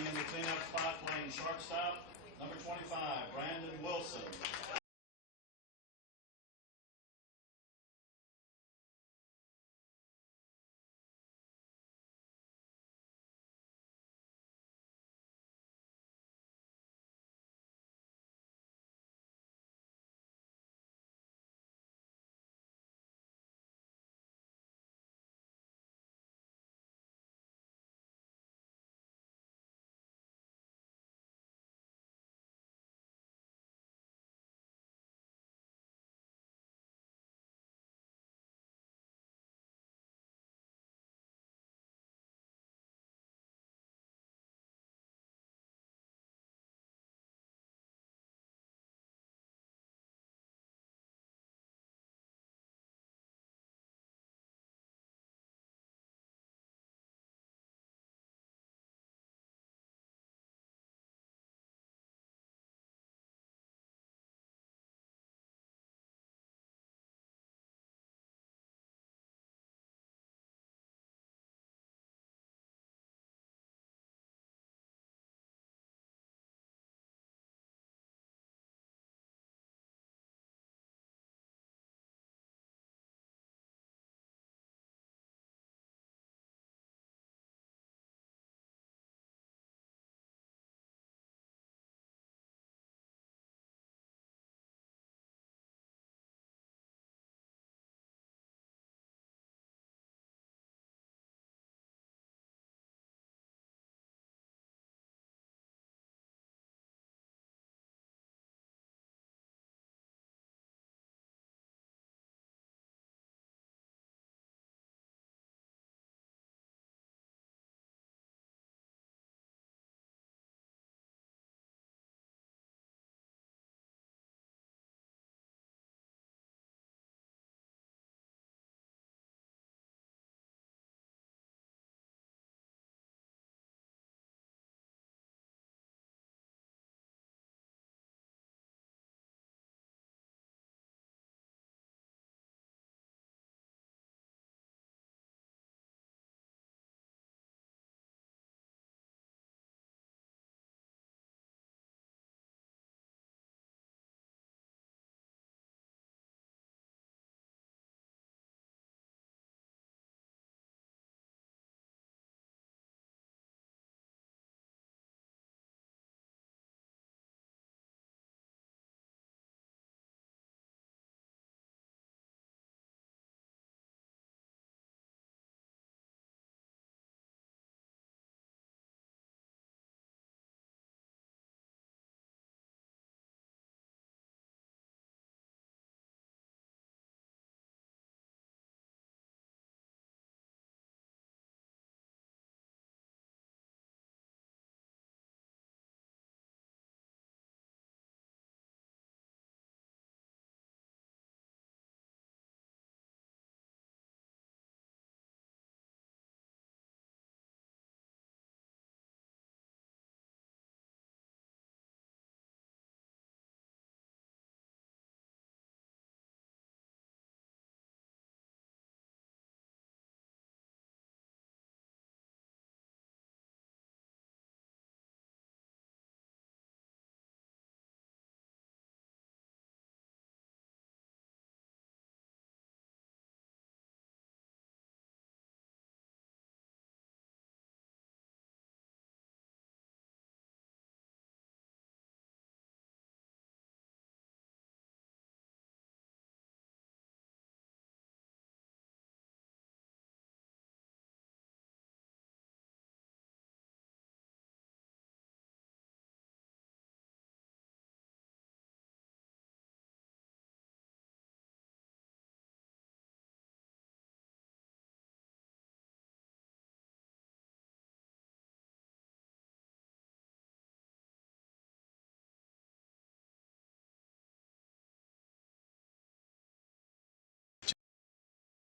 Batting in the cleanup spot, playing shortstop, number 25, Brandon Wilson.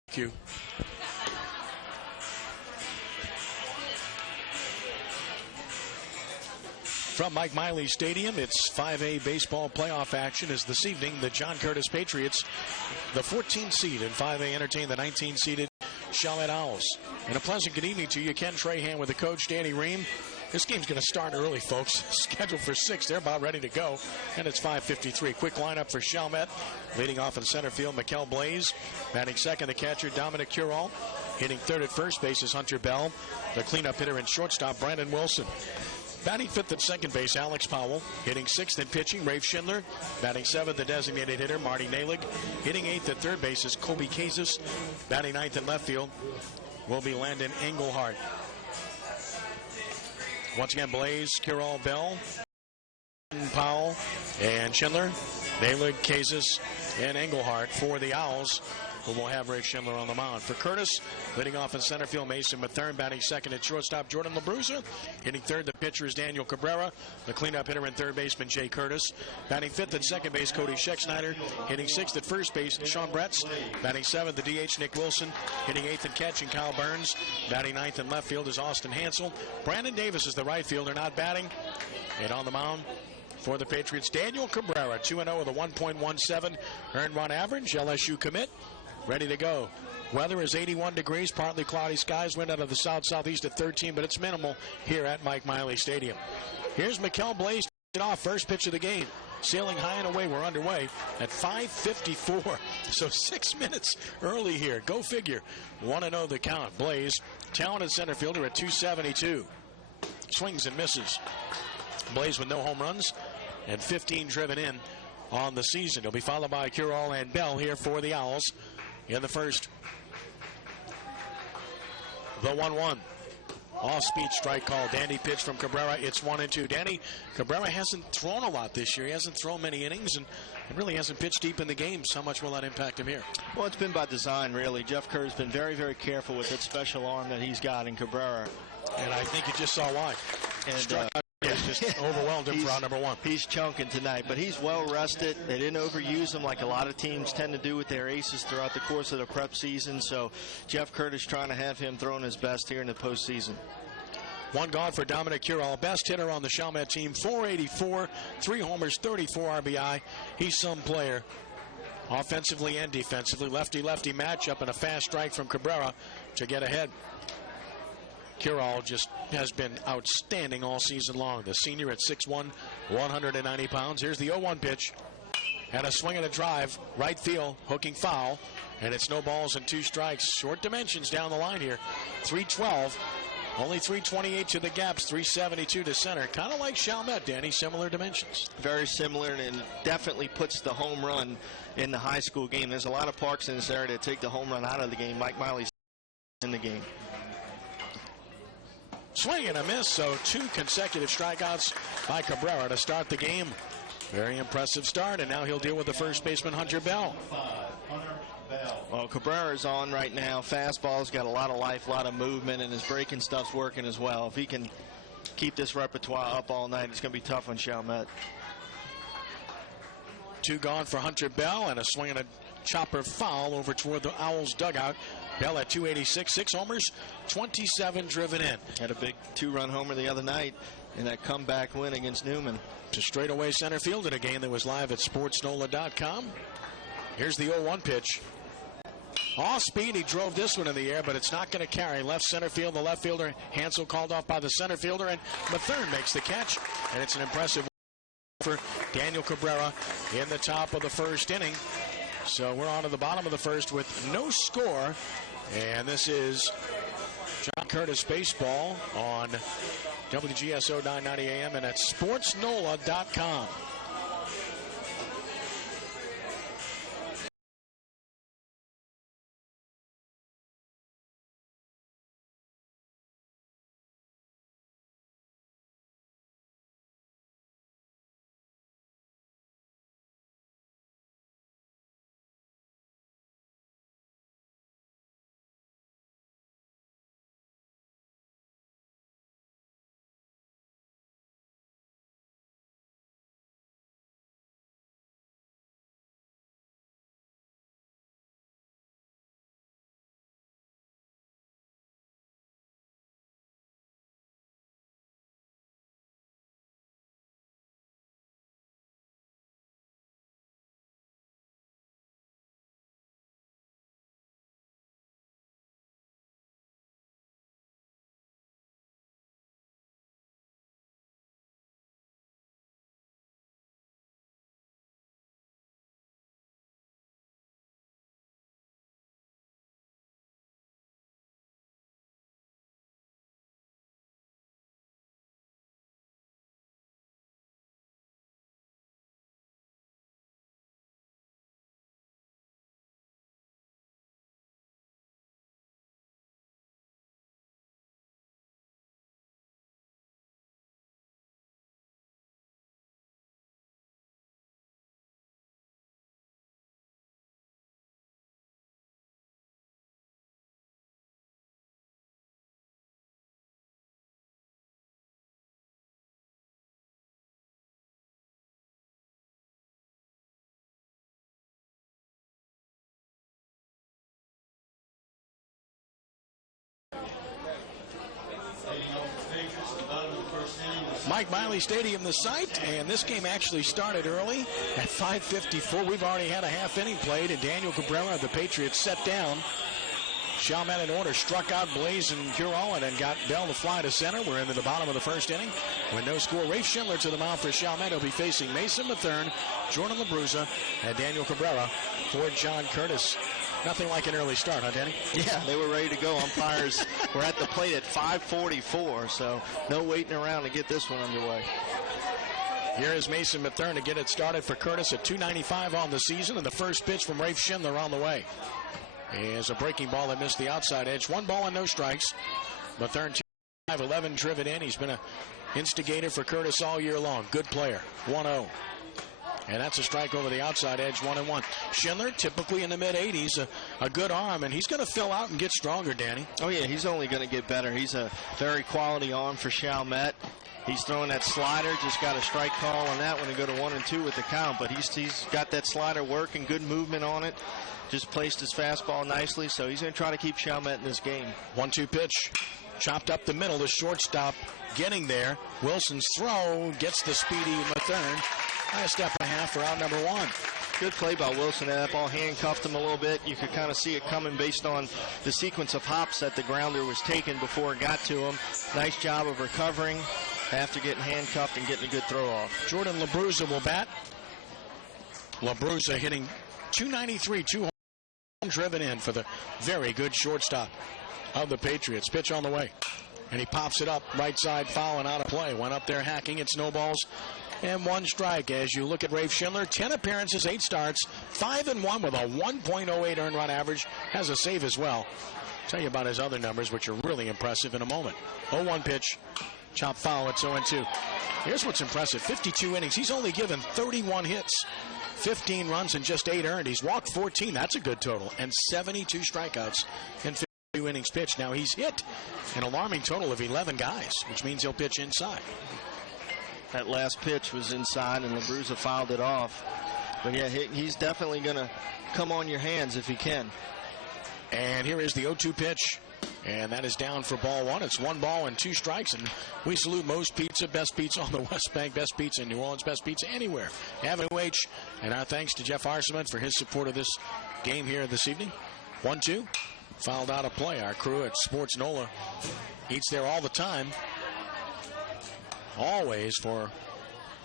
Thank you. From Mike Miley Stadium, it's 5A baseball playoff action as this evening the John Curtis Patriots, the 14th seed in 5A, entertain the 19th seeded Chalmette Owls. And a pleasant good evening to you. Ken Trahan with the coach, Danny Riehm. This game's going to start early, folks. Scheduled for 6. They're about ready to go. And it's 5:53. Quick lineup for Chalmette. Leading off in center field, Mikel Blaze. Batting second, the catcher, Dominic Curall. Hitting third at first base is Hunter Bell. The cleanup hitter and shortstop, Brandon Wilson. Batting fifth at second base, Alex Powell. Hitting sixth and pitching, Rafe Schindler. Batting seventh, the designated hitter, Marty Nalig. Hitting eighth at third base is Kobe Kazis. Batting ninth in left field will be Landon Engelhardt. Once again, Blaze, Curall, Bell, Powell, and Schindler. Nalig, Kazis, and Engelhardt for the Owls, who will have Ray Schindler on the mound. For Curtis, leading off in center field, Mason Metairie. Batting second at shortstop, Jordan LaBrusa. Hitting third, the pitcher is Daniel Cabrera. The cleanup hitter and third baseman, Jay Curtis. Batting fifth at second base, Cody Schexnayder. Hitting sixth at first base, Sean Bretz. Batting seventh, the DH, Nick Wilson. Hitting eighth and catching, Kyle Burns. Batting ninth in left field is Austin Hansel. Brandon Davis is the right fielder, not batting. And on the mound for the Patriots, Daniel Cabrera, 2-0 with a 1.17 earned run average. LSU commit. Ready to go. Weather is 81 degrees, partly cloudy skies. Wind out of the south-southeast at 13, but it's minimal here at Mike Miley Stadium. Here's Mikel Blaze off, first pitch of the game. Sailing high and away, we're underway at 5:54. So 6 minutes early here. Go figure. 1-0 the count. Blaze, talented center fielder at 272. Swings and misses. Blaze with no home runs and 15 driven in on the season. He'll be followed by Curall and Bell here for the Owls in the first. The 1-1. Off-speed strike call. Danny pitch from Cabrera. It's 1-2. Danny, Cabrera hasn't thrown a lot this year. He hasn't thrown many innings and really hasn't pitched deep in the games. How much will that impact him here? Well, it's been by design, really. Jeff Kerr's been very, very careful with that special arm that he's got in Cabrera. And I think you just saw why. And just overwhelmed him for out number one. He's chunking tonight, but he's well rested. They didn't overuse him like a lot of teams tend to do with their aces throughout the course of the prep season. So Jeff Curtis trying to have him throwing his best here in the postseason. One gone for Dominic Curall, best hitter on the Chalmette team, 484, 3 homers, 34 RBI. He's some player, offensively and defensively. Lefty-lefty matchup and a fast strike from Cabrera to get ahead. Curall just has been outstanding all season long. The senior at 6'1", 190 pounds. Here's the 0-1 pitch. And a swing and a drive. Right field, hooking foul. And it's no balls and 2 strikes. Short dimensions down the line here. 312. Only 328 to the gaps, 372 to center. Kind of like Chalmette, Danny, similar dimensions. Very similar, and definitely puts the home run in the high school game. There's a lot of parks in this area that take the home run out of the game. Mike Miley in the game. Swing and a miss, so 2 consecutive strikeouts by Cabrera to start the game. Very impressive start, and now he'll deal with the first baseman, Hunter Bell. Well, Cabrera's on right now. Fastball's got a lot of life, a lot of movement, and his breaking stuff's working as well. If he can keep this repertoire up all night, it's going to be tough on Chalmette. 2 gone for Hunter Bell, and a swing and a chopper foul over toward the Owls dugout. Bell at 286, 6 homers, 27 driven in. Had a big 2-run homer the other night in that comeback win against Newman. To straightaway center field in a game that was live at SportsNOLA.com. Here's the 0-1 pitch. Off speed, he drove this one in the air, but it's not going to carry. Left center field, the left fielder, Hansel called off by the center fielder, and Metairie makes the catch. And it's an impressive for Daniel Cabrera in the top of the first inning. So we're on to the bottom of the first with no score. And this is John Curtis Baseball on WGSO 990 AM and at SportsNOLA.com. Mike Miley Stadium, the site, and this game actually started early at 5:54. We've already had a half inning played, and Daniel Cabrera of the Patriots set down. Chalmette in order, struck out Blaze and Curol and got Bell to fly to center. We're into the bottom of the first inning. With no score, Rafe Schindler to the mound for Chalmette. He'll be facing Mason Mathern, Jordan LaBruza, and Daniel Cabrera for John Curtis. Nothing like an early start, huh, Danny? Yeah, they were ready to go. Umpires were at the plate at 5:44, so no waiting around to get this one underway. Here is Mason Mathern to get it started for Curtis at 295 on the season, and the first pitch from Rafe Schindler on the way. Is a breaking ball that missed the outside edge. 1 ball and no strikes. Mathern 2-5-11 driven in. He's been an instigator for Curtis all year long. Good player. 1-0. And that's a strike over the outside edge, 1-1. Schindler, typically in the mid-80s, a good arm, and he's going to fill out and get stronger, Danny. Oh, yeah, he's only going to get better. He's a very quality arm for Chalmette. He's throwing that slider, just got a strike call on that one to go to 1-2 with the count, but he's got that slider working, good movement on it. Just placed his fastball nicely, so he's going to try to keep Chalmette in this game. 1-2 pitch. Chopped up the middle. The shortstop getting there. Wilson's throw gets the speedy Mathern. A step and a half for out number 1. Good play by Wilson. That ball handcuffed him a little bit. You could kind of see it coming based on the sequence of hops that the grounder was taking before it got to him. Nice job of recovering after getting handcuffed and getting a good throw off. Jordan LaBruza will bat. LaBruza hitting 293, 2 home driven in for the very good shortstop of the Patriots. Pitch on the way. And he pops it up right side, foul and out of play. Went up there hacking. It snowballs. And 1 strike as you look at Rafe Schindler. 10 appearances, 8 starts, 5-1 with a 1.08 earned run average. Has a save as well. Tell you about his other numbers, which are really impressive in a moment. 0-1 pitch. Chop foul. It's 0-2. Here's what's impressive. 52 innings. He's only given 31 hits. 15 runs and just 8 earned. He's walked 14. That's a good total. And 72 strikeouts in 52 innings pitched. Now he's hit an alarming total of 11 guys, which means he'll pitch inside. That last pitch was inside, and LaBruza fouled it off. But, yeah, he's definitely going to come on your hands if he can. And here is the 0-2 pitch. And that is down for ball 1. It's 1 ball and 2 strikes. And we salute Moe's Pizza, best pizza on the West Bank, best pizza in New Orleans, best pizza anywhere. Avenue H. And our thanks to Jeff Arseman for his support of this game here this evening. 1-2. Fouled out of play. Our crew at SportsNOLA eats there all the time. Always for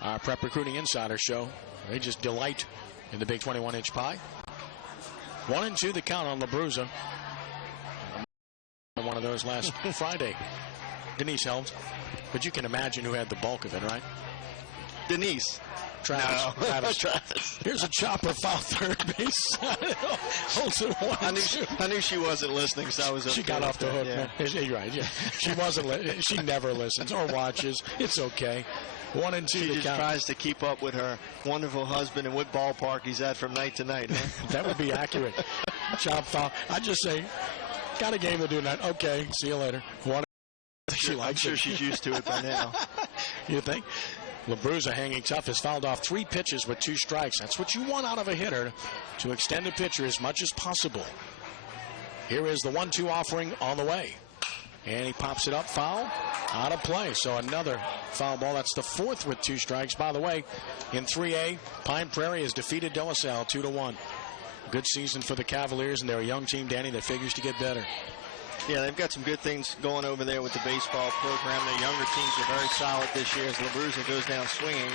our Prep Recruiting Insider show. They just delight in the big 21-inch pie. 1-2 the count on LaBruza. One of those last Friday. Denise helped. But you can imagine who had the bulk of it, right? Denise. Travis. No. Travis. Travis. Here's a chopper foul third base. Holds it 1-2. I knew she wasn't listening, so I was. She got off the hook. Yeah. Man. You're right. Yeah. She wasn't. She never listens or watches. It's okay. 1-2. She just tries to keep up with her wonderful husband and what ballpark he's at from night to night. Huh? That would be accurate. Chop foul. I just say, got a game to do tonight. Okay. See you later. I'm sure she's used to it by now. You think? LaBruza hanging tough has fouled off 3 pitches with 2 strikes. That's what you want out of a hitter, to extend a pitcher as much as possible. Here is the 1-2 offering on the way. And he pops it up, foul, out of play. So another foul ball. That's the 4th with 2 strikes. By the way, in 3A, Pine Prairie has defeated De La Salle 2-1. Good season for the Cavaliers, and they're a young team, Danny, that figures to get better. Yeah, they've got some good things going over there with the baseball program. Their younger teams are very solid this year as LaBruza goes down swinging.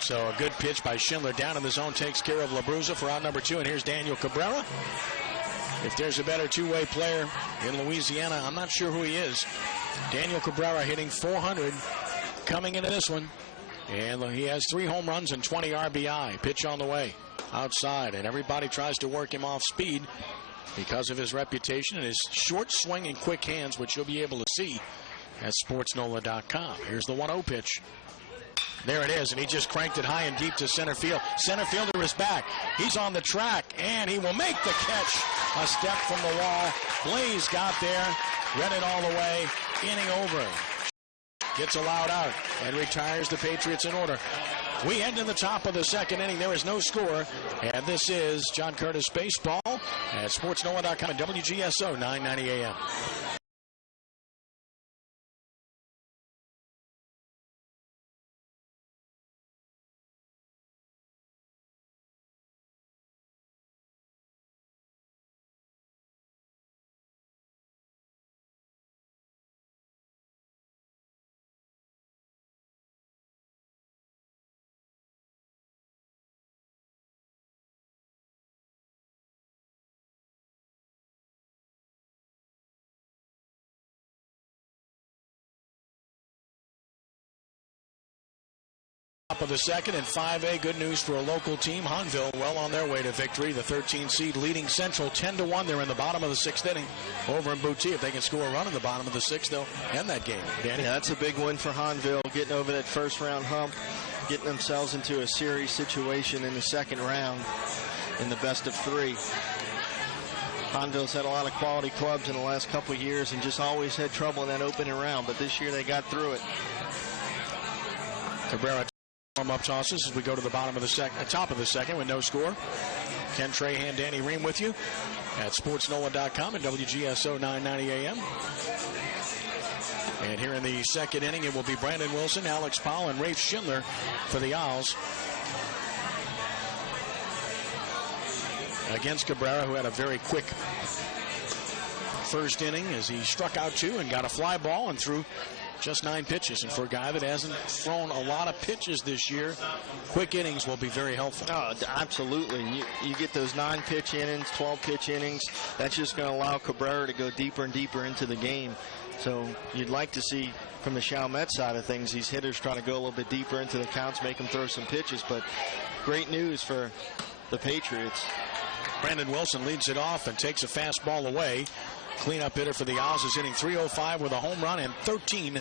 So a good pitch by Schindler down in the zone takes care of LaBruza for out number 2. And here's Daniel Cabrera. If there's a better two-way player in Louisiana, I'm not sure who he is. Daniel Cabrera hitting .400 coming into this one. And he has 3 home runs and 20 RBI. Pitch on the way outside. And everybody tries to work him off speed because of his reputation and his short swing and quick hands, which you'll be able to see at SportsNOLA.com. Here's the 1-0 pitch. There it is, and he just cranked it high and deep to center field. Center fielder is back. He's on the track, and he will make the catch. A step from the wall. Blaze got there, read it all the way, inning over. Gets allowed out and retires the Patriots in order. We head to the top of the second inning. There is no score, and this is John Curtis Baseball at SportsNOLA.com and WGSO 990 AM. Top of the second in 5A. Good news for a local team. Hunville well on their way to victory. The 13 seed leading Central 10-1. They're in the bottom of the 6th inning over in Boutte. If they can score a run in the bottom of the 6th, they'll end that game. Danny? Yeah, that's a big win for Hunville, getting over that first round hump, getting themselves into a series situation in the second round in the best of 3. Hunville's had a lot of quality clubs in the last couple of years and just always had trouble in that opening round, but this year they got through it. Cabrera warm-up tosses as we go to the bottom of the top of the second with no score. Ken Trahan, Danny Riehm with you at SportsNOLA.com and WGSO 990 AM. And here in the second inning, it will be Brandon Wilson, Alex Powell, and Rafe Schindler for the Owls against Cabrera, who had a very quick first inning as he struck out 2 and got a fly ball and threw just 9 pitches. And for a guy that hasn't thrown a lot of pitches this year, quick innings will be very helpful. Oh, absolutely. You get those 9-pitch innings, 12-pitch innings. That's just going to allow Cabrera to go deeper and deeper into the game. So you'd like to see from the Chalmette side of things, these hitters trying to go a little bit deeper into the counts, make them throw some pitches. But great news for the Patriots. Brandon Wilson leads it off and takes a fastball away. Cleanup hitter for the Owls is hitting .305 with a home run and 13.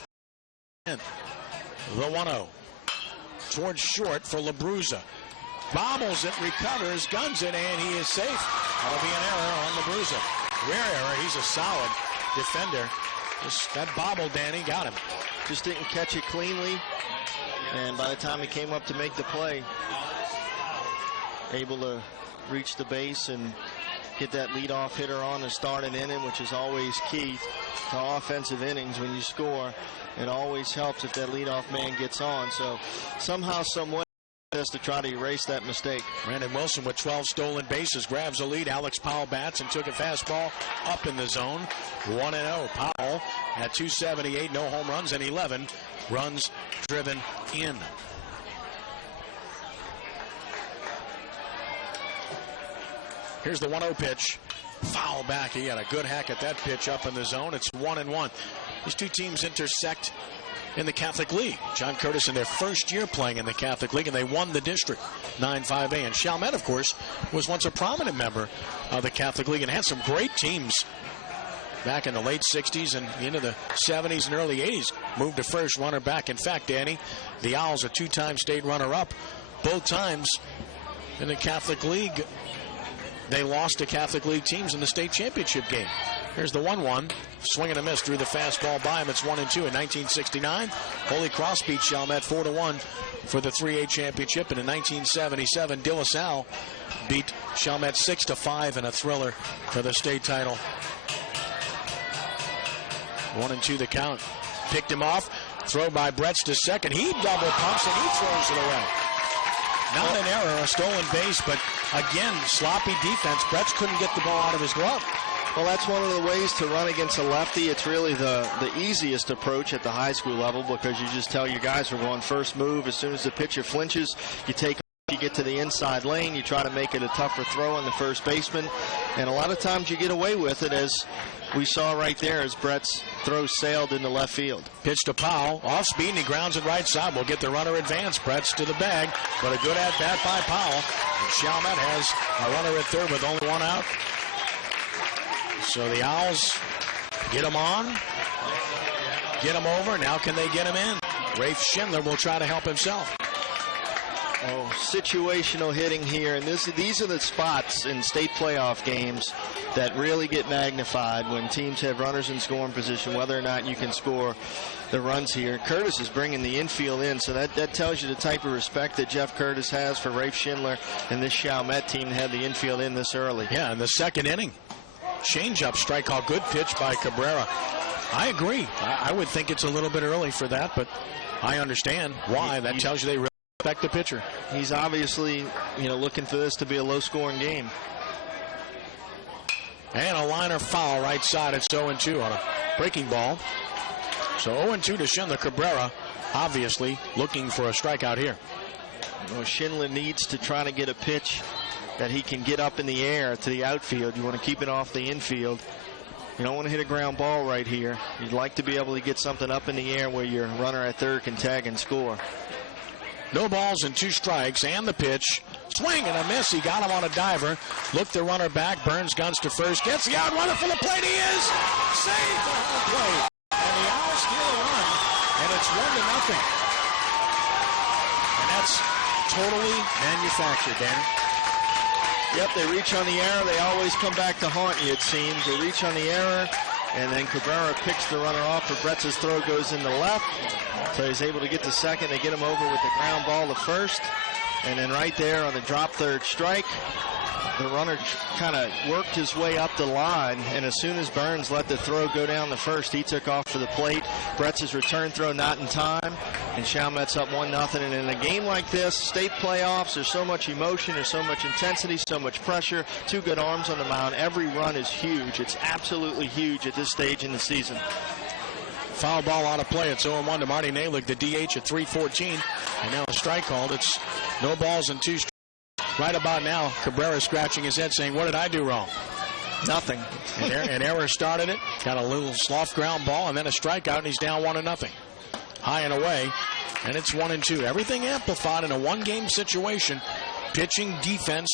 The 1-0 towards short for LaBruza. Bobbles it, recovers, guns it, and he is safe. That'll be an error on LaBruza. Rare error. He's a solid defender. That bobble, Danny, got him. Just didn't catch it cleanly, and by the time he came up to make the play, able to reach the base and get that leadoff hitter on to start an inning, which is always key to offensive innings when you score. It always helps if that leadoff man gets on. So somehow, some way, has to try to erase that mistake. Brandon Wilson with 12 stolen bases grabs the lead. Alex Powell bats and took a fastball up in the zone. 1-0. Powell at .278, no home runs and 11 runs driven in. Here's the 1-0 pitch. Foul back. He had a good hack at that pitch up in the zone. It's 1-1. These two teams intersect in the Catholic League. John Curtis in their first year playing in the Catholic League, and they won the district 9-5A. And Chalmette, of course, was once a prominent member of the Catholic League and had some great teams back in the late 60s and into the 70s and early 80s. Moved to first, runner back. In fact, Danny, the Owls a 2-time state runner-up. Both times in the Catholic League, they lost to Catholic League teams in the state championship game. Here's the 1-1. Swing and a miss. Drew the fastball by him. It's 1-2 in 1969. Holy Cross beat Chalmette 4-1 for the 3A championship. And in 1977, De La Salle beat Chalmette 6-5 in a thriller for the state title. 1-2 the count. Picked him off. Throw by Bretz to second. He double pumps and he throws it away. Not an error, a stolen base, but again, sloppy defense. Bretz couldn't get the ball out of his glove. Well, that's one of the ways to run against a lefty. It's really the easiest approach at the high school level because you just tell your guys we're going first move. As soon as the pitcher flinches, you take off, you get to the inside lane, you try to make it a tougher throw on the first baseman. And a lot of times you get away with it, as we saw right there as Brett's throw sailed into left field. Pitch to Powell, off speed, and he grounds it right side. We'll get the runner advance. Brett's to the bag, but a good at-bat by Powell. And Chalmette has a runner at third with only one out. So the Owls get him on, get him over. Now can they get him in? Rafe Schindler will try to help himself. Oh, situational hitting here, and these are the spots in state playoff games that really get magnified when teams have runners in scoring position, whether or not you can score the runs here. Curtis is bringing the infield in, so that tells you the type of respect that Jeff Curtis has for Rafe Schindler and this Chalmette team to have the infield in this early. Yeah, in the second inning. Change-up strike call. Good pitch by Cabrera. I agree. I would think it's a little bit early for that, but I understand why. That tells you they really respect the pitcher. He's obviously, looking for this to be a low-scoring game. And a liner foul right side. It's 0-2 on a breaking ball. So 0-2 to Schindler. Cabrera obviously looking for a strikeout here. Well, Schindler needs to try to get a pitch that he can get up in the air to the outfield. You want to keep it off the infield. You don't want to hit a ground ball right here. You'd like to be able to get something up in the air where your runner at third can tag and score. No balls and 2 strikes, and the pitch. Swing and a miss. He got him on a diver. Looked the runner back. Burns guns to first. Gets the out runner for the plate. He is saved for home plate. And the Owls steal a run, and it's 1-0. And that's totally manufactured, Danny. Yep, they reach on the error. They always come back to haunt you, it seems. They reach on the error, and then Cabrera picks the runner off. Bretz's throw goes in the left, so he's able to get to second. They get him over with the ground ball to first. And then right there on the drop third strike, the runner kind of worked his way up the line, and as soon as Burns let the throw go down the first, he took off for the plate. Bretz's return throw not in time, and Chalmette's up 1-0. And in a game like this, state playoffs, there's so much emotion, there's so much intensity, so much pressure. 2 good arms on the mound. Every run is huge. It's absolutely huge at this stage in the season. Foul ball out of play. It's 0-1 to Marty Nalick, the DH at 3:14. And now a strike called. It's no balls and 2 strikes. Right about now, Cabrera scratching his head saying, what did I do wrong? Nothing. An error started it. Got a little soft ground ball and then a strikeout, and he's down 1-0. High and away, and it's 1-2. Everything amplified in a 1-game situation. Pitching, defense,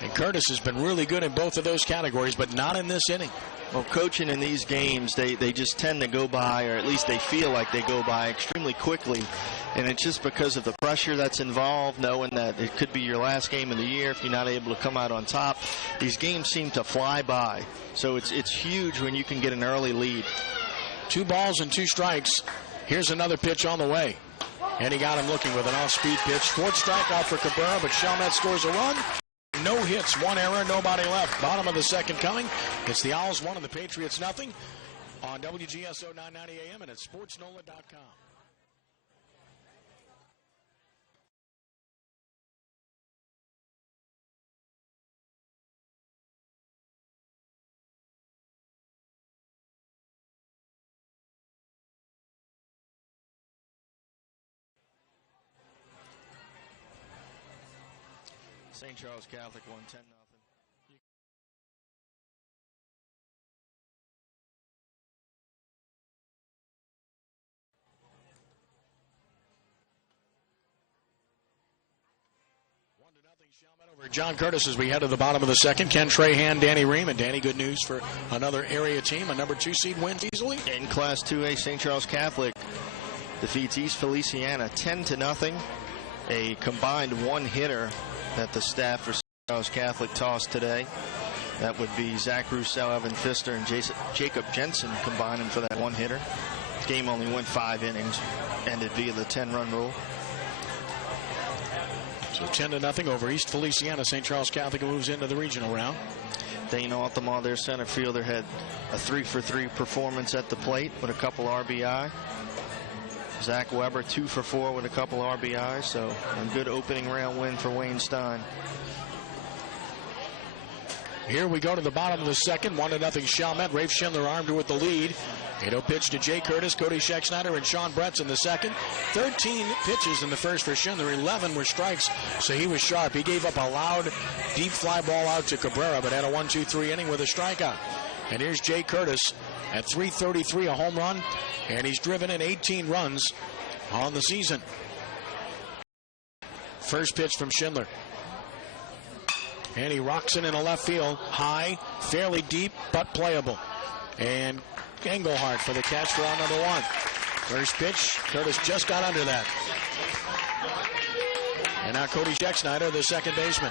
and Curtis has been really good in both of those categories, but not in this inning. Well, coaching in these games, they just tend to go by, or at least they feel like they go by extremely quickly. And it's just because of the pressure that's involved, knowing that it could be your last game of the year if you're not able to come out on top. These games seem to fly by. So it's huge when you can get an early lead. 2 balls and 2 strikes. Here's another pitch on the way. And he got him looking with an off-speed pitch. 4th strikeout for Cabrera, but Chalmette scores a run. No hits, 1 error, nobody left. Bottom of the second coming. It's the Owls 1 and the Patriots nothing on WGSO 990 AM and at SportsNOLA.com. St. Charles Catholic won 10-0. Over John Curtis as we head to the bottom of the second. Ken Trahan, Danny Riehm, and Danny, good news for another area team. A number 2 seed wins easily. In Class 2A, St. Charles Catholic defeats East Feliciana 10-0. A combined 1-hitter that the staff for St. Charles Catholic tossed today. That would be Zach Roussel, Evan Pfister, and Jacob Jensen combining for that 1-hitter. Game only went 5 innings, ended via the 10-run rule. So 10-0 over East Feliciana. St. Charles Catholic moves into the regional round. Dane Altamar, their center fielder, had a 3-for-3 performance at the plate with a couple RBI. Zach Weber 2-for-4 with a couple RBIs. So a good opening round win for Wayne Stein. Here we go to the bottom of the second. 1-0 Chalmette. Rafe Schindler armed with the lead. 8-0 pitch to Jay Curtis, Cody Scheck-Snyder, and Sean Bretz in the second. 13 pitches in the first for Schindler. 11 were strikes, so he was sharp. He gave up a loud, deep fly ball out to Cabrera, but had a 1-2-3 inning with a strikeout. And here's Jay Curtis at .333, a home run, and he's driven in 18 runs on the season. First pitch from Schindler. And he rocks it in a left field. High, fairly deep, but playable. And Engelhardt for the catch for out number 1. First pitch, Curtis just got under that. And now Cody Scheck-Snyder, the second baseman.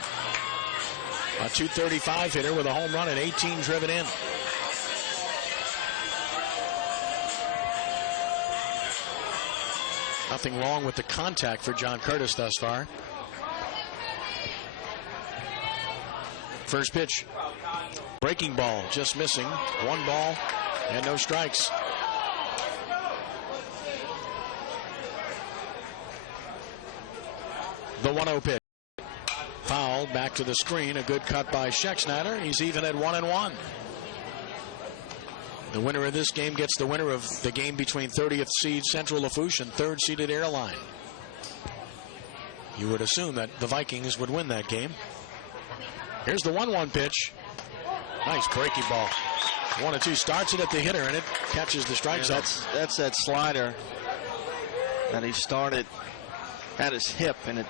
A .235 hitter with a home run and 18 driven in. Nothing wrong with the contact for John Curtis thus far. First pitch, breaking ball, just missing. 1 ball and no strikes. The 1-0 pitch. Foul back to the screen. A good cut by Scheck-Snyder. He's even at 1-1. The winner of this game gets the winner of the game between 30th seed Central Lafourche and 3rd seeded Airline. You would assume that the Vikings would win that game. Here's the 1-1 pitch. Nice breaking ball. 1-2 starts it at the hitter, and it catches the strike zone. That's that slider that he started at his hip, and it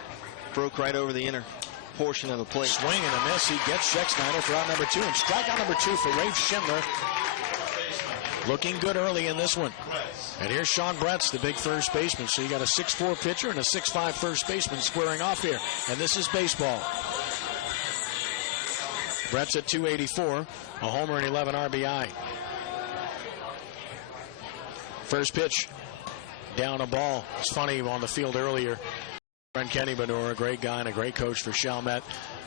broke right over the inner portion of the plate. Swing and a miss. He gets Schexnayder for out number 2, and strikeout number 2 for Rafe Schindler. Looking good early in this one. And here's Sean Bretz, the big first baseman. So you got a 6'4 pitcher and a 6'5 first baseman squaring off here. And this is baseball. Bretz at 284, a homer and 11 RBI. First pitch, down a ball. It's funny, on the field earlier, friend Kenny Benor, a great guy and a great coach for Chalmette,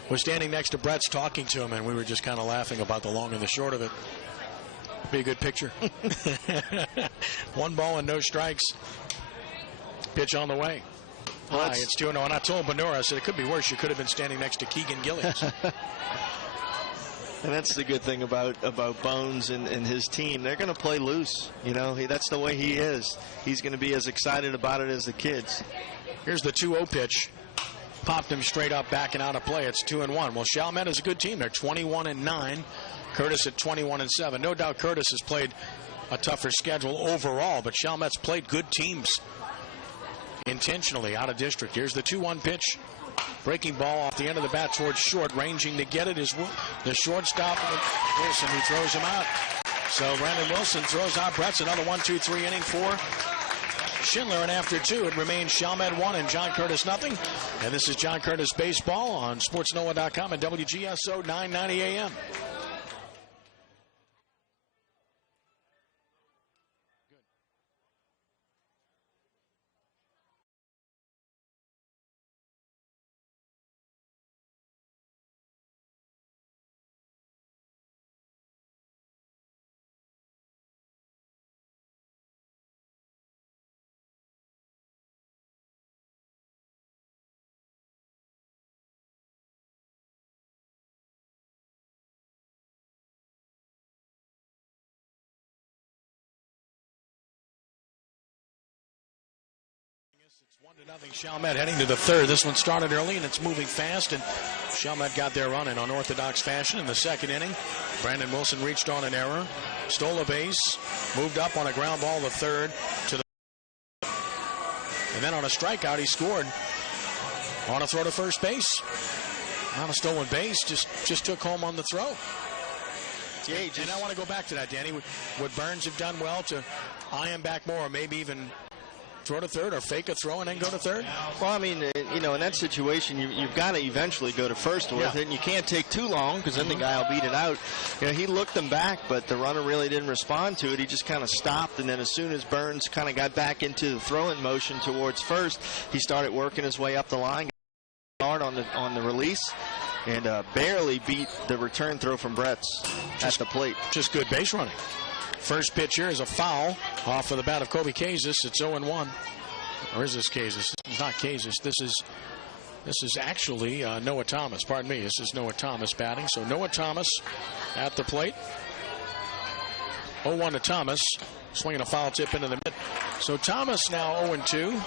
was standing next to Bretz talking to him, and we were just kind of laughing about the long and the short of it. Be a good picture. 1 ball and no strikes. Pitch on the way. Well, it's 2-0. And I told Benor, I said, it could be worse. You could have been standing next to Keegan Gillies. And that's the good thing about Bones and his team. They're going to play loose. You know, that's the way he is. He's going to be as excited about it as the kids. Here's the 2-0 pitch. Popped him straight up, backing out of play. It's 2-1. Well, Chalmette is a good team. They're 21-9. Curtis at 21-7. No doubt Curtis has played a tougher schedule overall, but Chalmette's played good teams intentionally out of district. Here's the 2-1 pitch. Breaking ball off the end of the bat towards short. Ranging to get it is the shortstop, Wilson, who throws him out. So Brandon Wilson throws out Bretz. Another 1-2-3 inning for Schindler, and after 2, it remains Chalmette 1 and John Curtis nothing. And this is John Curtis Baseball on SportsNOLA.com and WGSO 990 AM. It's 1-0 Chalmette heading to the 3rd. This one started early and it's moving fast, and Chalmette got their run in unorthodox fashion in the 2nd inning. Brandon Wilson reached on an error, stole a base, moved up on a ground ball the 3rd to the, and then on a strikeout he scored on a throw to first base. On a stolen base, just took home on the throw. And I want to go back to that, Danny. Would Burns have done well to eye him back more, or maybe even throw to 3rd, or fake a throw and then go to 3rd? Well, I mean, you know, in that situation, you've got to eventually go to first with it, and you can't take too long because then the guy will beat it out. You know, he looked them back, but the runner really didn't respond to it. He just kind of stopped, and then as soon as Burns kind of got back into the throwing motion towards first, he started working his way up the line, hard on the release, and barely beat the return throw from Bretz at the plate. Just good base running. First pitch here is a foul off of the bat of Kobe Kazis. It's 0-1. Or is this Kazis? It's not Kazis. This is actually Noah Thomas. Pardon me. This is Noah Thomas batting. So Noah Thomas at the plate. 0-1 to Thomas. Swinging a foul tip into the mid. So Thomas now 0-2.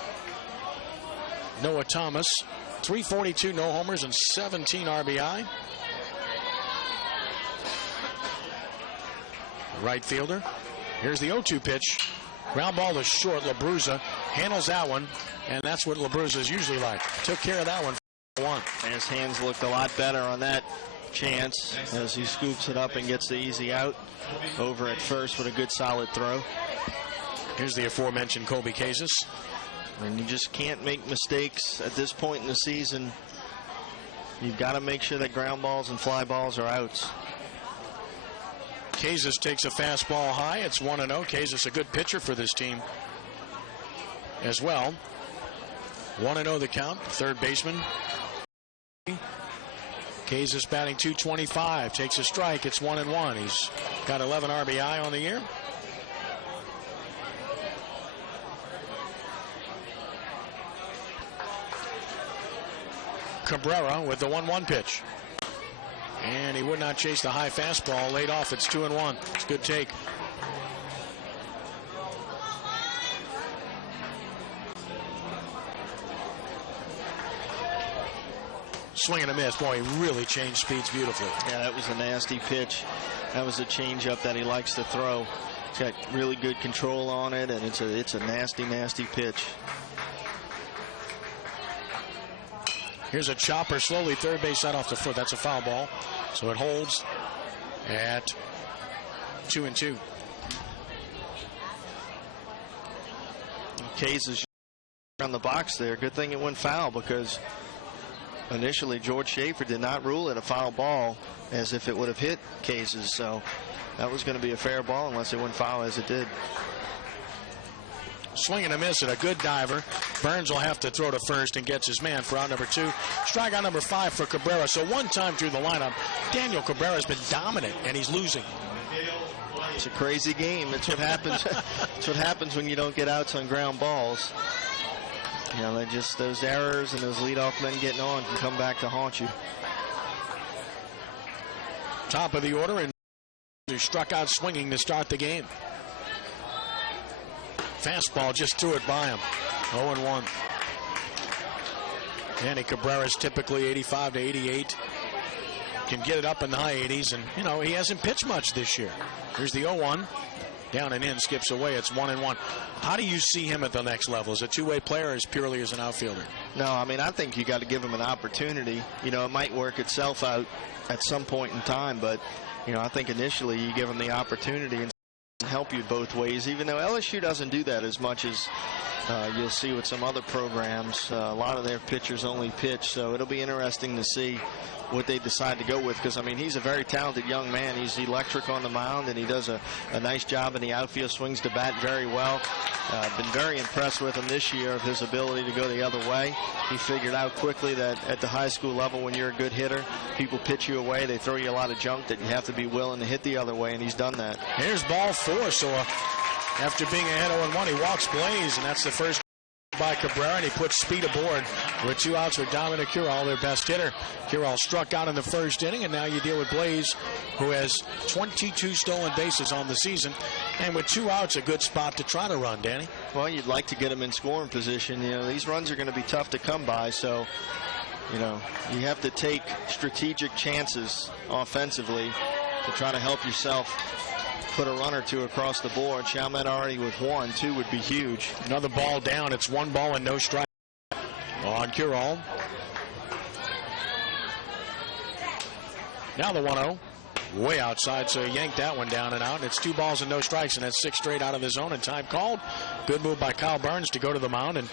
Noah Thomas, 342, no homers, and 17 RBI. Right fielder. Here's the 0-2 pitch. Ground ball to short. LaBruza handles that one, and that's what LaBruza is usually like. Took care of that one for 1. And his hands looked a lot better on that chance as he scoops it up and gets the easy out over at first with a good solid throw. Here's the aforementioned Kobe Kazis. And you just can't make mistakes at this point in the season. You've got to make sure that ground balls and fly balls are outs. Kazis takes a fastball high. It's 1-0. Kazis a good pitcher for this team as well. 1-0 the count. Third baseman. Kazis batting .225. Takes a strike. It's 1-1. He's got 11 RBI on the year. Cabrera with the 1-1 pitch. And he would not chase the high fastball. Laid off. It's 2-1. It's a good take. Swing and a miss. Boy, he really changed speeds beautifully. Yeah, that was a nasty pitch. That was a changeup that he likes to throw. He's got really good control on it, and it's a nasty, nasty pitch. Here's a chopper slowly, third base side off the foot. That's a foul ball. So it holds at 2-2. Kays is on the box there. Good thing it went foul, because initially George Schaefer did not rule it a foul ball as if it would have hit Kays'. So that was going to be a fair ball unless it went foul as it did. Swing and a miss at a good diver. Burns will have to throw to first and gets his man for out number 2. Strikeout number 5 for Cabrera. So one time through the lineup, Daniel Cabrera has been dominant, and he's losing. It's a crazy game. That's what happens. That's what happens when you don't get outs on ground balls. You know, they just, those errors and those leadoff men getting on can come back to haunt you. Top of the order, and who struck out swinging to start the game. Fastball just threw it by him. 0-1. Danny Cabrera is typically 85 to 88. Can get it up in the high 80s, and, you know, he hasn't pitched much this year. Here's the 0-1. Down and in, skips away. It's 1-1. How do you see him at the next level? As a two-way player, or as purely as an outfielder? No, I mean, I think you got to give him an opportunity. You know, it might work itself out at some point in time, but, you know, I think initially you give him the opportunity and help you both ways, even though LSU doesn't do that as much as you'll see with some other programs. A lot of their pitchers only pitch, so it'll be interesting to see what they decide to go with, because, I mean, he's a very talented young man. He's electric on the mound, and he does a nice job in the outfield, swings the bat very well. Been very impressed with him this year of his ability to go the other way. He figured out quickly that at the high school level, when you're a good hitter, people pitch you away. They throw you a lot of junk that you have to be willing to hit the other way, and he's done that. Here's ball 4. So after being ahead 0-1, he walks Blaze, and that's the first by Cabrera, and he puts speed aboard with 2 outs with Dominic Curall, their best hitter. Curall struck out in the first inning, and now you deal with Blaze, who has 22 stolen bases on the season, and with 2 outs, a good spot to try to run, Danny. Well, you'd like to get him in scoring position. You know, these runs are going to be tough to come by, so, you know, you have to take strategic chances offensively to try to help yourself put a run or 2 across the board. Chalmette already with 1. 2 would be huge. Another ball down. It's 1 ball and no strike on Curall. Now the 1-0. Way outside, so he yanked that one down and out. It's 2 balls and no strikes, and that's 6 straight out of the zone, and time called. Good move by Kyle Burns to go to the mound, and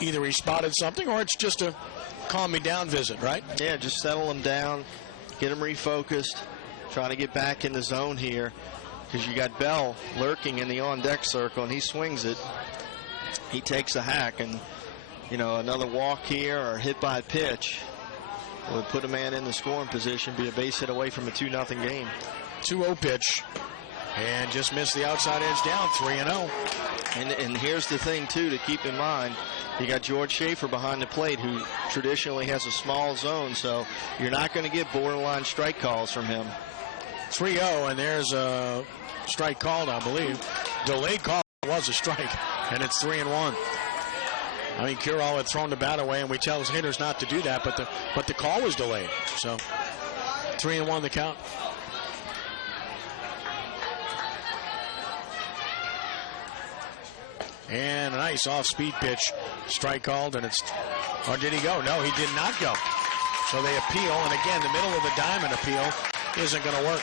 either he spotted something or it's just a calm me down visit, right? Yeah, just settle him down, get him refocused, trying to get back in the zone here, because you got Bell lurking in the on-deck circle, and he swings it. He takes a hack, and, you know, another walk here or hit by pitch would put a man in the scoring position, be a base hit away from a 2-0 game. 2-0 pitch, and just missed the outside edge down, 3-0. And here's the thing, too, to keep in mind. You got George Schaefer behind the plate, who traditionally has a small zone, so you're not going to get borderline strike calls from him. 3-0, and there's a strike called, I believe. Delayed call was a strike, and it's 3-1. I mean, Curall had thrown the bat away, and we tell his hitters not to do that, but the call was delayed. So 3-1 the count. And a nice off-speed pitch, strike called, and it's, or did he go? No, he did not go. So they appeal, and again, the middle of the diamond appeal isn't going to work.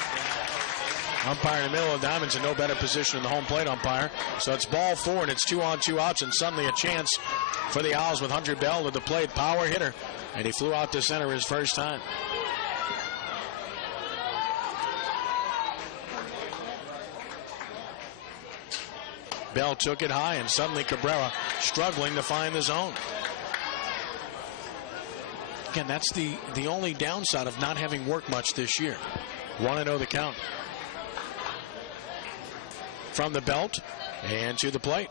Umpire in the middle of the diamond's in no better position than the home plate umpire. So it's ball 4, and it's 2 on, 2 outs, and suddenly a chance for the Owls with Hunter Bell to the plate, power hitter, and he flew out to center his first time. Bell took it high, and suddenly Cabrera struggling to find the zone. Again, that's the only downside of not having worked much this year. 1-0 the count. From the belt and to the plate.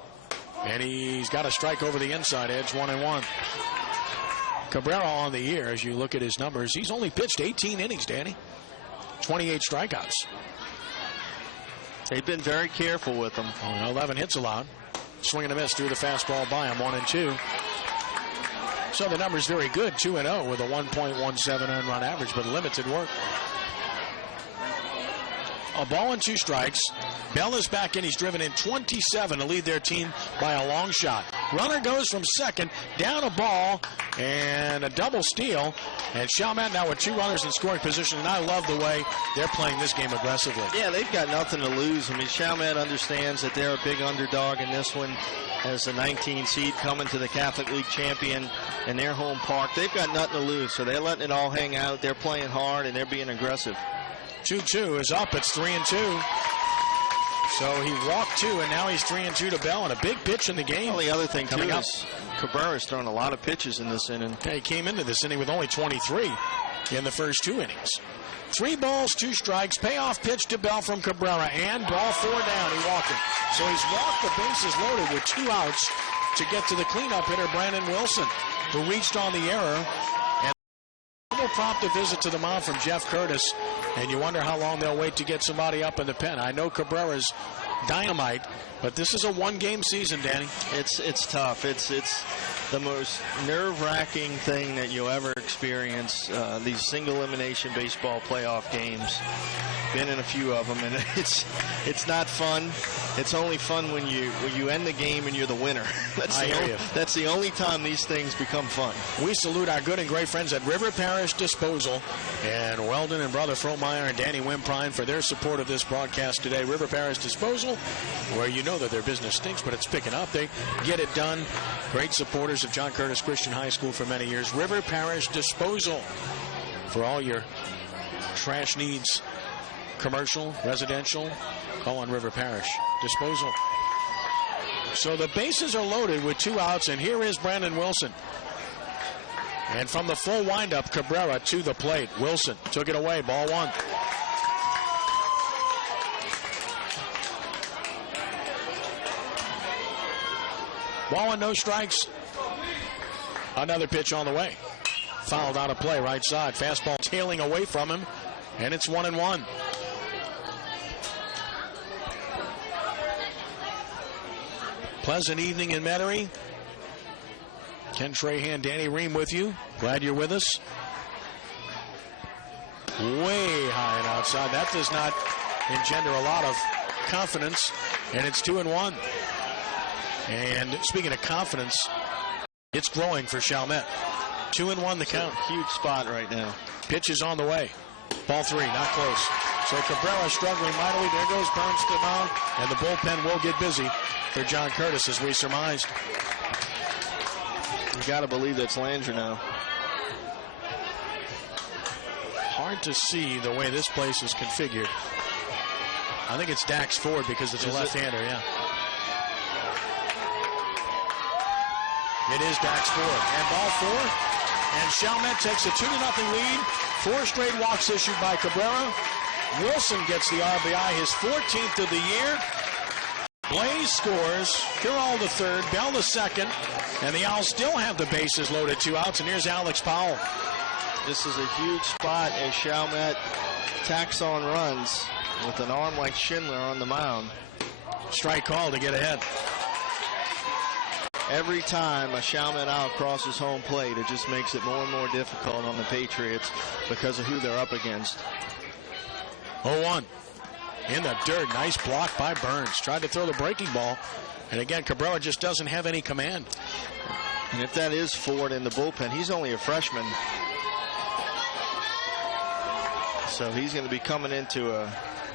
And he's got a strike over the inside edge, 1-1. Cabrera on the year, as you look at his numbers, he's only pitched 18 innings, Danny. 28 strikeouts. They've been very careful with him. 11 hits allowed. Swing and a miss through the fastball by him, 1-2. So the number's very good, 2-0 with a 1.17 earned run average, but limited work. a ball and 2 strikes. Bell is back in. He's driven in 27 to lead their team by a long shot. Runner goes from second, down a ball, and a double steal. And Chalmette now with 2 runners in scoring position, and I love the way they're playing this game aggressively. Yeah, they've got nothing to lose. I mean, Chalmette understands that they're a big underdog in this one as the 19 seed coming to the Catholic League champion in their home park. They've got nothing to lose, so they're letting it all hang out. They're playing hard, and they're being aggressive. 2-2 is up. It's 3-2. So he walked 2, and now he's 3-2 to Bell, and a big pitch in the game. Well, the other thing, coming too, up is Cabrera's thrown a lot of pitches in this inning. Yeah, he came into this inning with only 23 in the first 2 innings. 3 balls, 2 strikes. Payoff pitch to Bell from Cabrera, and ball 4 down. He walked it. So he's walked the bases loaded with 2 outs to get to the cleanup hitter, Brandon Wilson, who reached on the error. And prompt a visit to the mound from Jeff Curtis, and you wonder how long they'll wait to get somebody up in the pen. I know Cabrera's dynamite, but this is a 1-game season, Danny. It's tough. It's the most nerve-wracking thing that you'll ever experience. These single elimination baseball playoff games. Been in a few of them, and it's not fun. It's only fun when you end the game and you're the winner. That's the only time these things become fun. We salute our good and great friends at River Parish Disposal and Weldon and Brother Fromeyer and Danny Wimprine for their support of this broadcast today. River Parish Disposal, where you know that their business stinks, but it's picking up. They get it done. Great supporters of John Curtis Christian High School for many years. River Parish Disposal for all your trash needs. Commercial, residential, call on River Parish Disposal. So the bases are loaded with 2 outs, and here is Brandon Wilson. And from the full windup, Cabrera to the plate. Wilson took it away, ball 1. Ball and no strikes. Another pitch on the way. Fouled out of play, right side. Fastball tailing away from him, and it's 1-1. Pleasant evening in Metairie. Ken Trahan, Danny Riehm with you. Glad you're with us. Way high and outside. That does not engender a lot of confidence, and it's 2-1. And speaking of confidence, it's growing for Chalmette. 2-1 the count. Huge spot right now. Pitch is on the way. Ball 3, not close. So Cabrera struggling mightily. There goes Burns to the mound, and the bullpen will get busy for John Curtis, as we surmised. You got to believe that's Landry now. Hard to see the way this place is configured. I think it's Dax Ford because it's a left-hander, yeah. It is Dax Ford. And ball 4. And Chalmette takes a 2-0 lead. 4 straight walks issued by Cabrera. Wilson gets the RBI, his 14th of the year. Blaze scores. Kirall the 3rd, Bell the 2nd. And the Owls still have the bases loaded, 2 outs. And here's Alex Powell. This is a huge spot as Chalmette tacks on runs with an arm like Schindler on the mound. Strike call to get ahead. Every time a Chalmette out crosses home plate, it just makes it more and more difficult on the Patriots because of who they're up against. 0-1. In the dirt. Nice block by Burns. Tried to throw the breaking ball. And again, Cabrera just doesn't have any command. And if that is Ford in the bullpen, he's only a freshman. So he's going to be coming into a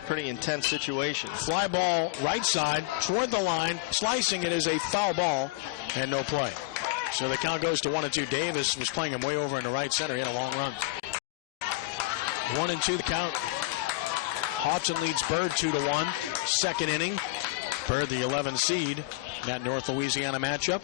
pretty intense situation. Fly ball right side toward the line. Slicing it is a foul ball and no play. So the count goes to 1-2. Davis was playing him way over in the right center. He had a long run. 1-2 the count. Hodgson leads Bird 2-1. Second inning. Bird the 11 seed. That North Louisiana matchup.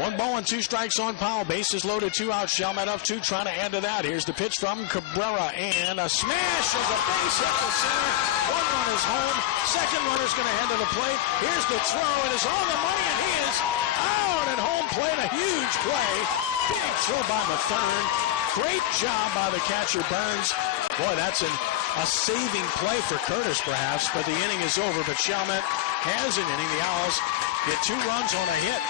1 ball and 2 strikes on Powell. Bases loaded, 2 outs. Chalmette up 2, trying to add to that. Here's the pitch from Cabrera, and a smash as a base hit to center. 1 run is home. Second runner's going to head to the plate. Here's the throw. It is on the money, and he is out at home plate. A huge play. Big throw by Metairie. Great job by the catcher, Burns. Boy, that's a saving play for Curtis, perhaps, but the inning is over. But Chalmette has an inning. The Owls get 2 runs on a hit.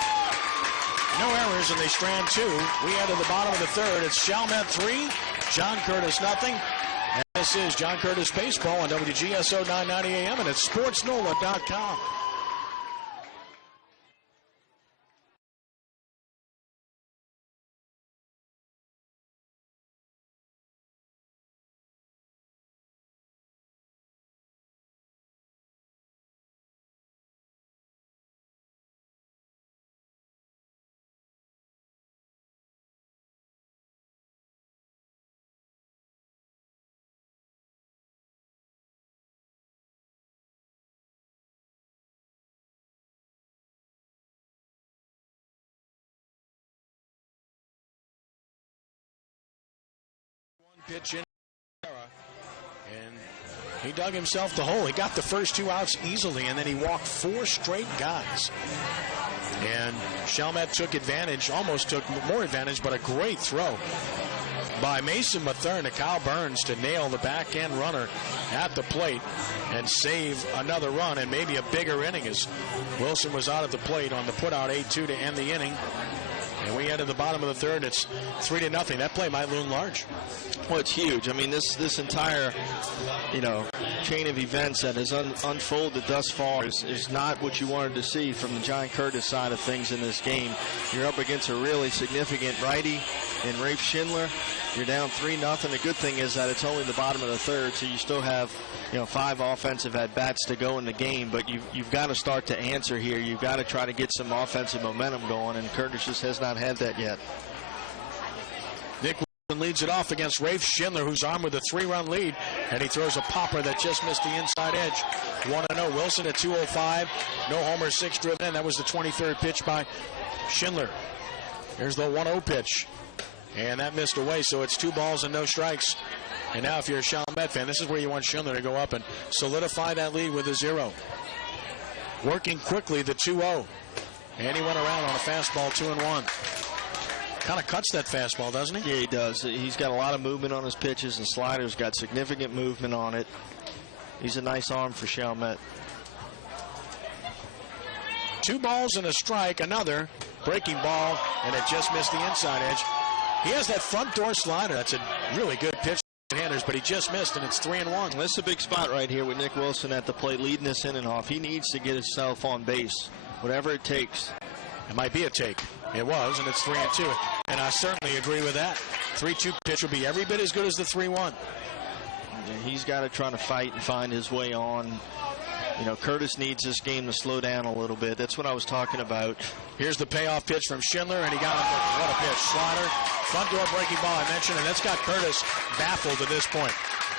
No errors, and they strand 2. We head to the bottom of the 3rd. It's Chalmette 3 John Curtis nothing. And this is John Curtis Baseball on WGSO 990 AM and at SportsNOLA.com. Pitch in, and he dug himself the hole. He got the first 2 outs easily, and then he walked 4 straight guys. And Chalmette took advantage, almost took more advantage, but a great throw by Mason Metairie to Kyle Burns to nail the backhand runner at the plate and save another run and maybe a bigger inning as Wilson was out at the plate on the putout 8-2 to end the inning. And we head to the bottom of the third. It's 3-0. That play might loom large. Well, it's huge. I mean, this entire, chain of events that has unfolded thus far is not what you wanted to see from the John Curtis side of things in this game. You're up against a really significant righty in Rafe Schindler. You're down 3-0. The good thing is that it's only the bottom of the third, so you still have 5 offensive at-bats to go in the game, but you've got to start to answer here. You've got to try to get some offensive momentum going, and Curtis just has not had that yet. Nick Wilson leads it off against Rafe Schindler, who's armed with a 3-run lead, and he throws a popper that just missed the inside edge. 1-0. Wilson at 2:05. No homers, 6 driven in. That was the 23rd pitch by Schindler. Here's the 1-0 pitch, and that missed away, so it's 2 balls and no strikes. And now if you're a Chalmette fan, this is where you want Schindler to go up and solidify that lead with a 0. Working quickly, the 2-0. And he went around on a fastball, 2-1. Kind of cuts that fastball, doesn't he? Yeah, he does. He's got a lot of movement on his pitches. The slider's got significant movement on it. He's a nice arm for Chalmette. 2 balls and a strike, another breaking ball, and it just missed the inside edge. He has that front door slider. That's a really good pitch. Handers, but he just missed, and it's 3-1. This is a big spot right here with Nick Wilson at the plate leading this in and off. He needs to get himself on base, whatever it takes. It might be a take. It was, and it's 3-2. And I certainly agree with that. 3-2 pitch will be every bit as good as the 3-1. He's got to try to fight and find his way on. Curtis needs this game to slow down a little bit. That's what I was talking about. Here's the payoff pitch from Schindler, and he got him. What a pitch. Slider, front door breaking ball, I mentioned, and that's got Curtis baffled at this point.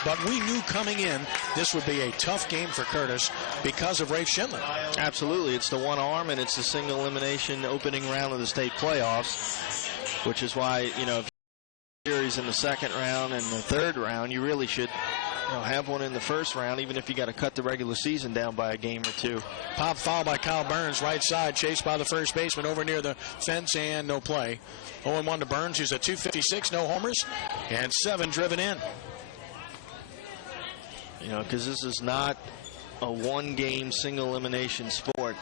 But we knew coming in this would be a tough game for Curtis because of Rafe Schindler. Absolutely. It's the one arm, and it's the single elimination opening round of the state playoffs, which is why, if you're series in the second round and the third round, you really should have one in the first round, even if you got to cut the regular season down by a game or 2. Pop foul by Kyle Burns, right side, chased by the first baseman over near the fence, and no play. 0-1 to Burns, who's at 256, no homers, and 7 driven in. Because this is not a one-game single elimination sport.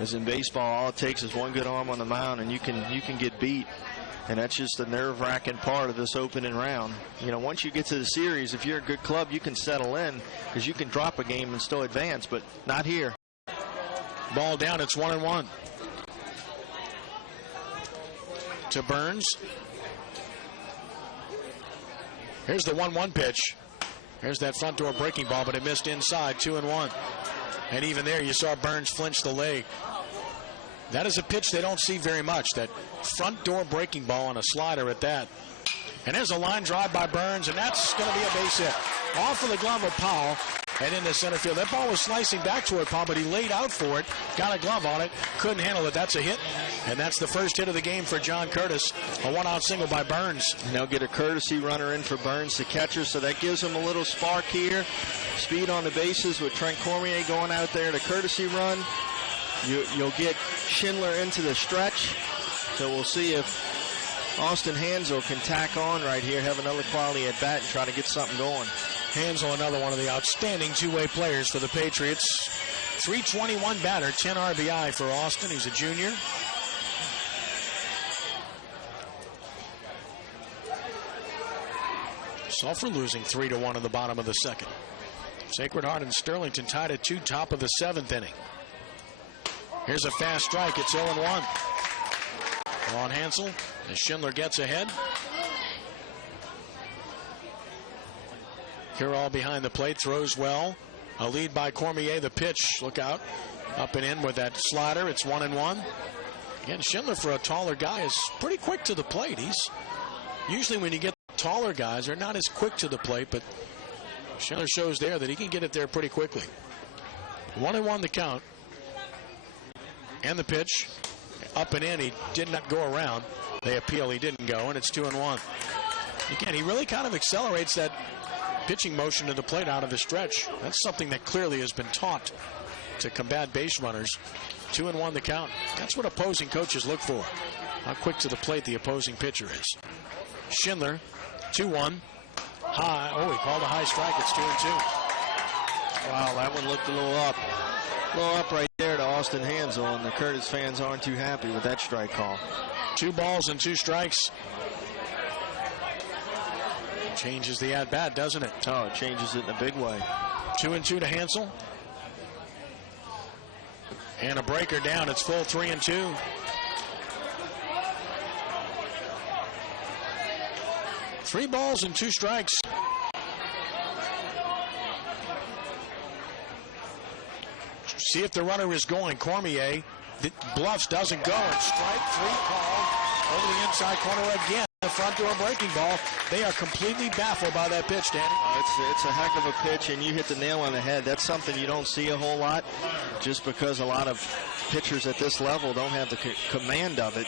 As in baseball, all it takes is one good arm on the mound, and you can get beat. And that's just the nerve-wracking part of this opening round. Once you get to the series, if you're a good club, you can settle in because you can drop a game and still advance, but not here. Ball down, it's 1-1. To Burns. Here's the 1-1 pitch. Here's that front door breaking ball, but it missed inside, 2-1. And even there, you saw Burns flinch the leg. That is a pitch they don't see very much, that front door breaking ball on a slider at that. And there's a line drive by Burns, and that's going to be a base hit. Off of the glove of Powell and into center field. That ball was slicing back toward Powell, but he laid out for it, got a glove on it, couldn't handle it. That's a hit, and that's the first hit of the game for John Curtis. A 1-out single by Burns. And they'll get a courtesy runner in for Burns, the catcher, so that gives him a little spark here. Speed on the bases with Trent Cormier going out there to courtesy run. You'll get Schindler into the stretch, so we'll see if Austin Hansel can tack on right here, have another quality at bat, and try to get something going. Hansel, another one of the outstanding two-way players for the Patriots. 321 batter, 10 RBI for Austin. He's a junior. Sulphur losing 3-1 in the bottom of the second. Sacred Heart and Sterlington tied at 2, top of the 7th inning. Here's a fast strike. It's 0-1. Ron Hansel as Schindler gets ahead. Kirall behind the plate, throws well. A lead by Cormier. The pitch, look out. Up and in with that slider. It's 1-1. Again, Schindler, for a taller guy, is pretty quick to the plate. He's usually, when you get taller guys, they're not as quick to the plate, but Schindler shows there that he can get it there pretty quickly. 1-1 the count. And the pitch, up and in. He did not go around. They appeal. He didn't go, and it's 2-1. Again, he really kind of accelerates that pitching motion to the plate out of the stretch. That's something that clearly has been taught to combat base runners. 2-1 the count. That's what opposing coaches look for. How quick to the plate the opposing pitcher is. Schindler, 2-1. High. Oh, he called a high strike. It's 2-2. Wow, that one looked a little up. A little up right there to Austin Hansel, and the Curtis fans aren't too happy with that strike call. 2 balls and 2 strikes. Changes the at-bat, doesn't it? Oh, it changes it in a big way. 2-2 to Hansel. And a breaker down. It's full 3-2. Three balls and 2 strikes. See if the runner is going. Cormier bluffs, doesn't go, and strike 3 called over the inside corner again. The front door breaking ball. They are completely baffled by that pitch, Danny. It's a heck of a pitch, and you hit the nail on the head. That's something you don't see a whole lot, just because a lot of pitchers at this level don't have the command of it.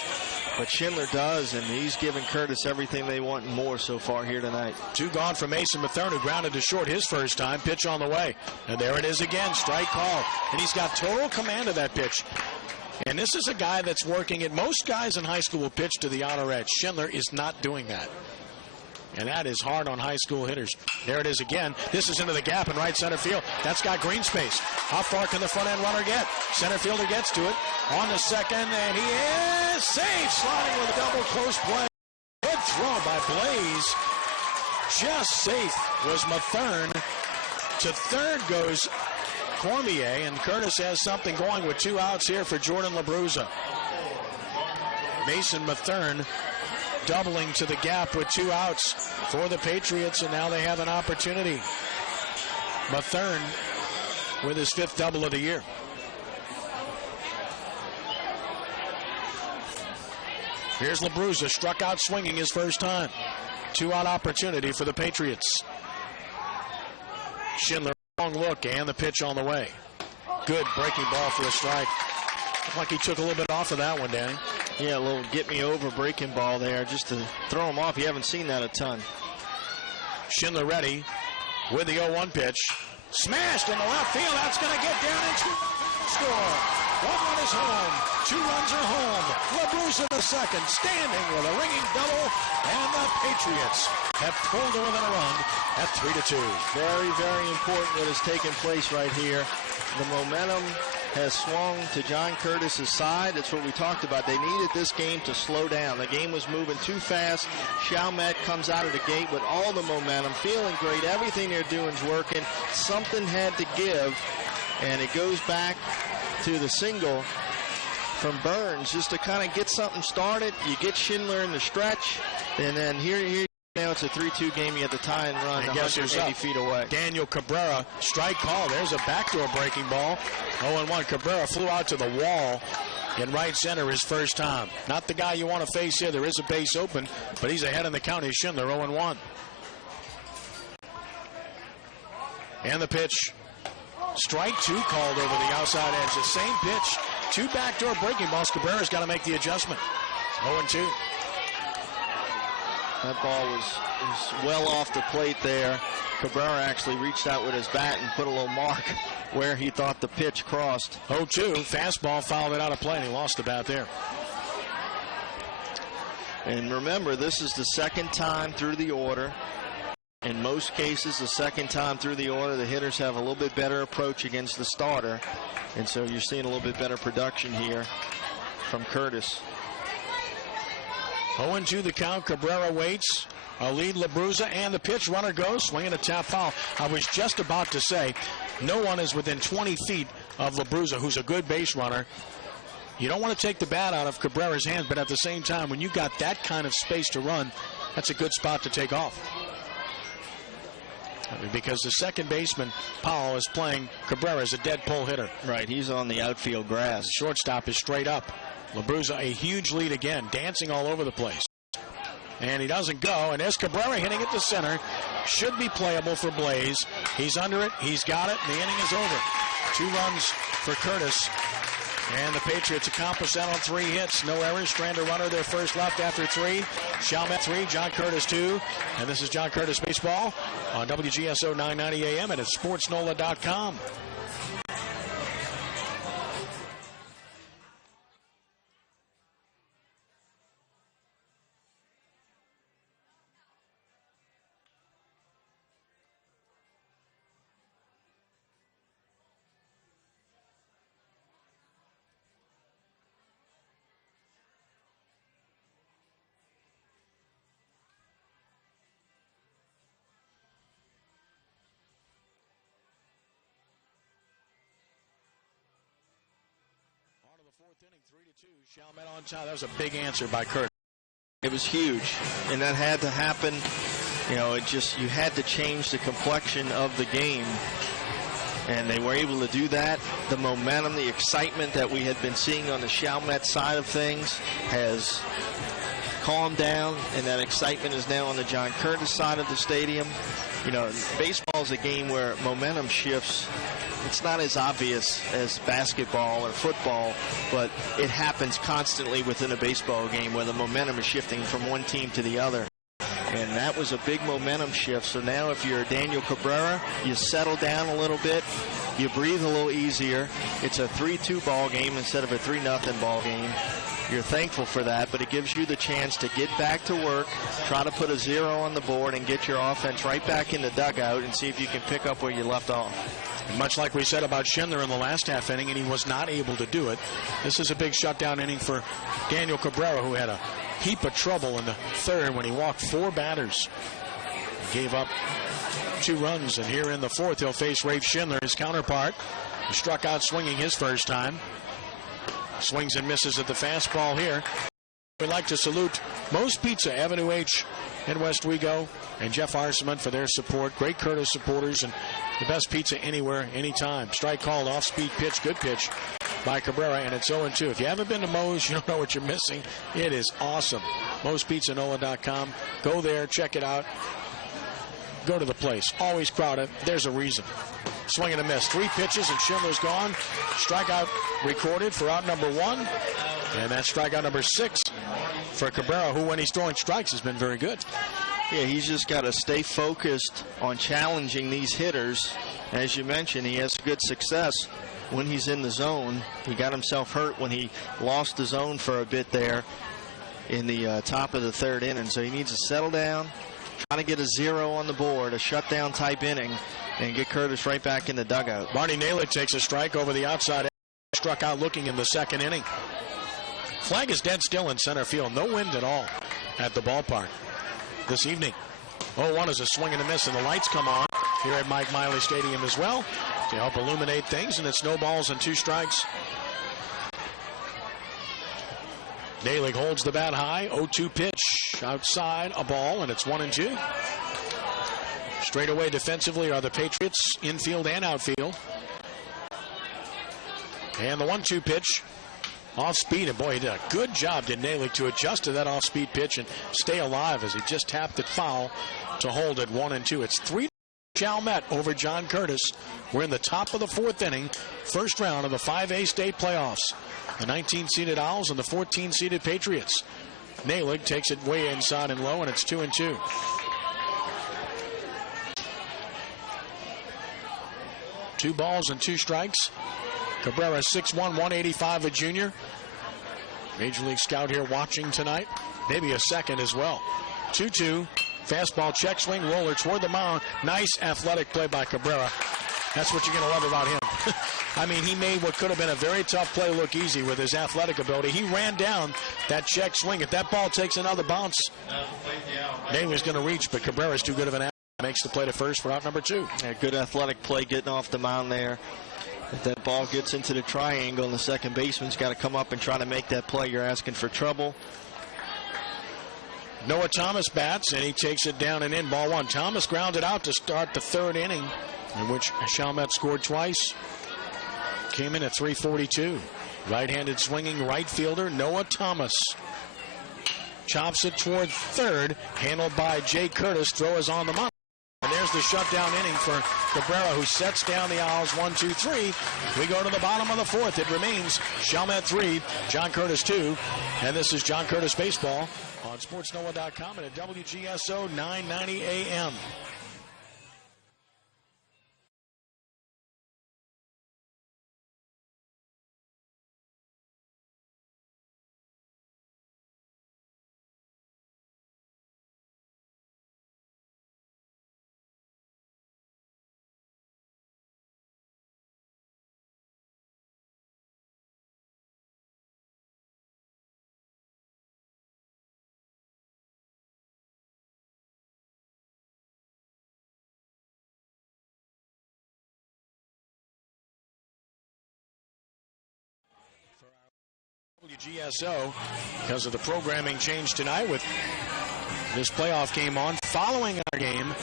But Schindler does, and he's given Curtis everything they want and more so far here tonight. 2 gone for Mason Mathern, who grounded to short his first time. Pitch on the way. And there it is again, strike called. And he's got total command of that pitch. And this is a guy that's working it. Most guys in high school will pitch to the outer edge. Schindler is not doing that. And that is hard on high school hitters. There it is again. This is into the gap in right center field. That's got green space. How far can the front end runner get? Center fielder gets to it. On the second, and he is safe. Sliding with a double close play. Good throw by Blaze. Just safe was Mathern. To third goes Cormier, and Curtis has something going with 2 outs here for Jordan LaBruza. Mason Mathern doubling to the gap with 2 outs for the Patriots, and now they have an opportunity. Mathern with his 5th double of the year. Here's LaBruza, struck out swinging his first time. 2-out opportunity for the Patriots. Schindler, long look, and the pitch on the way. Good breaking ball for a strike. Looked like he took a little bit off of that one, Danny. Yeah, a little get-me-over breaking ball there just to throw him off. You haven't seen that a ton. Schindler ready with the 0-1 pitch. Smashed in the left field. That's going to get down into the score. 1 run is home. 2 runs are home. LaBruza the second, standing with a ringing double. And the Patriots have pulled to within a run at 3-2. Very, very important what has taken place right here. The momentum has swung to John Curtis's side. That's what we talked about. They needed this game to slow down. The game was moving too fast. Chalmette comes out of the gate with all the momentum, feeling great. Everything they're doing is working. Something had to give, and it goes back to the single from Burns just to kind of get something started. You get Schindler in the stretch, and then here now it's a 3-2 game. You have the tie and run 180 feet away. Daniel Cabrera, strike call. There's a backdoor breaking ball. 0-1. Cabrera flew out to the wall in right center his first time. Not the guy you want to face here. There is a base open, but he's ahead in the count. He's Schindler, 0-1. And the pitch. Strike 2 called over the outside edge. The same pitch. 2 backdoor breaking balls. Cabrera's got to make the adjustment. 0-2. That ball was well off the plate there. Cabrera actually reached out with his bat and put a little mark where he thought the pitch crossed. 0-2. Fastball fouled it out of play, and he lost the bat there. And remember, this is the second time through the order. In most cases, the second time through the order, the hitters have a little bit better approach against the starter. And so you're seeing a little bit better production here from Curtis. 0-2 the count. Cabrera waits. a lead LaBruza, and the pitch runner goes, swinging a tap foul. I was just about to say, no one is within 20 feet of LaBruza, who's a good base runner. You don't want to take the bat out of Cabrera's hands, but at the same time, when you got that kind of space to run, that's a good spot to take off. Because the second baseman, Powell, is playing Cabrera as a dead pull hitter. Right, he's on the outfield grass. The shortstop is straight up. LaBruza, a huge lead again, dancing all over the place. And he doesn't go, and there's Cabrera hitting it to center. Should be playable for Blaze. He's under it, he's got it, and the inning is over. 2 runs for Curtis. And the Patriots accomplish that on 3 hits. No errors. Strander runner, their first left after 3. Chalmette 3, John Curtis 2. And this is John Curtis Baseball on WGSO 990 AM and at SportsNOLA.com. Chalmette on top. That was a big answer by Curtis. It was huge, and that had to happen. You know, you had to change the complexion of the game, and they were able to do that. The momentum, the excitement that we had been seeing on the Chalmette side of things has calmed down, and that excitement is now on the John Curtis side of the stadium. You know, baseball is a game where momentum shifts. It's not as obvious as basketball or football, but it happens constantly within a baseball game where the momentum is shifting from one team to the other. And that was a big momentum shift. So now if you're Daniel Cabrera, you settle down a little bit, you breathe a little easier. It's a 3-2 ball game instead of a 3-0 ball game. You're thankful for that, but it gives you the chance to get back to work, try to put a 0 on the board and get your offense right back in the dugout and see if you can pick up where you left off. Much like we said about Schindler in the last half inning, and he was not able to do it. This is a big shutdown inning for Daniel Cabrera, who had a heap of trouble in the third when he walked 4 batters. Gave up 2 runs, and here in the fourth, he'll face Rafe Schindler, his counterpart, who struck out swinging his first time. Swings and misses at the fastball here. We'd like to salute Moe's Pizza, Avenue H in West Wego, and Jeff Arseman for their support. Great Curtis supporters and the best pizza anywhere, anytime. Strike called, off-speed pitch, good pitch by Cabrera, and it's 0-2. If you haven't been to Moe's, you don't know what you're missing. It is awesome. Moe'sPizzaNOLA.com. Go there, check it out. Go to the place. Always crowded. There's a reason. Swing and a miss. 3 pitches, and Schindler's gone. Strikeout recorded for out number 1. And that's strikeout number 6 for Cabrera, who, when he's throwing strikes, has been very good. Yeah, he's just got to stay focused on challenging these hitters. As you mentioned, he has good success when he's in the zone. He got himself hurt when he lost the zone for a bit there in the top of the 3rd inning. So he needs to settle down, try to get a 0 on the board, a shutdown type inning, and get Curtis right back in the dugout. Marty Nalick takes a strike over the outside edge, struck out looking in the 2nd inning. Flag is dead still in center field. No wind at all at the ballpark this evening. 0-1 is a swing and a miss, and the lights come on here at Mike Miley Stadium as well to help illuminate things, and it's no balls and 2 strikes. Nalick holds the bat high. 0-2 pitch outside, a ball, and it's 1-2. Straight away defensively are the Patriots, infield and outfield. And the 1-2 pitch off speed, and boy, he did a good job, did Nalick, to adjust to that off speed pitch and stay alive as he just tapped it foul to hold it 1-2. It's 3 Chalmette over John Curtis. We're in the top of the 4th inning, first round of the 5A state playoffs. The 19-seeded Owls and the 14-seeded Patriots. Nalick takes it way inside and low, and it's 2-2. Two balls and 2 strikes. Cabrera 6'1", 185, a junior. Major League scout here watching tonight. Maybe a second as well. 2-2. Fastball, check swing, roller toward the mound. Nice athletic play by Cabrera. That's what you're going to love about him. I mean, he made what could have been a very tough play look easy with his athletic ability. He ran down that check swing. If that ball takes another bounce, Daly's going to reach, but Cabrera's too good of an athlete. Makes the play to first for out number 2. Yeah, good athletic play getting off the mound there. If that ball gets into the triangle, and the second baseman's got to come up and try to make that play, you're asking for trouble. Noah Thomas bats, and he takes it down and in, ball 1. Thomas grounded out to start the 3rd inning, in which Chalmette scored twice. Came in at 342. Right-handed swinging right fielder Noah Thomas. Chops it toward 3rd, handled by Jay Curtis. Throw is on the mound. And there's the shutdown inning for Cabrera, who sets down the Owls 1-2-3. We go to the bottom of the 4th. It remains Chalmette 3, John Curtis 2. And this is John Curtis Baseball on SportsNOLA.com and at WGSO 990 AM. WGSO, because of the programming change tonight with this playoff game on. Following our game,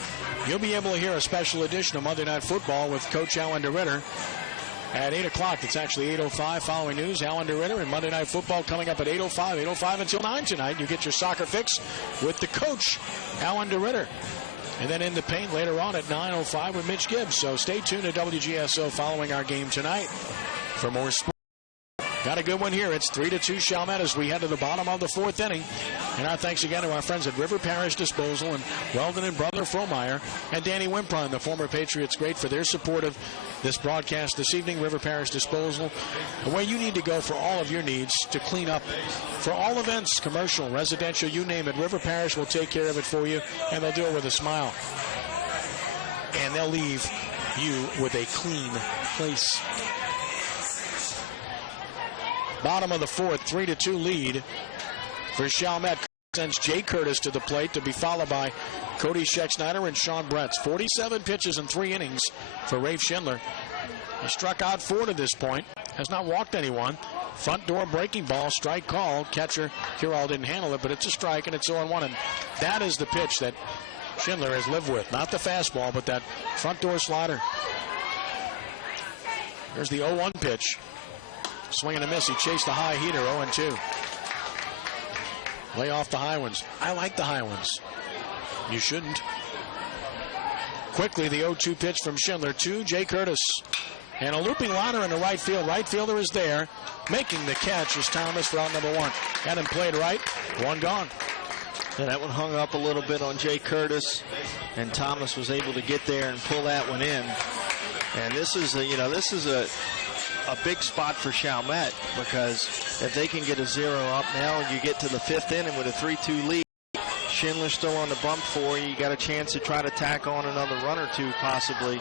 you'll be able to hear a special edition of Monday Night Football with Coach Alan DeRitter at 8 o'clock. It's actually 8:05 following news. Alan DeRitter and Monday Night Football coming up at 8:05. 8:05 until 9 tonight. You get your soccer fix with the coach, Alan DeRitter. And then in the paint later on at 9:05 with Mitch Gibbs. So stay tuned to WGSO following our game tonight for more sports. Got a good one here. It's 3-2 Chalmette as we head to the bottom of the 4th inning. And our thanks again to our friends at River Parish Disposal and Weldon and Brother Fromeyer and Danny Wimpron, the former Patriots great, for their support of this broadcast this evening. River Parish Disposal, where you need to go for all of your needs to clean up for all events, commercial, residential, you name it. River Parish will take care of it for you, and they'll do it with a smile. And they'll leave you with a clean place. Bottom of the 4th, 3-2 lead for Chalmette. Sends Jay Curtis to the plate to be followed by Cody Scheck-Snyder and Sean Bretz. 47 pitches in 3 innings for Rafe Schindler. He struck out 4 to this point, has not walked anyone. Front door breaking ball, strike call. Catcher Kirall didn't handle it, but it's a strike and it's 0-1. And that is the pitch that Schindler has lived with. Not the fastball, but that front door slider. There's the 0-1 pitch. Swing and a miss. He chased the high heater, 0-2. Lay off the high ones. I like the high ones. You shouldn't. Quickly, the 0-2 pitch from Schindler to Jay Curtis. And a looping liner in the right field. Right fielder is there. Making the catch is Thomas for out number 1. Had him played right. 1 gone. Yeah, that one hung up a little bit on Jay Curtis, and Thomas was able to get there and pull that one in. And this is a big spot for Chalmette, because if they can get a 0 up now, you get to the 5th inning with a 3-2 lead. Schindler's still on the bump for you. You got a chance to try to tack on another run or two possibly.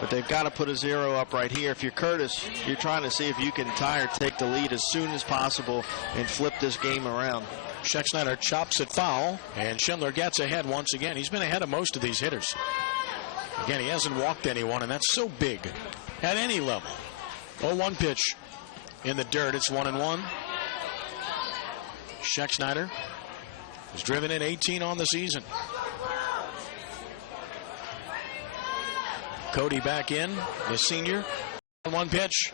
But they've got to put a 0 up right here. If you're Curtis, you're trying to see if you can tie or take the lead as soon as possible and flip this game around. Scheck-Snyder chops it foul, and Schindler gets ahead once again. He's been ahead of most of these hitters. Again, he hasn't walked anyone, and that's so big at any level. 0-1 pitch in the dirt. It's 1-1. Scheck-Snyder has driven in 18 on the season. Cody back in, the senior. 1 pitch.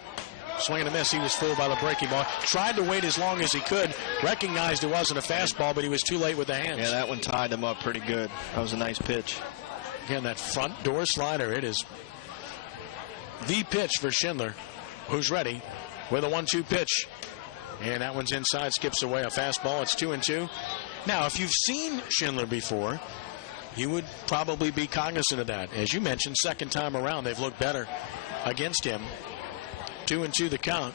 Swing and a miss. He was fooled by the breaking ball. Tried to wait as long as he could. Recognized it wasn't a fastball, but he was too late with the hands. Yeah, that one tied him up pretty good. That was a nice pitch. Again, that front door slider. It is the pitch for Schindler, who's ready with a 1-2 pitch. And that one's inside, skips away a fastball. It's 2-2. Now, if you've seen Schindler before, you would probably be cognizant of that. As you mentioned, second time around, they've looked better against him. 2-2 the count.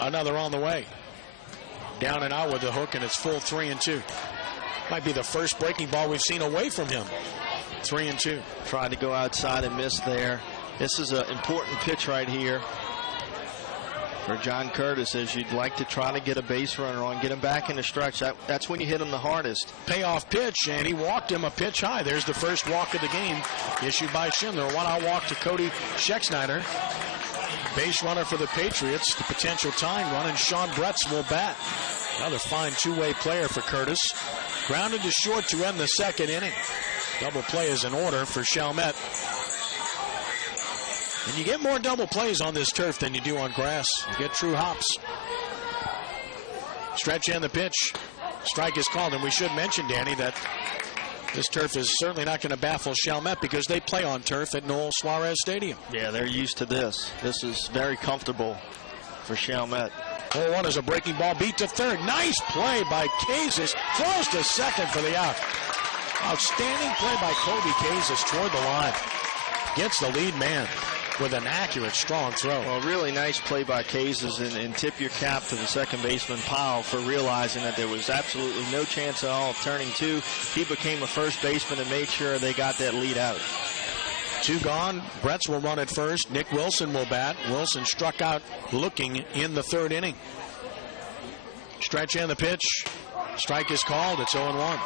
Another on the way. Down and out with the hook, and it's full 3-2. Might be the first breaking ball we've seen away from him. 3-2. Tried to go outside and missed there. This is an important pitch right here for John Curtis, as you'd like to try to get a base runner on, get him back in the stretch. That's when you hit him the hardest. Payoff pitch, and he walked him a pitch high. There's the first walk of the game issued by Schindler. A one-out walk to Cody Schexnayder. Base runner for the Patriots, the potential tying run, and Sean Bretz will bat. Another fine two-way player for Curtis. Grounded to short to end the second inning. Double play is in order for Chalmette. And you get more double plays on this turf than you do on grass. You get true hops. Stretch and the pitch. Strike is called, and we should mention, Danny, that this turf is certainly not going to baffle Chalmette because they play on turf at Noel Suarez Stadium. Yeah, they're used to this. This is very comfortable for Chalmette. 0-1 is a breaking ball, beat to third. Nice play by Kazis. Throws to second for the out. Outstanding play by Kobe Kazis toward the line. Gets the lead man with an accurate, strong throw. Well, really nice play by Kazis, and tip your cap to the second baseman, Powell, for realizing that there was absolutely no chance at all of turning two. He became a first baseman and made sure they got that lead out. 2 gone. Bretz will run at first. Nick Wilson will bat. Wilson struck out looking in the third inning. Stretch and the pitch. Strike is called. It's 0-1.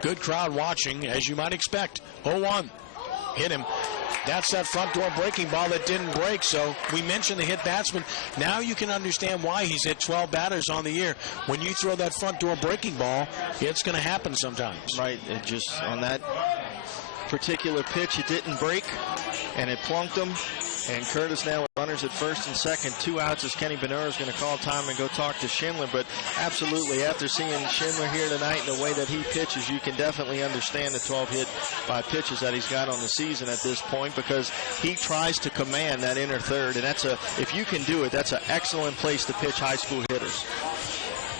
Good crowd watching, as you might expect. 0-1. Hit him. That's that front door breaking ball that didn't break. So we mentioned the hit batsman. Now you can understand why he's hit 12 batters on the year. When you throw that front door breaking ball, it's going to happen sometimes. Right. It just, on that particular pitch, it didn't break, and it plunked him. And Curtis now with runners at first and second. 2 outs as Kenny Benura is going to call time and go talk to Schindler. But absolutely, after seeing Schindler here tonight and the way that he pitches, you can definitely understand the 12 hit by pitches that he's got on the season at this point, because he tries to command that inner third. And that's if you can do it, that's an excellent place to pitch high school hitters.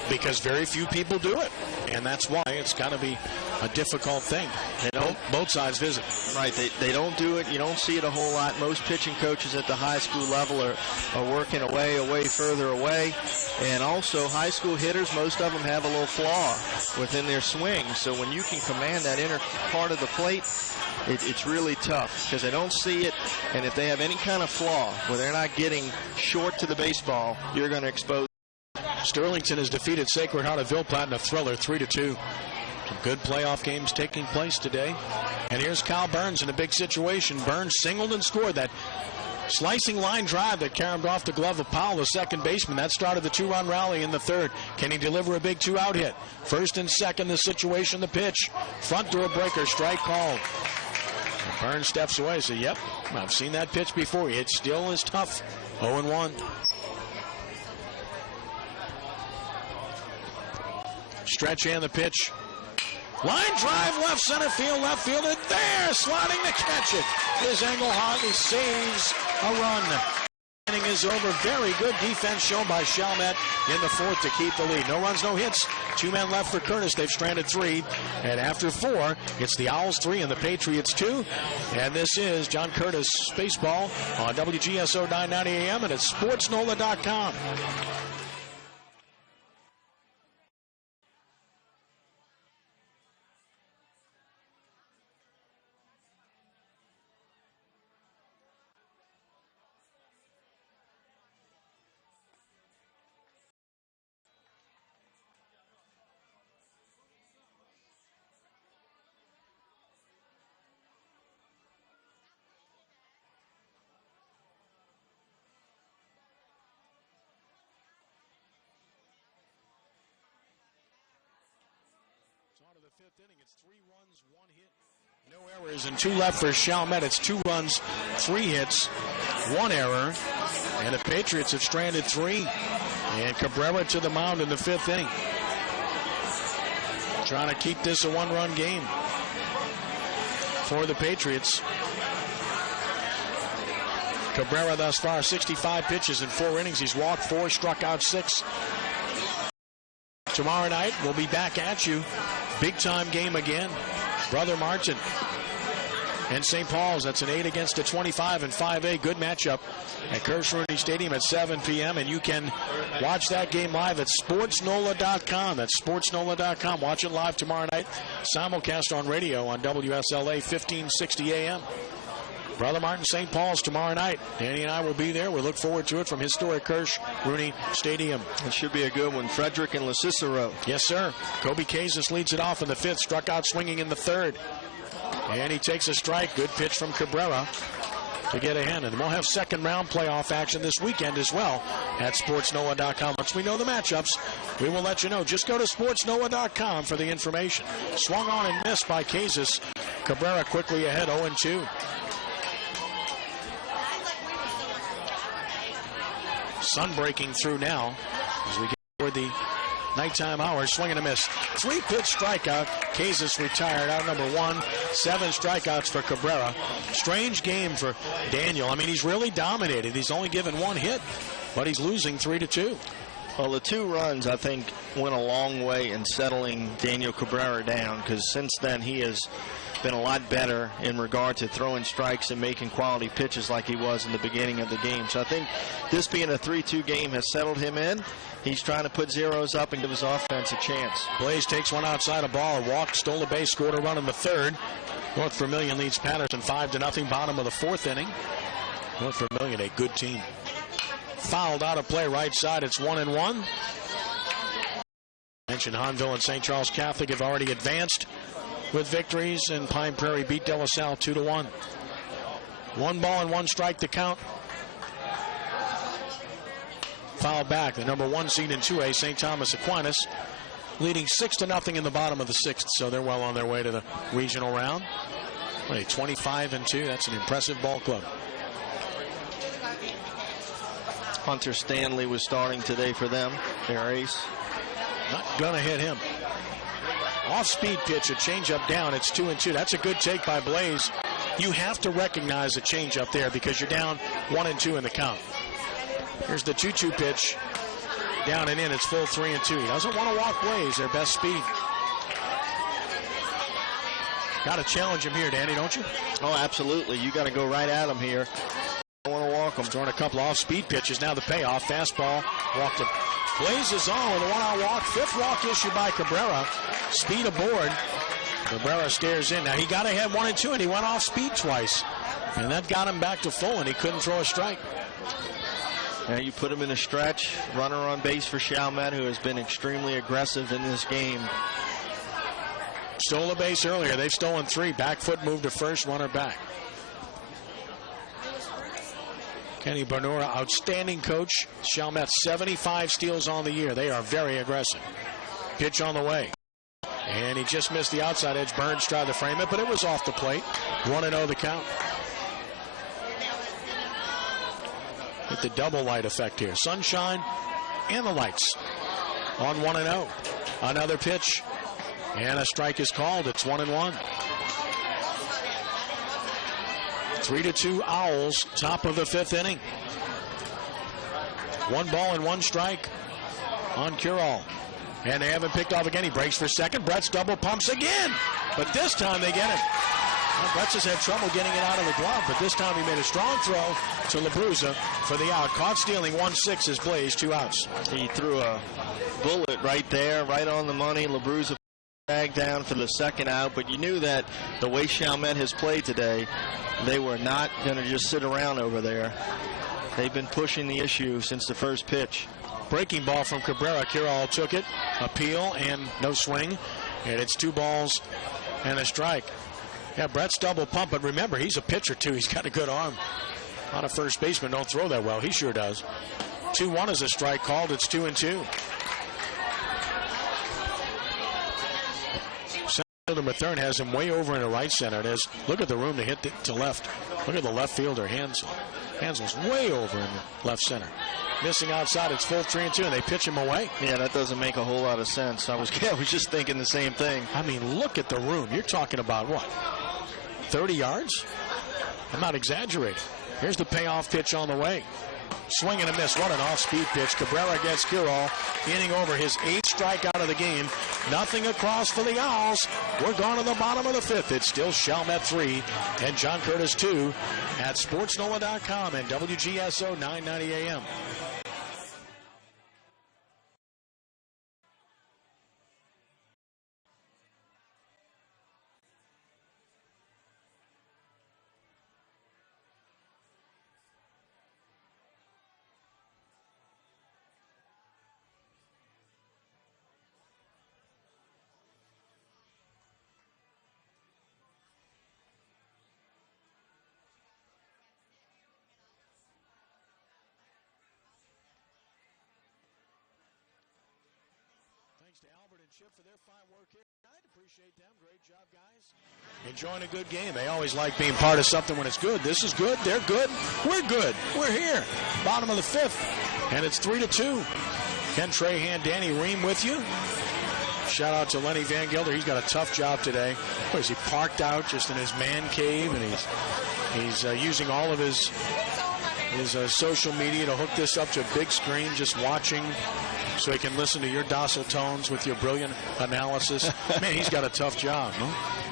Because very few people do it, and that's why it's got to be a difficult thing. They don't. Both sides visit. Right, they don't do it. You don't see it a whole lot. Most pitching coaches at the high school level are working away, further away. And also high school hitters, most of them have a little flaw within their swing. So when you can command that inner part of the plate, it's really tough because they don't see it. And if they have any kind of flaw where they're not getting short to the baseball, you're going to expose. Sterlington has defeated Sacred Heart of Ville-Platte in a thriller, 3-2. Some good playoff games taking place today. And here's Kyle Burns in a big situation. Burns singled and scored that slicing line drive that caromed off the glove of Powell, the second baseman. That started the 2-run rally in the third. Can he deliver a big 2-out hit? First and second, the situation, the pitch. Front door breaker, strike called. And Burns steps away and says, yep, I've seen that pitch before. It still is tough. 0-1. Stretch and the pitch. Line drive, left center field, left fielder there, sliding to catch it is Engelhardt. He saves a run. The inning is over. Very good defense shown by Chalmette in the fourth to keep the lead. No runs, no hits. 2 men left for Curtis. They've stranded 3. And after 4, it's the Owls 3 and the Patriots 2. And this is John Curtis Baseball on WGSO 990 AM and at SportsNOLA.com. It's 3 runs, 1 hit. No errors and 2 left for Chalmette. It's 2 runs, 3 hits, 1 error. And the Patriots have stranded 3. And Cabrera to the mound in the 5th inning. Trying to keep this a 1-run game for the Patriots. Cabrera thus far, 65 pitches in 4 innings. He's walked 4, struck out 6. Tomorrow night, we'll be back at you. Big time game again. Brother Martin and St. Paul's. That's an 8 against a 25 in 5A. Good matchup at Kirsch-Rooney Stadium at 7 p.m. And you can watch that game live at SportsNOLA.com. That's SportsNOLA.com. Watch it live tomorrow night. Simulcast on radio on WSLA 1560 a.m. Brother Martin, St. Paul's tomorrow night. Danny and I will be there. We look forward to it from historic Kirsch-Rooney Stadium. It should be a good one. Frederick and LaCicero. Yes, sir. Kobe Kazis leads it off in the 5th. Struck out swinging in the 3rd. And he takes a strike. Good pitch from Cabrera to get ahead. And we'll have second round playoff action this weekend as well at SportsNOLA.com. Once we know the matchups, we will let you know. Just go to SportsNOLA.com for the information. Swung on and missed by Kazis. Cabrera quickly ahead, 0-2. Sun breaking through now as we get toward the nighttime hours. Swing and a miss. 3-pitch strikeout. Kazis retired out number 1. 7 strikeouts for Cabrera. Strange game for Daniel. I mean, he's really dominated. He's only given 1 hit, but he's losing 3-2. Well, the 2 runs, I think, went a long way in settling Daniel Cabrera down, because since then he has been a lot better in regard to throwing strikes and making quality pitches like he was in the beginning of the game. So I think this being a 3-2 game has settled him in. He's trying to put zeros up and give his offense a chance. Blaze takes one outside a ball, a walk, stole a base, scored a run in the 3rd. North Vermilion leads Patterson 5-0, bottom of the 4th inning. North Vermilion, a good team. Fouled out of play right side. It's 1-1. Mentioned Hanville and St. Charles Catholic have already advanced with victories, and Pine Prairie beat De La Salle 2-1. 1 ball and 1 strike to count. Foul back. The number 1 seed in 2A, St. Thomas Aquinas, leading 6-0 in the bottom of the 6th. So they're well on their way to the regional round. 25-2. That's an impressive ball club. Hunter Stanley was starting today for them, their ace. Not gonna hit him. Off-speed pitch, a changeup down. It's 2-2. That's a good take by Blaze. You have to recognize a changeup there because you're down 1-2 in the count. Here's the 2-2 pitch. Down and in. It's full 3-2. He doesn't want to walk Blaze, their best speed. Got to challenge him here, Danny, don't you? Oh, absolutely. You got to go right at him here. I want to walk him. Throwing a couple off-speed pitches. Now the payoff. Fastball. Walked him. Blaze is on with a 1-out walk. 5th walk issued by Cabrera. Speed aboard. Cabrera stares in. Now he got ahead 1-2 and he went off speed twice. And that got him back to full and he couldn't throw a strike. Now you put him in a stretch. Runner on base for Chalmette, who has been extremely aggressive in this game. Stole a base earlier. They've stolen 3. Back foot moved to first. Runner back. Kenny Barnora, outstanding coach. Chalmette, 75 steals on the year. They are very aggressive. Pitch on the way. And he just missed the outside edge. Burns tried to frame it, but it was off the plate. 1-0 the count. Get the double light effect here. Sunshine and the lights on 1-0. Another pitch. And a strike is called. It's 1-1. 3-2 Owls, top of the 5th inning. 1 ball and 1 strike on Curall. And they haven't picked off again. He breaks for second. Brett's double pumps again. But this time they get it. Well, Brett's has had trouble getting it out of the glove, but this time he made a strong throw to LaBruza for the out. Caught stealing 1-6 as Blaze, 2 outs. He threw a bullet right there, right on the money. LaBruza bagged down for the 2nd out, but you knew that the way Chalmette has played today, they were not going to just sit around over there. They've been pushing the issue since the first pitch. Breaking ball from Cabrera. Curall took it. Appeal and no swing. And it's 2 balls and a strike. Yeah, Brett's double pump, but remember, he's a pitcher too. He's got a good arm. A lot of first basemen don't throw that well. He sure does. 2-1 is a strike called. It's 2-2. Mathern has him way over in the right center. It is. Look at the room to hit to left. Look at the left fielder, Hansel. Hansel's way over in the left center. Missing outside. It's full 3-2, and they pitch him away. Yeah, that doesn't make a whole lot of sense. I was just thinking the same thing. I mean, look at the room. You're talking about what? 30 yards? I'm not exaggerating. Here's the payoff pitch on the way. Swing and a miss. What an off-speed pitch. Cabrera gets Curol, inning over his 8th strikeout of the game. Nothing across for the Owls. We're gone to the bottom of the 5th. It's still Chalmette 3 and John Curtis 2 at SportsNOLA.com and WGSO 990 AM. For their fine work here tonight. Appreciate them. Great job, guys. Enjoying a good game. They always like being part of something when it's good. This is good. They're good. We're good. We're here. Bottom of the 5th. And it's 3-2. Ken Trahan, Danny Riehm with you. Shout out to Lenny Van Gelder. He's got a tough job today. What is he parked out just in his man cave, and he's using all of his social media to hook this up to a big screen, just watching so he can listen to your docile tones with your brilliant analysis. Man, he's got a tough job, huh?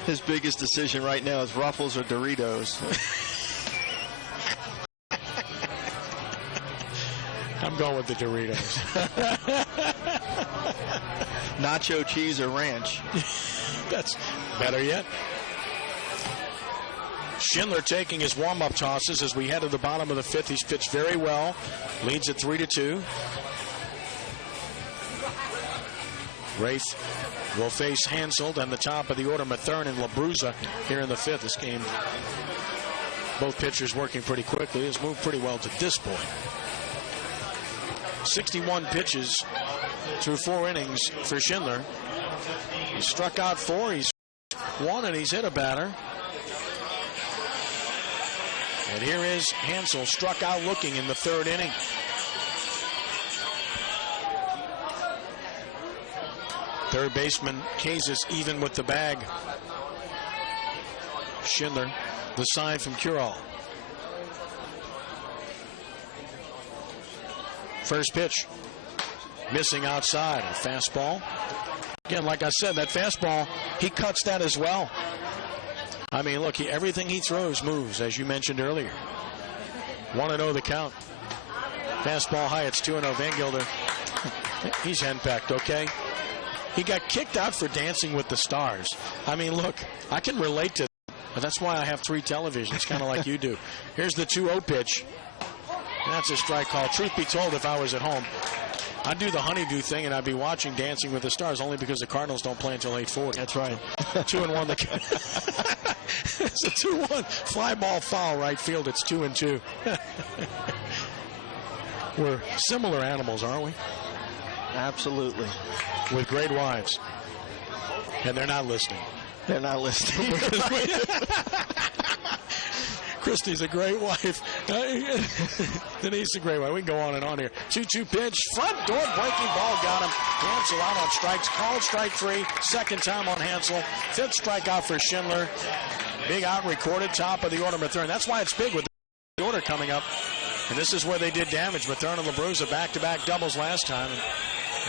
His biggest decision right now is Ruffles or Doritos. I'm going with the Doritos. Nacho cheese or ranch. That's better yet. Schindler taking his warm-up tosses as we head to the bottom of the 5th. He's pitched very well. Leads at 3-2. Rafe will face Hansel, and the top of the order, Materne and LaBruza here in the 5th. This game, both pitchers working pretty quickly. Has moved pretty well to this point. 61 pitches through 4 innings for Schindler. He struck out 4. He's 1, and he's hit a batter. And here is Hansel, struck out looking in the 3rd inning. Third baseman Kazis even with the bag. Schindler, the sign from Curol. First pitch, missing outside, a fastball. Again, like I said, that fastball, he cuts that as well. I mean, look, everything he throws moves, as you mentioned earlier. 1-0 the count. Fastball high, it's 2-0. Van Gelder, he's henpecked, okay? He got kicked out for Dancing with the Stars. I mean, look, I can relate to that, but that's why I have 3 televisions, kind of like you do. Here's the 2-0 pitch. That's a strike call. Truth be told, if I was at home, I'd do the honeydew thing, and I'd be watching Dancing with the Stars, only because the Cardinals don't play until 8:40. That's right. 2-1. It's a 2-1. Fly ball foul right field. It's 2-2. We're similar animals, aren't we? Absolutely. With great wives. And they're not listening. They're not listening. Christy's a great wife. Denise is a great wife. We can go on and on here. 2-2 pitch. Front door breaking ball. Got him. Hansel out on strikes. Called strike 3. Second time on Hansel. 5th strikeout for Schindler. Big out recorded. Top of the order, Materne. That's why it's big with the order coming up. And this is where they did damage. Materne and LaBruza back-to-back doubles last time.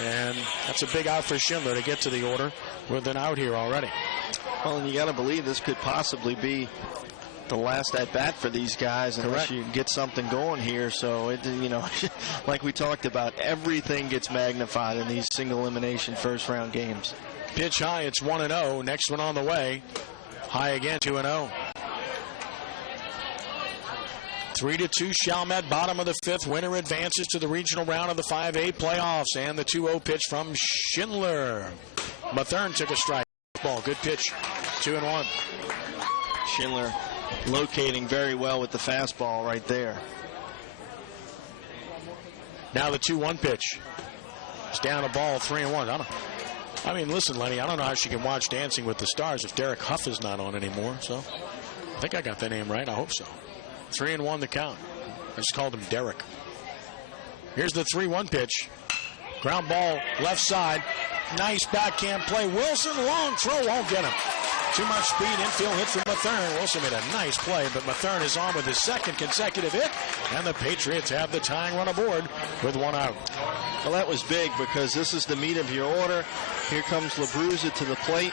And that's a big out for Schindler to get to the order with an out here already. Well, and you got to believe this could possibly be the last at-bat for these guys unless you get something going here. So, like we talked about, everything gets magnified in these single elimination first-round games. Pitch high, it's 1-0. Next one on the way. High again, 2-0. 3-2 Chalmette, bottom of the 5th. Winner advances to the regional round of the 5A playoffs. And the 2-0 pitch from Schindler. Materne took a strike. Ball, good pitch. 2-1. Schindler locating very well with the fastball right there. Now the 2-1 pitch. It's down a ball, 3-1. I mean, listen, Lenny, I don't know how she can watch Dancing with the Stars if Derek Huff is not on anymore. So I think I got the name right. I hope so. 3-1 the count. I just called him Derek. Here's the 3-1 pitch. Ground ball left side. Nice backhand play. Wilson, long throw, won't get him. Too much speed, infield hit from Methern. Wilson made a nice play, but Methern is on with his second consecutive hit, and the Patriots have the tying run aboard with one out. Well, that was big because this is the meat of your order. Here comes LaBruzza to the plate,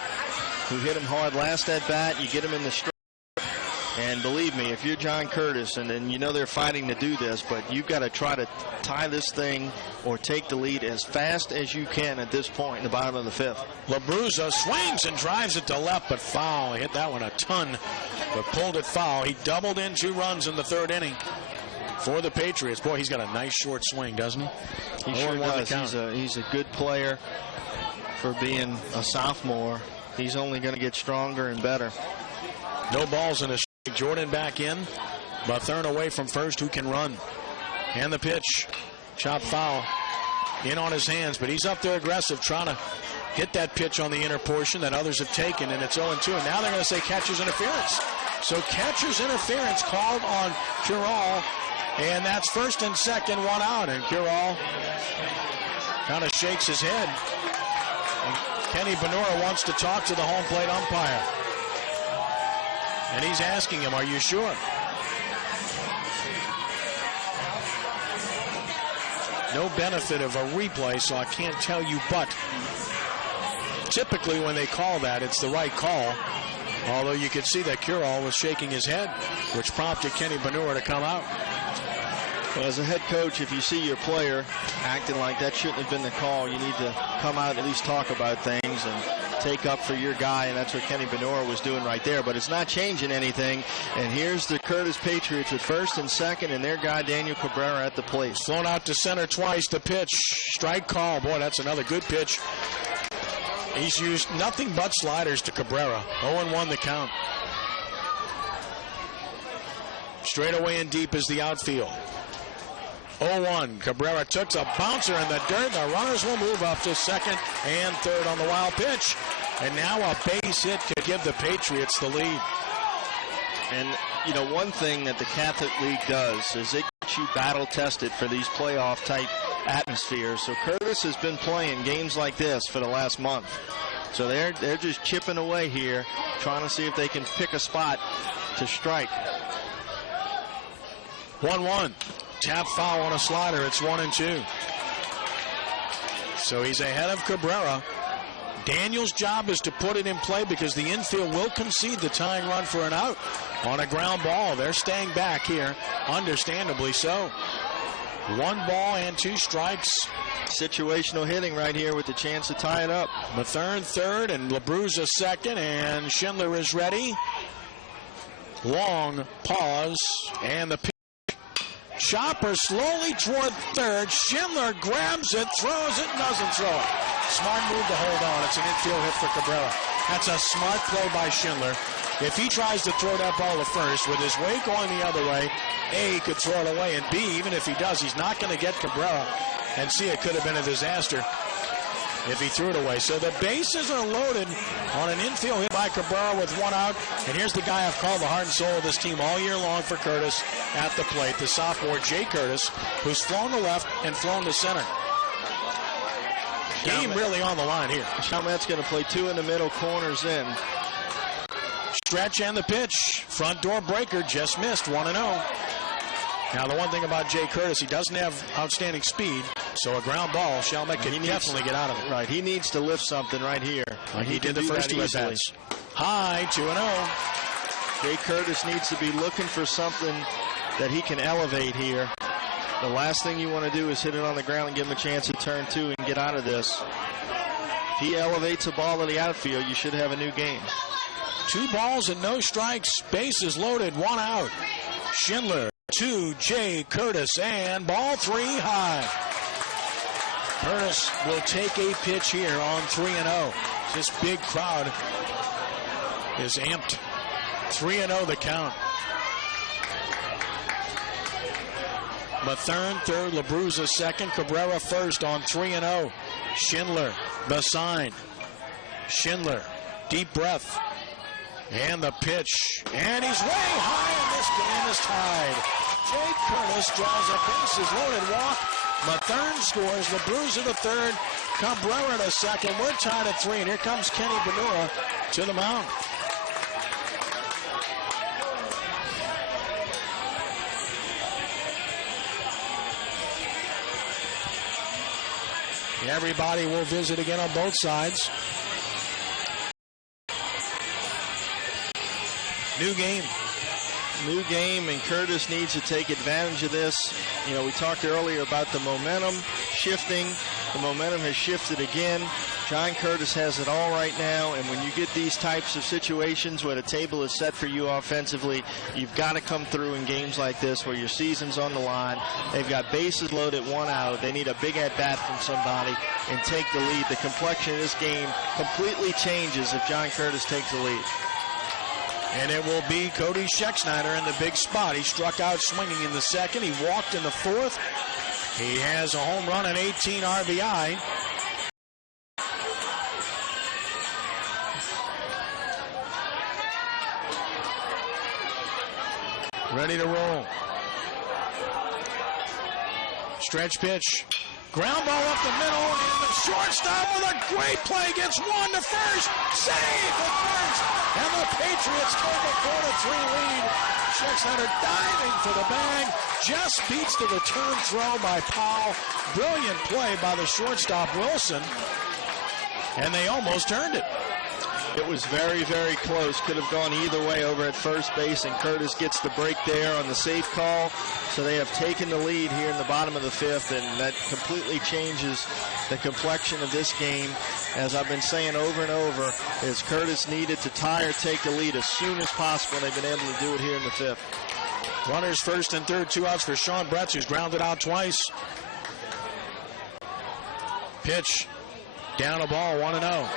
who hit him hard last at bat. You get him in the strike. And believe me, if you're John Curtis, and you know they're fighting to do this, but you've got to try to tie this thing or take the lead as fast as you can at this point in the bottom of the fifth. LaBruzza swings and drives it to left, but foul. He hit that one a ton, but pulled it foul. He doubled in 2 runs in the 3rd inning for the Patriots. Boy, he's got a nice short swing, doesn't he? He sure does. He's a good player for being a sophomore. He's only going to get stronger and better. No balls in a strike. Jordan back in. Methern away from first. Who can run? And the pitch. Chop foul. In on his hands, but he's up there aggressive, trying to hit that pitch on the inner portion that others have taken, and it's 0-2. And now they're going to say catcher's interference. So catcher's interference called on Curral, and that's first and second, 1 out. And Curral kind of shakes his head. And Kenny Benora wants to talk to the home plate umpire. And he's asking him, are you sure? No benefit of a replay, so I can't tell you, but typically when they call that, it's the right call. Although you could see that Curral was shaking his head, which prompted Kenny Benora to come out. Well, as a head coach, if you see your player acting like that shouldn't have been the call, you need to come out and at least talk about things and take up for your guy, and that's what Kenny Benora was doing right there. But it's not changing anything, and here's the Curtis Patriots with first and second, and their guy Daniel Cabrera at the plate. Flown out to center twice. The pitch, strike call. Boy, that's another good pitch. He's used nothing but sliders to Cabrera. 0-1 the count. Straight away and deep is the outfield. 0-1. Cabrera took a bouncer in the dirt. The runners will move up to second and third on the wild pitch. And now a base hit could give the Patriots the lead. And, you know, one thing that the Catholic League does is it gets you battle-tested for these playoff-type atmospheres. So Curtis has been playing games like this for the last month. So they're just chipping away here, trying to see if they can pick a spot to strike. 1-1. Tap foul on a slider. It's 1-2. So he's ahead of Cabrera. Daniel's job is to put it in play because the infield will concede the tying run for an out on a ground ball. They're staying back here, understandably so. 1 ball and 2 strikes. Situational hitting right here with the chance to tie it up. Methern third and LaBruzza second, and Schindler is ready. Long pause, and the pitch. Chopper slowly toward third. Schindler grabs it, throws it, doesn't throw it. Smart move to hold on. It's an infield hit for Cabrera. That's a smart play by Schindler. If he tries to throw that ball to first with his weight going the other way, A, he could throw it away, and B, even if he does, he's not going to get Cabrera. And C, it could have been a disaster if he threw it away. So the bases are loaded on an infield hit by Cabrera with 1 out. And here's the guy I've called the heart and soul of this team all year long for Curtis at the plate, the sophomore Jay Curtis, who's flown to left and flown to center. Game really on the line here. Chalmette's going to play 2 in the middle, corners in. Stretch and the pitch. Front door breaker just missed. 1-0. Now, the one thing about Jay Curtis, he doesn't have outstanding speed, so a ground ball, Chalmette can definitely get out of it. Right, he needs to lift something right here. Like he did the first 2 at-bats. High, 2-0. Jay Curtis needs to be looking for something that he can elevate here. The last thing you want to do is hit it on the ground and give him a chance to turn 2 and get out of this. If he elevates a ball to the outfield, you should have a new game. 2 balls and no strikes. Bases loaded, 1 out. Schindler to Jay Curtis, and ball 3 high. Curtis will take a pitch here on 3-0. This big crowd is amped. 3-0 the count. Methern third, LaBruzza second, Cabrera first on 3-0. Schindler, the sign. Schindler, deep breath. And the pitch. And he's way high, and this game is tied. Jay Curtis draws a bases loaded walk. Methern scores. LaBruzza the third. Cabrera the second. We're tied at 3, and here comes Kenny Benora to the mound. Everybody will visit again on both sides. New game. New game, and Curtis needs to take advantage of this. You know, we talked earlier about the momentum shifting. The momentum has shifted again. John Curtis has it all right now, and when you get these types of situations where the table is set for you offensively, you've got to come through in games like this where your season's on the line. They've got bases loaded, 1 out. They need a big at-bat from somebody and take the lead. The complexion of this game completely changes if John Curtis takes the lead. And it will be Cody Schexnayder in the big spot. He struck out swinging in the second. He walked in the fourth. He has a home run and 18 RBI. Ready to roll. Stretch pitch. Ground ball up the middle, and the shortstop with a great play gets one to first. Save at first, and the Patriots take a 4-3 lead. Schexnayder diving for the bag, just beats the return throw by Powell. Brilliant play by the shortstop Wilson, and they almost earned it. It was very, very close. Could have gone either way over at first base, and Curtis gets the break there on the safe call. So they have taken the lead here in the bottom of the fifth, and that completely changes the complexion of this game. As I've been saying over and over, is Curtis needed to tie or take the lead as soon as possible. They've been able to do it here in the fifth. Runners first and third, 2 outs for Sean Bretz, who's grounded out twice. Pitch, down a ball, 1-0.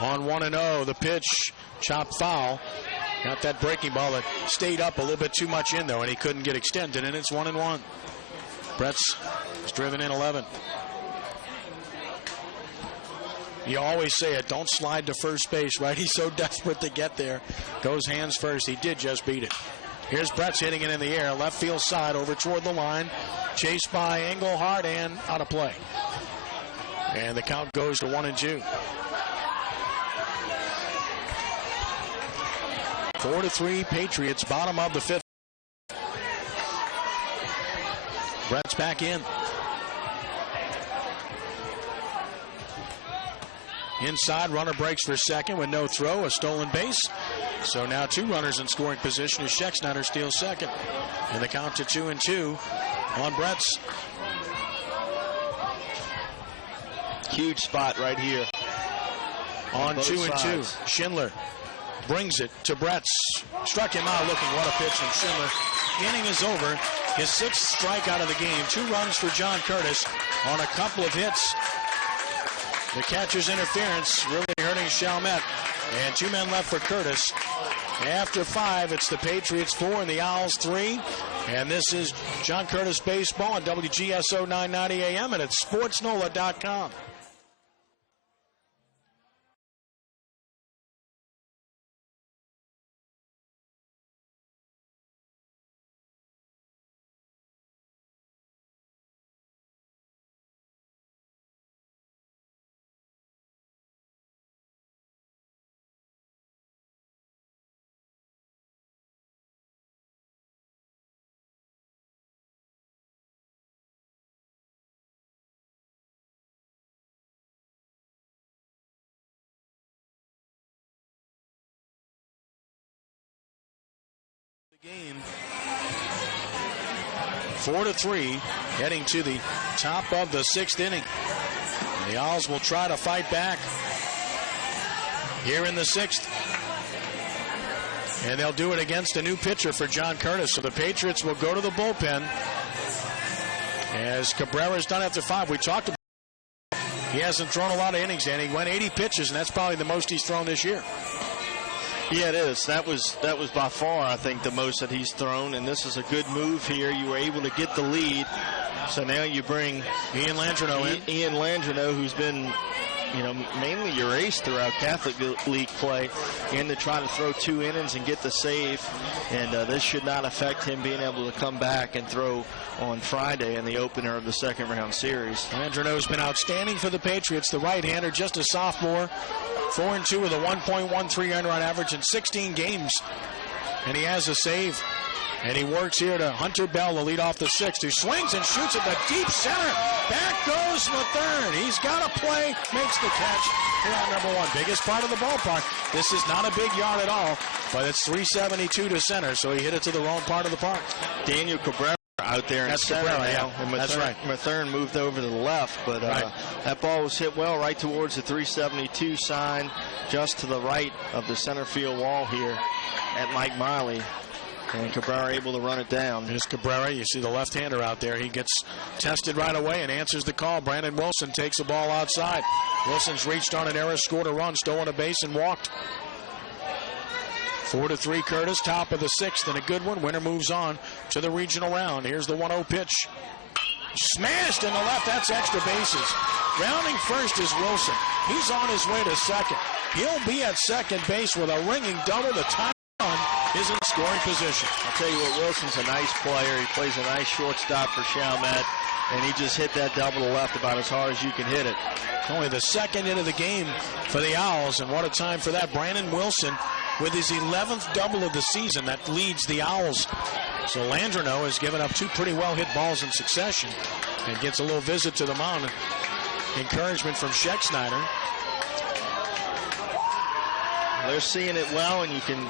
On 1-0, the pitch, chopped foul. Got that breaking ball that stayed up a little bit too much in, though, and he couldn't get extended, and it's 1-1. Bretz is driven in 11. You always say it, don't slide to first base, right? He's so desperate to get there. Goes hands first. He did just beat it. Here's Bretz hitting it in the air, left field side, over toward the line. Chased by Engelhardt and out of play. And the count goes to 1-2. 4-3 Patriots, bottom of the fifth. Brett's back in. Inside, runner breaks for second with no throw, a stolen base. So now 2 runners in scoring position as Schexnayder steals second. And the count to 2-2 on Brett's. Huge spot right here. On 2-2, Schindler brings it to Bretz. Struck him out looking. What a pitch from Schindler. Inning is over. His 6th strikeout of the game. 2 runs for John Curtis on a couple of hits. The catcher's interference really hurting Chalmette. And 2 men left for Curtis. After 5, it's the Patriots 4 and the Owls 3. And this is John Curtis Baseball on WGSO 990 AM and at SportsNOLA.com. Game 4-3, heading to the top of the 6th inning. And the Owls will try to fight back here in the 6th. And they'll do it against a new pitcher for John Curtis. So the Patriots will go to the bullpen. As Cabrera's done after 5. We talked about he hasn't thrown a lot of innings, and he went 80 pitches, and that's probably the most he's thrown this year. Yeah, it is. That was by far, I think, the most that he's thrown, and this is a good move here. You were able to get the lead, so now you bring Ian Landreneau in. Ian Landreneau, who's been, mainly your ace throughout Catholic League play, in to try to throw 2 innings and get the save, and this should not affect him being able to come back and throw on Friday in the opener of the 2nd round series. Landreneau's been outstanding for the Patriots, the right-hander, just a sophomore. 4-2 with a 1.13 earned run average in 16 games. And he has a save. And he works here to Hunter Bell, the lead off the sixth, who swings and shoots at the deep center. Back goes Metairie. He's got a play, makes the catch here on number one. Biggest part of the ballpark. This is not a big yard at all, but it's 372 to center, so he hit it to the wrong part of the park. Daniel Cabrera out there in center now. Yeah. And That's right. Metairie moved over to the left, but that ball was hit well right towards the 372 sign, just to the right of the center field wall here at Mike Miley. And Cabrera able to run it down. Here's Cabrera. You see the left-hander out there. He gets tested right away and answers the call. Brandon Wilson takes the ball outside. Wilson's reached on an error, scored a run, stolen a base, and walked. 4-3 Curtis, top of the sixth, and a good one. Winner moves on to the regional round. Here's the 1-0 pitch. Smashed in the left. That's extra bases. Rounding first is Wilson. He's on his way to second. He'll be at second base with a ringing double. The time is in scoring position. I'll tell you what, Wilson's a nice player. He plays a nice shortstop for Chalmette, and he just hit that double to left about as hard as you can hit it. Only the second hit of the game for the Owls, and what a time for that. Brandon Wilson with his 11th double of the season. That leads the Owls. So Landreneau has given up two pretty well-hit balls in succession and gets a little visit to the mound. Encouragement from Scheck-Snyder. They're seeing it well, and you can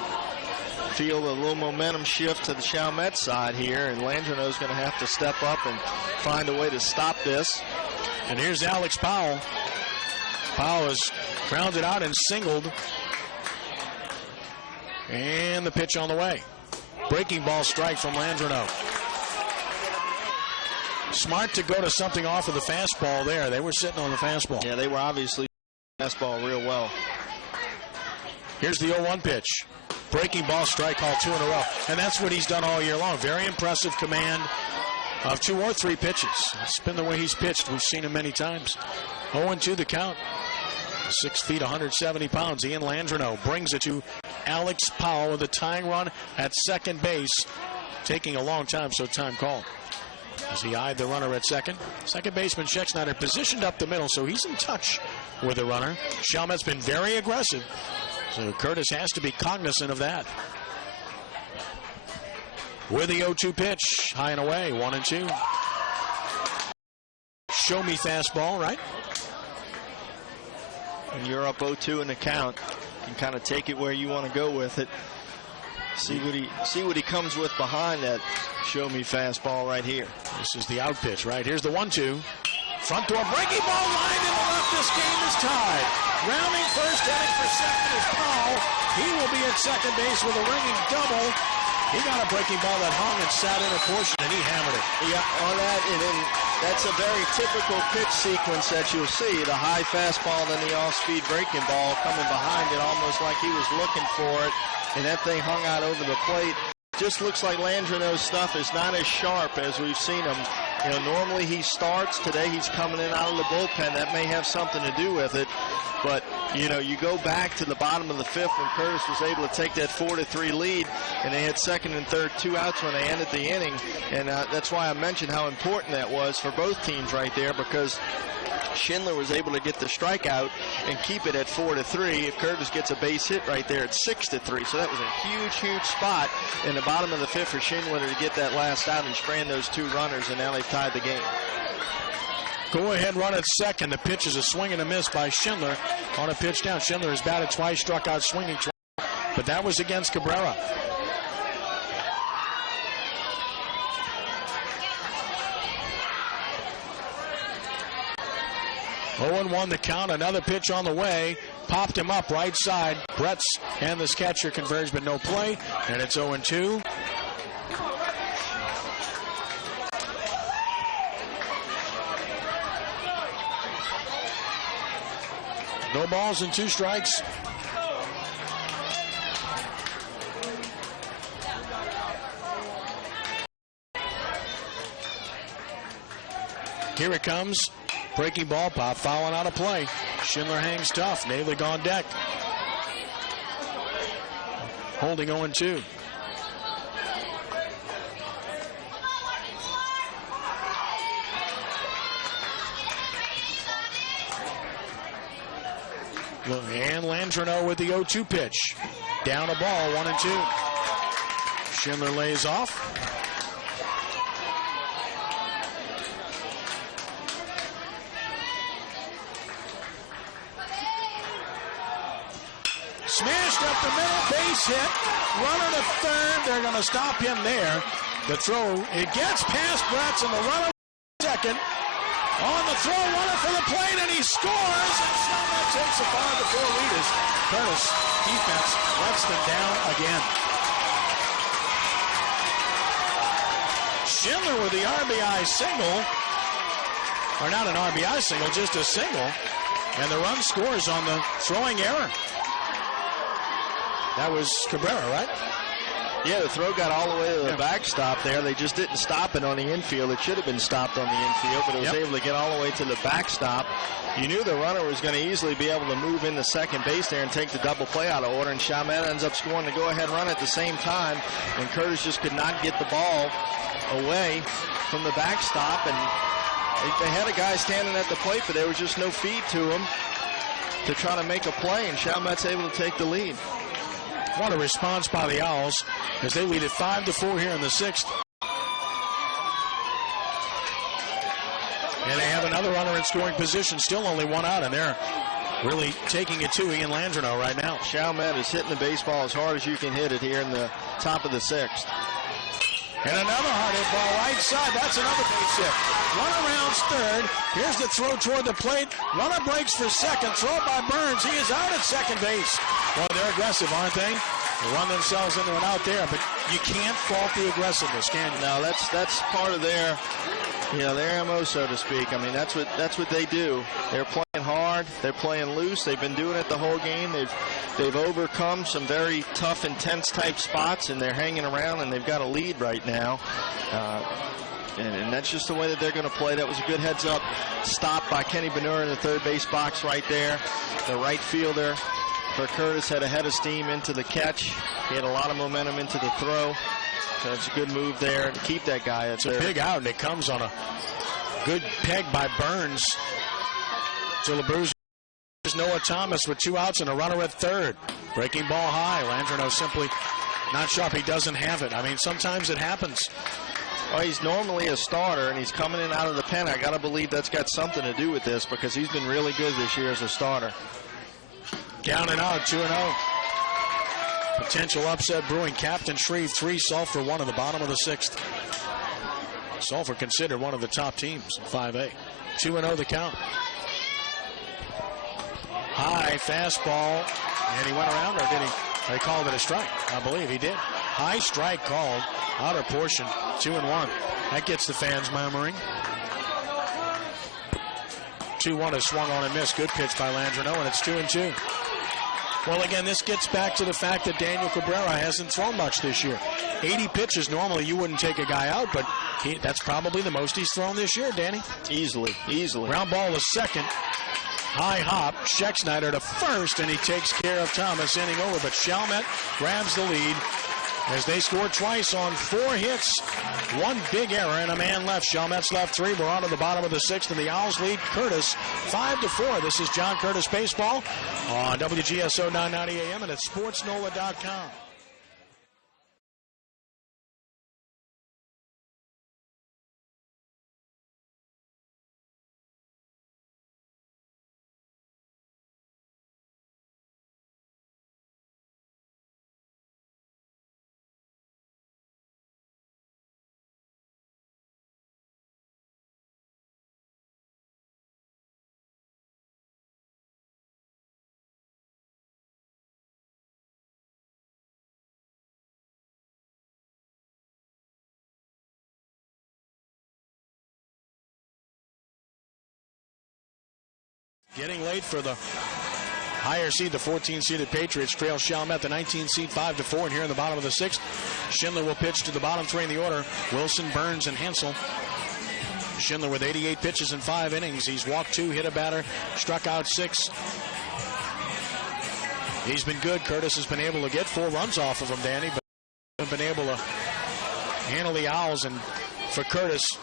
feel a little momentum shift to the Chalmette side here, and Landreneau's going to have to step up and find a way to stop this. And here's Alex Powell. Powell is grounded out and singled. And the pitch on the way. Breaking ball strike from Landreneau. Smart to go to something off of the fastball there. They were sitting on the fastball. Yeah, they were obviously fastball real well. Here's the 0-1 pitch. Breaking ball strike call, 2 in a row. And that's what he's done all year long. Very impressive command of 2 or 3 pitches. It's been the way he's pitched. We've seen him many times. 0-2 the count. 6 feet, 170 pounds. Ian Landreneau brings it to Alex Powell with a tying run at second base. Taking a long time, so time called. As he eyed the runner at second. Second baseman Scheck-Snyder positioned up the middle, so he's in touch with the runner. Chalmette's been very aggressive. So Curtis has to be cognizant of that. With the 0-2 pitch, high and away, 1-2. Show me fastball, right? And you're up 0-2 in the count. You can kind of take it where you want to go with it. See what he comes with behind that show me fastball right here. This is the out pitch, right? Here's the 1-2. Front door, breaking ball, line to the left. This game is tied. Rounding first, heading for second is Powell. He will be at second base with a ringing double. He got a breaking ball that hung and sat in a portion, and he hammered it. Yeah, on that, and then that's a very typical pitch sequence that you'll see. The high fastball, then the off-speed breaking ball coming behind it, almost like he was looking for it, and that thing hung out over the plate. Just looks like Landreneau's stuff is not as sharp as we've seen him. You know, normally he starts. Today he's coming in out of the bullpen. That may have something to do with it. But, you know, you go back to the bottom of the fifth when Curtis was able to take that 4-3 lead, and they had second and third, 2 outs when they ended the inning. And that's why I mentioned how important that was for both teams right there, because Schindler was able to get the strikeout and keep it at 4-3. If Curtis gets a base hit right there, it's 6-3. So that was a huge, huge spot in the bottom of the fifth for Schindler to get that last out and strand those 2 runners, and now they've tied the game. Go ahead run at second. The pitch is a swing and a miss by Schindler on a pitch down. Schindler has batted twice, struck out swinging twice, but that was against Cabrera. Oh, 0-1 the count. Another pitch on the way. Popped him up right side. Bretz and this catcher converge, but no play. And it's 0-2. No balls and 2 strikes. Here it comes. Breaking ball, pop fouling out of play. Schindler hangs tough. Naylor on deck. Holding 0-2. And Landreneau with the 0-2 pitch. Down a ball, 1-2. Schindler lays off. Smashed up the middle, base hit. Runner to third. They're going to stop him there. The throw, it gets past Bretz, and the runner second. On the throw, runner for the plate, and he scores. And Chalmette takes a 5-4 lead as Curtis defense lets them down again. Schindler with the RBI single. Or not an RBI single, just a single. And the run scores on the throwing error. That was Cabrera, right? Yeah, the throw got all the way to the backstop there. They just didn't stop it on the infield. It should have been stopped on the infield, but it was able to get all the way to the backstop. You knew the runner was going to easily be able to move into second base there and take the double play out of order, and Chalmette ends up scoring the go-ahead run at the same time, and Curtis just could not get the ball away from the backstop, and they had a guy standing at the plate, but there was just no feed to him to try to make a play, and Chalmette's able to take the lead. What a response by the Owls as they lead it 5-4 here in the sixth. And they have another runner in scoring position, still only one out, and they're really taking it to Ian Landreneau right now. Chalmette is hitting the baseball as hard as you can hit it here in the top of the sixth. And another hard hit ball right side. That's another base hit. Runner rounds third. Here's the throw toward the plate. Runner breaks for second. Throw by Burns. He is out at second base. Well, they're aggressive, aren't they? They run themselves into an out there, but you can't fault the aggressiveness, can you? No, that's part of their MO, so to speak. I mean, that's what they do. They're playing hard. They're playing loose. They've been doing it the whole game. They've overcome some very tough, intense type spots, and they're hanging around, and they've got a lead right now. And that's just the way that they're going to play. That was a good heads-up stop by Kenny Benura in the third base box right there. The right fielder for Curtis had a head of steam into the catch. He had a lot of momentum into the throw. So it's a good move there to keep that guy at third. It's a big out, and it comes on a good peg by Burns to LeBruz. Noah Thomas with 2 outs and a runner at third. Breaking ball high. Landreneau simply not sharp. He doesn't have it. I mean, sometimes it happens. Well, he's normally a starter, and he's coming in out of the pen. I got to believe that's got something to do with this because he's been really good this year as a starter. Down and out, 2-0. Potential upset brewing. Captain Shreve 3, Sulphur 1 in the bottom of the sixth. Sulphur considered one of the top teams in 5A. 2-0 the count. High fastball, and he went around, or did he? They called it a strike. I believe he did. High strike called, outer portion, 2-1. That gets the fans murmuring. 2-1 is swung on and missed. Good pitch by Landreneau, and it's 2-2. Well, again, this gets back to the fact that Daniel Cabrera hasn't thrown much this year. 80 pitches, normally you wouldn't take a guy out, but that's probably the most he's thrown this year, Danny. Easily. Ground ball to second. High hop, Schexnayder to first, and he takes care of Thomas, inning over. But Chalmette grabs the lead as they score twice on 4 hits. 1 big error and a man left. Chalmette's left 3. We're on to the bottom of the sixth, and the Owls lead Curtis 5-4. This is John Curtis Baseball on WGSO 990 AM and at SportsNOLA.com. Getting late for the higher seed, the 14-seeded Patriots trail Chalmette, the 19-seed 5-4, and here in the bottom of the sixth, Schindler will pitch to the bottom 3 in the order. Wilson, Burns, and Hensel. Schindler with 88 pitches in 5 innings. He's walked 2, hit a batter, struck out 6. He's been good. Curtis has been able to get 4 runs off of him, Danny, but hasn't been able to handle the Owls. And for Curtis,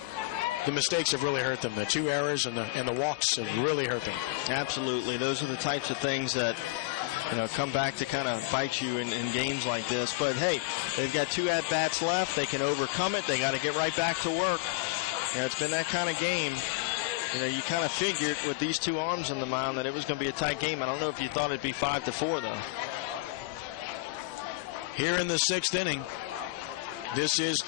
the mistakes have really hurt them. The 2 errors and the walks have really hurt them. Absolutely. Those are the types of things that, come back to kind of bite you in games like this. But, hey, they've got 2 at-bats left. They can overcome it. They got to get right back to work. It's been that kind of game. You kind of figured with these 2 arms on the mound that it was going to be a tight game. I don't know if you thought it'd be 5-4, though. Here in the 6th inning, this is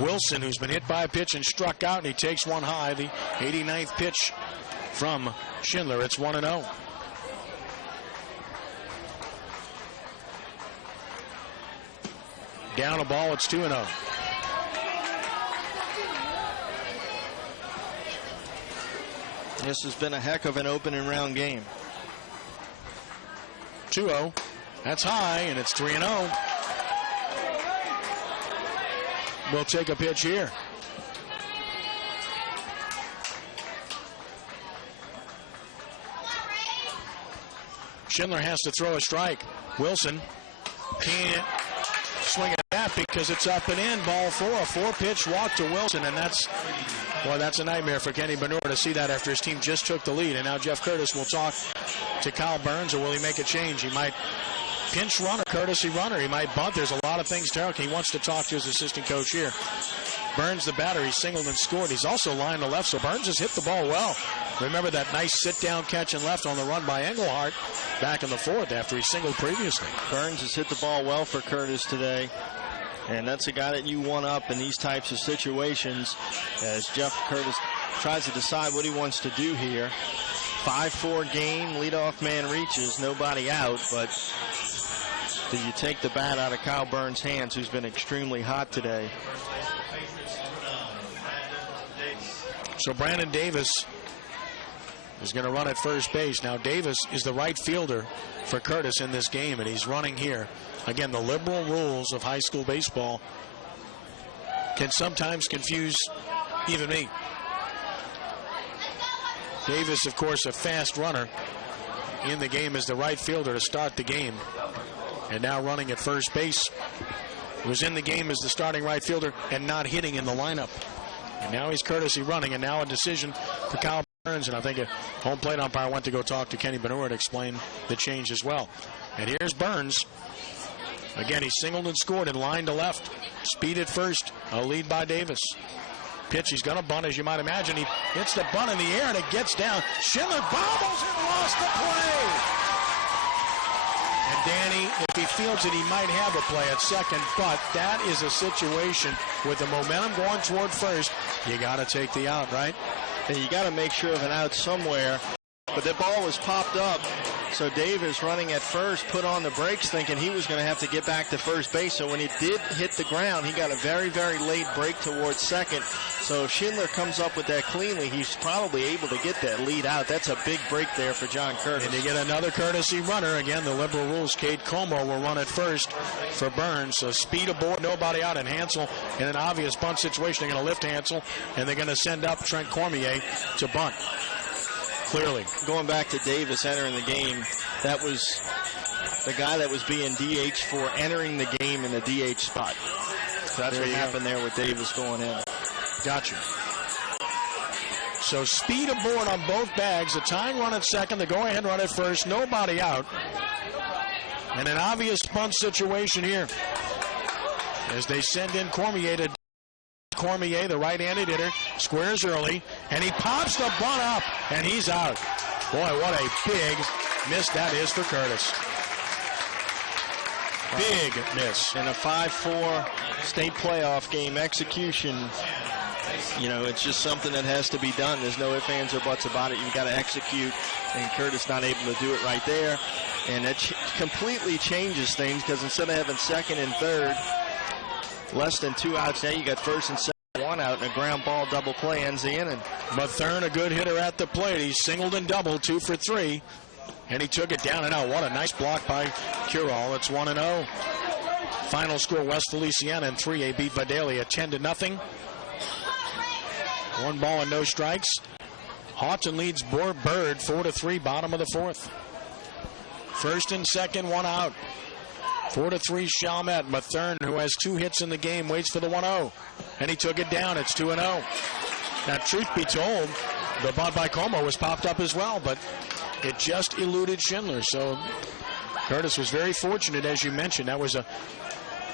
Wilson, who's been hit by a pitch and struck out, and he takes one high. The 89th pitch from Schindler. It's 1-0. Down a ball, it's 2-0. This has been a heck of an opening round game. 2-0. That's high, and it's 3-0. We'll take a pitch here. Schindler has to throw a strike. Wilson can't swing at that because it's up and in. Ball 4, a 4-pitch walk to Wilson, and that's a nightmare for Kenny Benur to see that after his team just took the lead. And now Jeff Curtis will talk to Kyle Burns, or will he make a change? He might pinch run or courtesy runner. He might bunt. There's a lot of things he wants to talk to his assistant coach here. Burns, the batter, he's singled and scored. He's also lined to left, so Burns has hit the ball well. Remember that nice sit-down catch and left on the run by Engelhardt back in the 4th after he singled previously. Burns has hit the ball well for Curtis today. And that's a guy that you want up in these types of situations as Jeff Curtis tries to decide what he wants to do here. 5-4 game, leadoff man reaches, nobody out, but do you take the bat out of Kyle Burns' hands, who's been extremely hot today? So Brandon Davis is going to run at first base. Now Davis is the right fielder for Curtis in this game, and he's running here. Again, the liberal rules of high school baseball can sometimes confuse even me. Davis, of course, a fast runner in the game as the right fielder to start the game. And now running at first base. Was in the game as the starting right fielder and not hitting in the lineup. And now he's courtesy running, and now a decision for Kyle Burns. And I think a home plate umpire went to go talk to Kenny Benur to explain the change as well. And here's Burns. Again, he singled and scored and lined to left. Speed at first, a lead by Davis. Pitch, he's going to bunt, as you might imagine. He hits the bunt in the air, and it gets down. Schindler bobbles and lost the play. And Danny, if he fields it, he might have a play at second, but that is a situation with the momentum going toward first. You got to take the out, right? And you got to make sure of an out somewhere. But the ball was popped up, so Davis running at first put on the brakes thinking he was going to have to get back to first base. So when he did hit the ground, he got a very, very late break towards second. So if Schindler comes up with that cleanly, he's probably able to get that lead out. That's a big break there for John Curtis. And you get another courtesy runner. Again, the liberal rules, Cade Como will run at first for Burns. So speed aboard, nobody out, and Hansel in an obvious bunt situation. They're going to lift Hansel, and they're going to send up Trent Cormier to bunt. Clearly. Going back to Davis entering the game, that was the guy that was being DH for entering the game in the DH spot. So that's what happened there with Davis going in. Gotcha. So speed aboard on both bags. The tying run at second, the go-ahead run at first, nobody out. And an obvious bunt situation here as they send in Cormier to Cormier, the right-handed hitter, squares early, and he pops the bunt up, and he's out. Boy, what a big miss that is for Curtis. Big miss. In a 5-4 state playoff game execution, you know, it's just something that has to be done. There's no ifs, ands, or buts about it. You've got to execute, and Curtis not able to do it right there. And that completely changes things because instead of having second and third, less than 2 outs, now you got first and second, 1 out, and a ground ball double play ends the inning. Mathern, a good hitter at the plate. He singled and doubled, 2 for 3, and he took it down and out. What a nice block by Curall. It's 1-0. Final score: West Feliciana and 3A beat Vidalia 10-0. 1 ball and no strikes. Houghton leads Bird 4-3, bottom of the 4th. First and second, 1 out. 4-3 Chalmette. Mathern, who has 2 hits in the game, waits for the 1-0. And he took it down. It's 2-0. Now, truth be told, the bunt by Como was popped up as well, but it just eluded Schindler. So Curtis was very fortunate, as you mentioned. That was a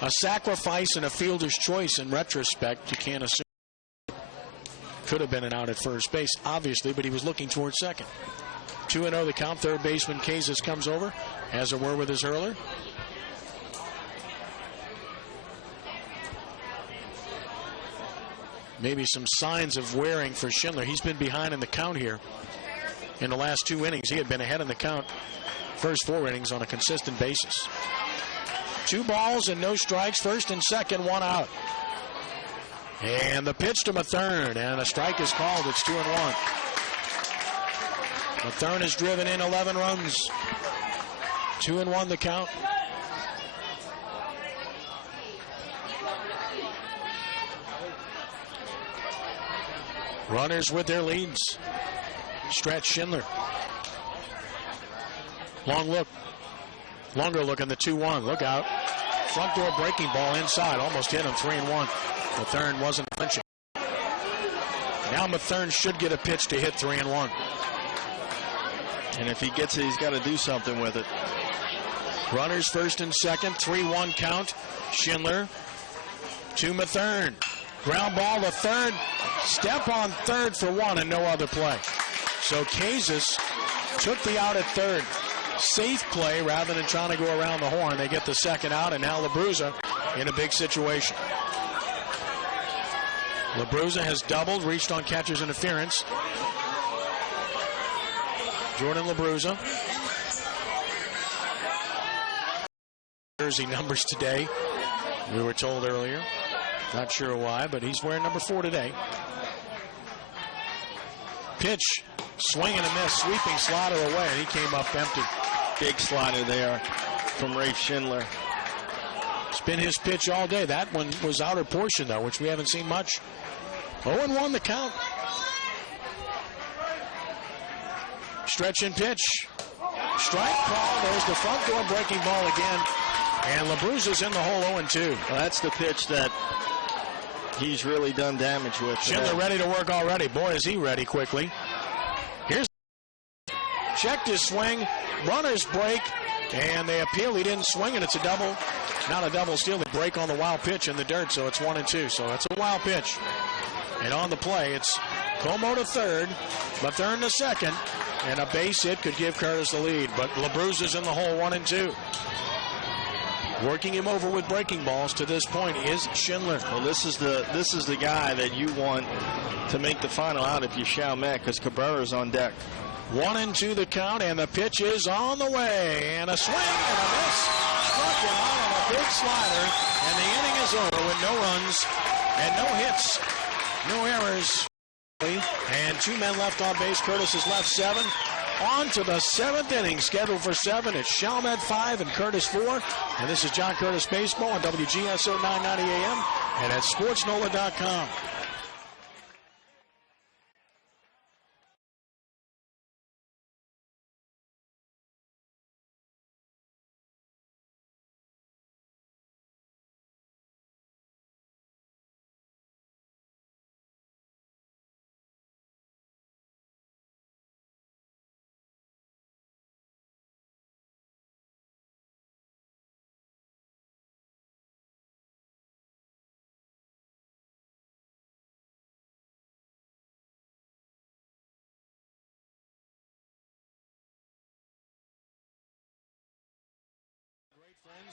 sacrifice and a fielder's choice in retrospect. You can't assume could have been an out at first base, obviously, but he was looking towards second. 2-0 the count. Third baseman Kazis comes over, has a word with his hurler. Maybe some signs of wearing for Schindler. He's been behind in the count here in the last 2 innings. He had been ahead in the count first 4 innings on a consistent basis. 2 balls and no strikes, first and second, 1 out. And the pitch to Mathern, and a strike is called. It's 2-1. Mathern has driven in 11 runs. 2-1 the count. Runners with their leads. Stretch Schindler. Longer look in the 2-1. Look out. Front door breaking ball inside. Almost hit him. 3-1. Mathern wasn't flinching. Now Mathern should get a pitch to hit 3-1. And if he gets it, he's got to do something with it. Runners first and second. 3-1 count. Schindler to Mathern. Ground ball to third. Step on third for 1 and no other play. So Kazis took the out at third. Safe play rather than trying to go around the horn. They get the second out, and now LaBruza in a big situation. LaBruza has doubled, reached on catcher's interference. Jordan LaBruza. Jersey numbers today, we were told earlier. Not sure why, but he's wearing number 4 today. Pitch, swing and a miss, sweeping slider away, and he came up empty. Big slider there from Rafe Schindler. It's been his pitch all day. That one was outer portion, though, which we haven't seen much. 0-1 the count. Stretch and pitch. Strike call. There's the front door breaking ball again. And LaBruza's in the hole 0-2. Well, that's the pitch that he's really done damage with. Schindler ready to work already. Boy, is he ready quickly. Here's checked his swing. Runners break, and they appeal. He didn't swing, and it's a double. Not a double steal. They break on the wild pitch in the dirt, so it's 1-2. So it's a wild pitch. And on the play, it's Como to third, Mathern to second, and a base hit could give Curtis the lead. But LaBruza's in the hole 1-2. Working him over with breaking balls to this point is Schindler. Well, this is the guy that you want to make the final out if you Chalmette, because Cabrera's on deck. 1-2 the count, and the pitch is on the way. And a swing and a miss. Struck him out on a big slider, and the inning is over with no runs and no hits, no errors. And 2 men left on base. Curtis has left 7. On to the 7th inning, scheduled for 7. It's Chalmette 5 and Curtis 4. And this is John Curtis Baseball on WGSO 990 AM and at SportsNOLA.com.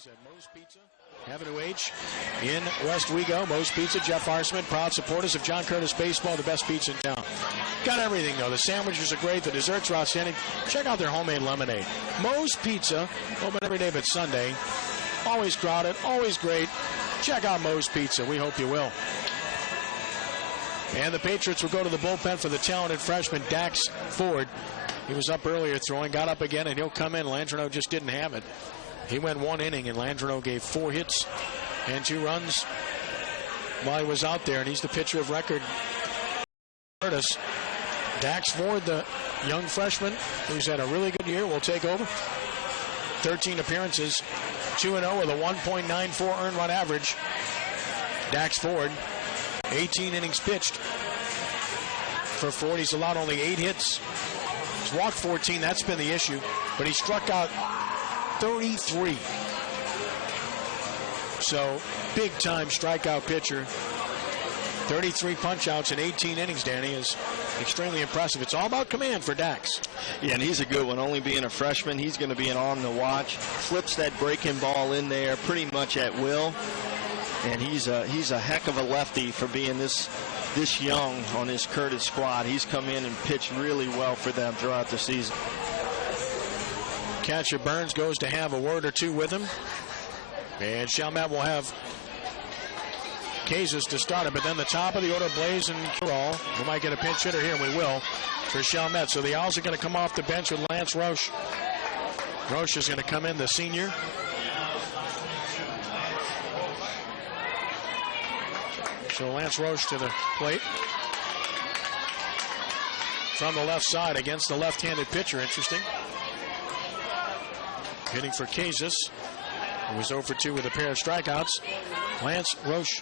At Moe's Pizza, Avenue H in West Wego. Moe's Pizza, Jeff Arsman, proud supporters of John Curtis Baseball, the best pizza in town. Got everything, though. The sandwiches are great. The desserts are outstanding. Check out their homemade lemonade. Moe's Pizza, open every day but Sunday. Always crowded, always great. Check out Moe's Pizza. We hope you will. And the Patriots will go to the bullpen for the talented freshman Dax Ford. He was up earlier throwing, got up again, and he'll come in. Landreneau just didn't have it. He went 1 inning, and Landreneau gave 4 hits and 2 runs while he was out there, and he's the pitcher of record. Curtis. Dax Ford, the young freshman, who's had a really good year, will take over. 13 appearances, 2-0 with a 1.94 earned run average. Dax Ford, 18 innings pitched, for Ford. He's allowed only 8 hits. He's walked 14. That's been the issue. But he struck out 33. So, big-time strikeout pitcher. 33 punch-outs in 18 innings, Danny, is extremely impressive. It's all about command for Dax. Yeah, and he's a good one. Only being a freshman, he's going to be an arm to watch. Flips that breaking ball in there pretty much at will. And he's a heck of a lefty for being this young on this Curtis squad. He's come in and pitched really well for them throughout the season. Catcher Burns goes to have a word or two with him. And Chalmette will have Kazis to start it, but then the top of the order, Blaze and Kirall. We might get a pinch hitter here, and we will, for Chalmette. So the Owls are going to come off the bench with Lance Roche. Roche is going to come in, the senior. So Lance Roche to the plate. From the left side against the left-handed pitcher. Interesting. Hitting for Kazis, who was 0 for 2 with a pair of strikeouts. Lance Roche.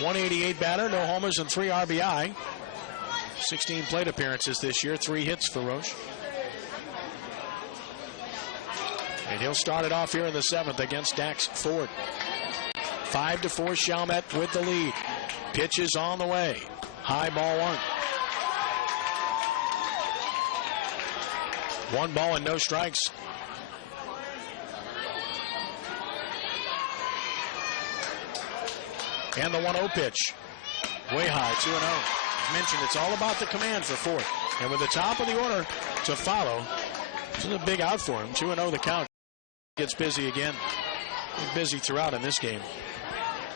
188 batter, no homers and 3 RBI. 16 plate appearances this year, 3 hits for Roche. And he'll start it off here in the 7th against Dax Ford. 5-4 Chalmette with the lead. Pitch is on the way. High ball 1. 1 ball and no strikes. And the 1-0 pitch. Way high, 2-0. As mentioned, it's all about the command for Ford. And with the top of the order to follow, this is a big out for him. 2-0 the count. Gets busy again. Busy throughout in this game.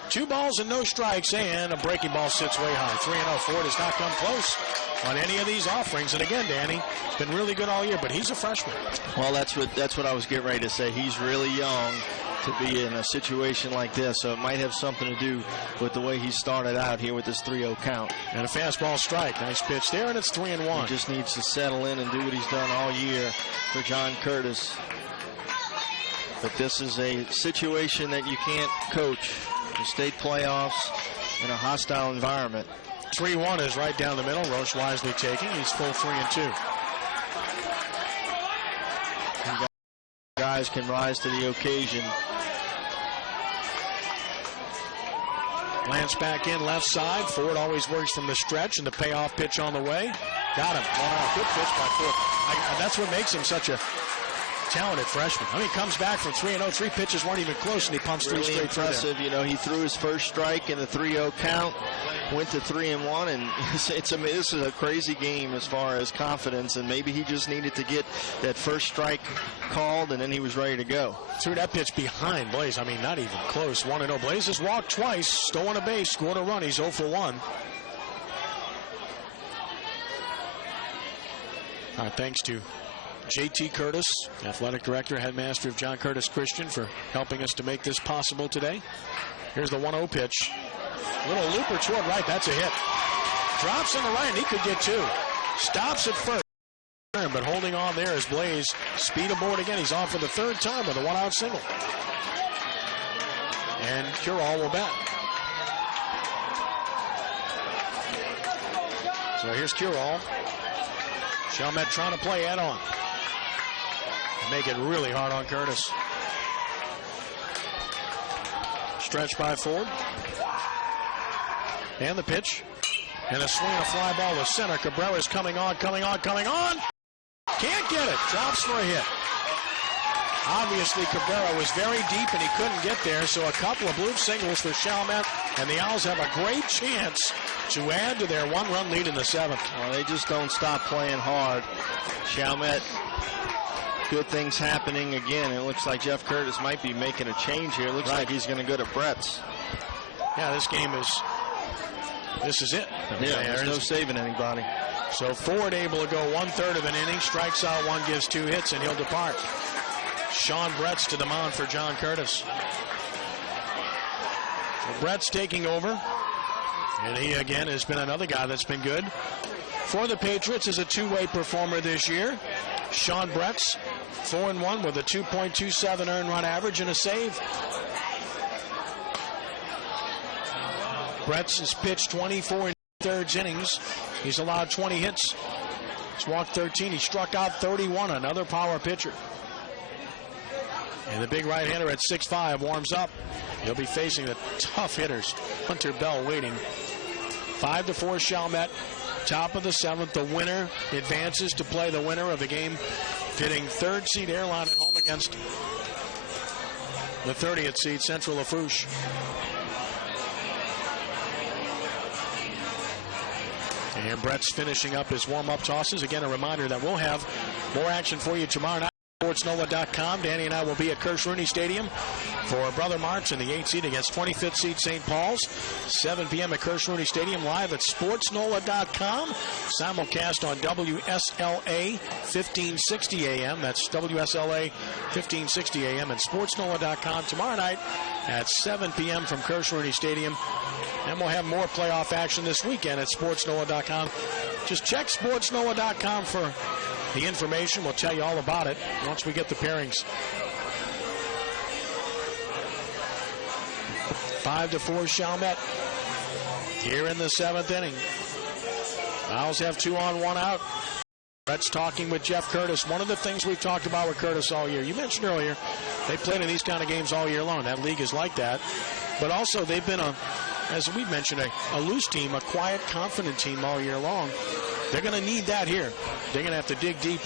2 balls and no strikes, and a breaking ball sits way high. 3-0. Ford has not come close on any of these offerings. And again, Danny, been really good all year, but he's a freshman. Well, that's what I was getting ready to say. He's really young to be in a situation like this, so it might have something to do with the way he started out here with this 3-0 count. And a fastball strike. Nice pitch there, and it's 3-1. He just needs to settle in and do what he's done all year for John Curtis. But this is a situation that you can't coach. The state playoffs in a hostile environment. 3-1 is right down the middle. Roche wisely taking. He's full 3-2. Guys can rise to the occasion. Lance back in left side. Ford always works from the stretch, and the payoff pitch on the way. Got him. Wow, good pitch by Ford. That's what makes him such a talented freshman. I mean, he comes back from 3-0. 3 pitches weren't even close, and he pumps really 3 straight impressive. You know, he threw his first strike in the 3-0 count, went to 3-1, and this is a crazy game as far as confidence, and maybe he just needed to get that first strike called, and then he was ready to go. Threw that pitch behind Blaze. I mean, not even close. 1-0. Blaze has walked twice, stolen a base, scored a run. He's 0 for 1. Thanks to J.T. Curtis, athletic director, headmaster of John Curtis Christian, for helping us to make this possible today. Here's the 1-0 pitch. Little looper toward right. That's a hit. Drops on the right, and he could get 2. Stops at first, but holding on there is Blaze. Speed aboard again. He's on for the 3rd time with a 1-out single. And Kirall will bat. So here's Kirall. Chalmette trying to play head-on. Make it really hard on Curtis. Stretch by Ford. And the pitch. And a swing and a fly ball to center. Cabrera's coming on. Can't get it. Drops for a hit. Obviously, Cabrera was very deep and he couldn't get there, so a couple of blue singles for Chalmette, and the Owls have a great chance to add to their 1-run lead in the 7th. Well, they just don't stop playing hard. Chalmette, good things happening again. It looks like Jeff Curtis might be making a change here. It looks like he's going to go to Brett's. Yeah, this is it. Yeah, there's no saving anybody. So Ford able to go 1/3 of an inning, strikes out 1, gives 2 hits, and he'll depart. Sean Brett's to the mound for John Curtis. So Brett's taking over, and he again has been another guy that's been good for the Patriots as a 2-way performer this year. Sean Brett's 4-1 with a 2.27 earned run average and a save. Brett's has pitched 24 2/3 innings. He's allowed 20 hits. He's walked 13. He struck out 31. Another power pitcher. And the big right-hander at 6'5" warms up. He'll be facing the tough hitters. Hunter Bell waiting. 5-4 Chalmette. Top of the 7th. The winner advances to play the winner of the game, pitting 3rd seed Airline at home against the 30th seed Central Lafourche. And Brett's finishing up his warm-up tosses. Again, a reminder that we'll have more action for you tomorrow night. SportsNOLA.com. Danny and I will be at Kirsch-Rooney Stadium for Brother March in the 8th seed against 25th seed St. Paul's. 7 p.m. at Kirsch-Rooney Stadium, live at SportsNOLA.com. Simulcast on WSLA 1560 AM. That's WSLA 1560 AM and SportsNOLA.com tomorrow night at 7 p.m. from Kirsch-Rooney Stadium. And we'll have more playoff action this weekend at SportsNOLA.com. Just check SportsNOLA.com for the information. We'll tell you all about it once we get the pairings. 5-4 Chalmette here in the 7th inning. Owls have 2 on, 1 out. Brett's talking with Jeff Curtis. One of the things we've talked about with Curtis all year, you mentioned earlier, they played in these kind of games all year long. That league is like that. But also they've been, as we mentioned, a loose team, a quiet, confident team all year long. They're going to need that here. They're going to have to dig deep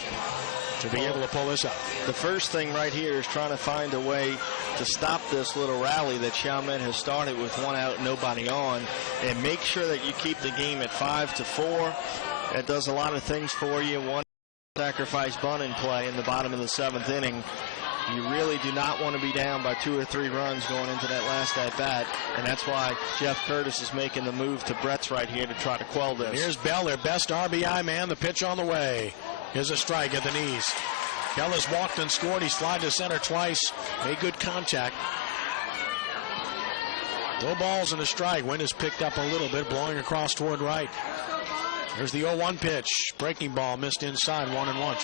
to be able to pull this out. The first thing right here is trying to find a way to stop this little rally that Chalmette has started with 1 out, nobody on, and make sure that you keep the game at 5-4. That does a lot of things for you. 1 sacrifice bunt in play in the bottom of the 7th inning. You really do not want to be down by 2 or 3 runs going into that last at-bat, and that's why Jeff Curtis is making the move to Brett's right here to try to quell this. Here's Bell, their best RBI man. The pitch on the way. Here's a strike at the knees. Bell has walked and scored. He's flied to center twice. Made good contact. No balls and a strike. Wind has picked up a little bit, blowing across toward right. Here's the 0-1 pitch. Breaking ball missed inside, 1-1.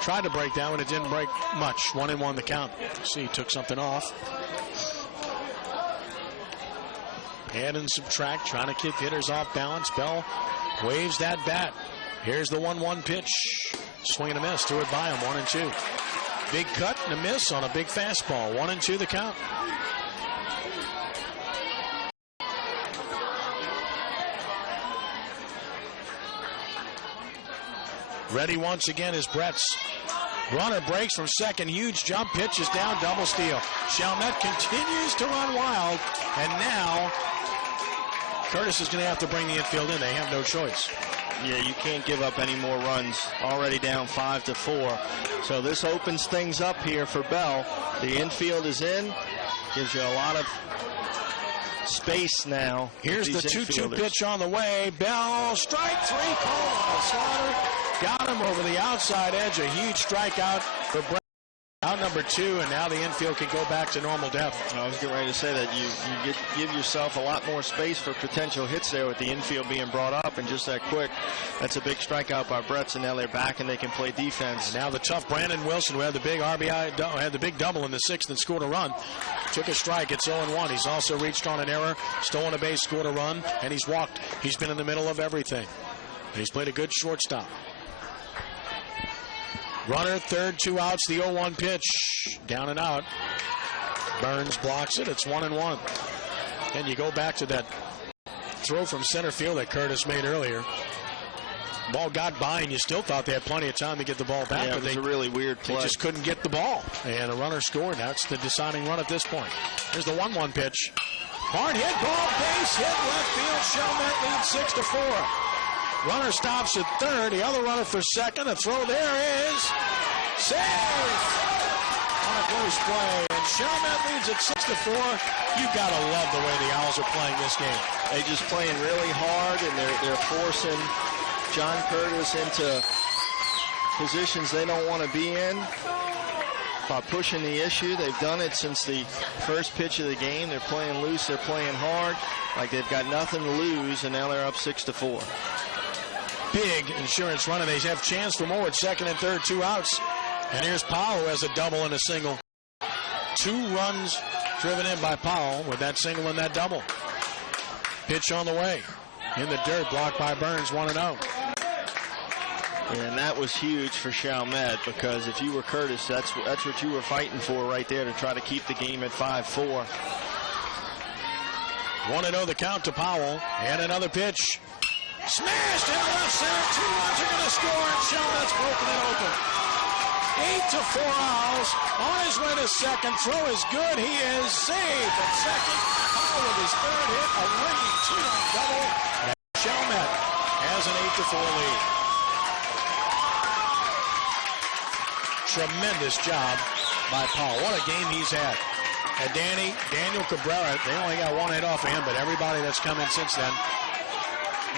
Tried to break that one. It didn't break much. 1-1 the count. See, he took something off. Add and subtract, trying to kick hitters off balance. Bell waves that bat. Here's the 1-1 pitch. Swing and a miss. Threw it by him. 1-2. Big cut and a miss on a big fastball. 1-2 the count. Ready once again is Brett's. Runner breaks from second. Huge jump. Pitch is down. Double steal. Chalmette continues to run wild. And now Curtis is going to have to bring the infield in. They have no choice. Yeah, you can't give up any more runs. Already down 5-4. So this opens things up here for Bell. The infield is in. Gives you a lot of space now. Here's the 2-2 pitch on the way. Bell, strike 3, call on Slaughter. Got him over the outside edge. A huge strikeout for Brett. Out number 2, and now the infield can go back to normal depth. I was getting ready to say that you give yourself a lot more space for potential hits there with the infield being brought up, and just that quick. That's a big strikeout by Brett, and now they're back and they can play defense. And now the tough Brandon Wilson, who had the big RBI, had the big double in the 6th and scored a run. Took a strike. It's 0-1. He's also reached on an error, stolen a base, scored a run, and he's walked. He's been in the middle of everything. And he's played a good shortstop. Runner, 3rd, 2 outs, the 0-1 pitch. Down and out. Burns blocks it. It's 1-1. And you go back to that throw from center field that Curtis made earlier. Ball got by, and you still thought they had plenty of time to get the ball back. Yeah, but it was a really weird play. They just couldn't get the ball. And a runner scored. That's the deciding run at this point. Here's the 1-1 pitch. Hard hit ball, base hit, left field. Chalmette leads 6-4. Runner stops at 3rd. The other runner for 2nd. A throw there is safe on a close play. And Chalmette leads at 6-4. You've got to love the way the Owls are playing this game. They're just playing really hard, and they're forcing John Curtis into positions they don't want to be in by pushing the issue. They've done it since the first pitch of the game. They're playing loose. They're playing hard, like they've got nothing to lose, and now they're up 6-4. Big insurance runner. They have chance for more at 2nd and 3rd, 2 outs. And here's Powell, who has a double and a single. 2 runs driven in by Powell with that single and that double. Pitch on the way. in the dirt, blocked by Burns, 1-0. And that was huge for Chalmette, because if you were Curtis, that's what you were fighting for right there, to try to keep the game at 5-4. 1-0 the count to Powell, and another pitch. Smashed in the left center. 2 runs are going to score, and Chalmette's broken it open. 8-4 Owls. On his way to second. Throw is good. He is safe at second. Powell with his third hit. A ringing 2-run double. And Chalmette has an 8-4 lead. Tremendous job by Powell. What a game he's had. And Daniel Cabrera, they only got 1 hit off of him, but everybody that's come in since then,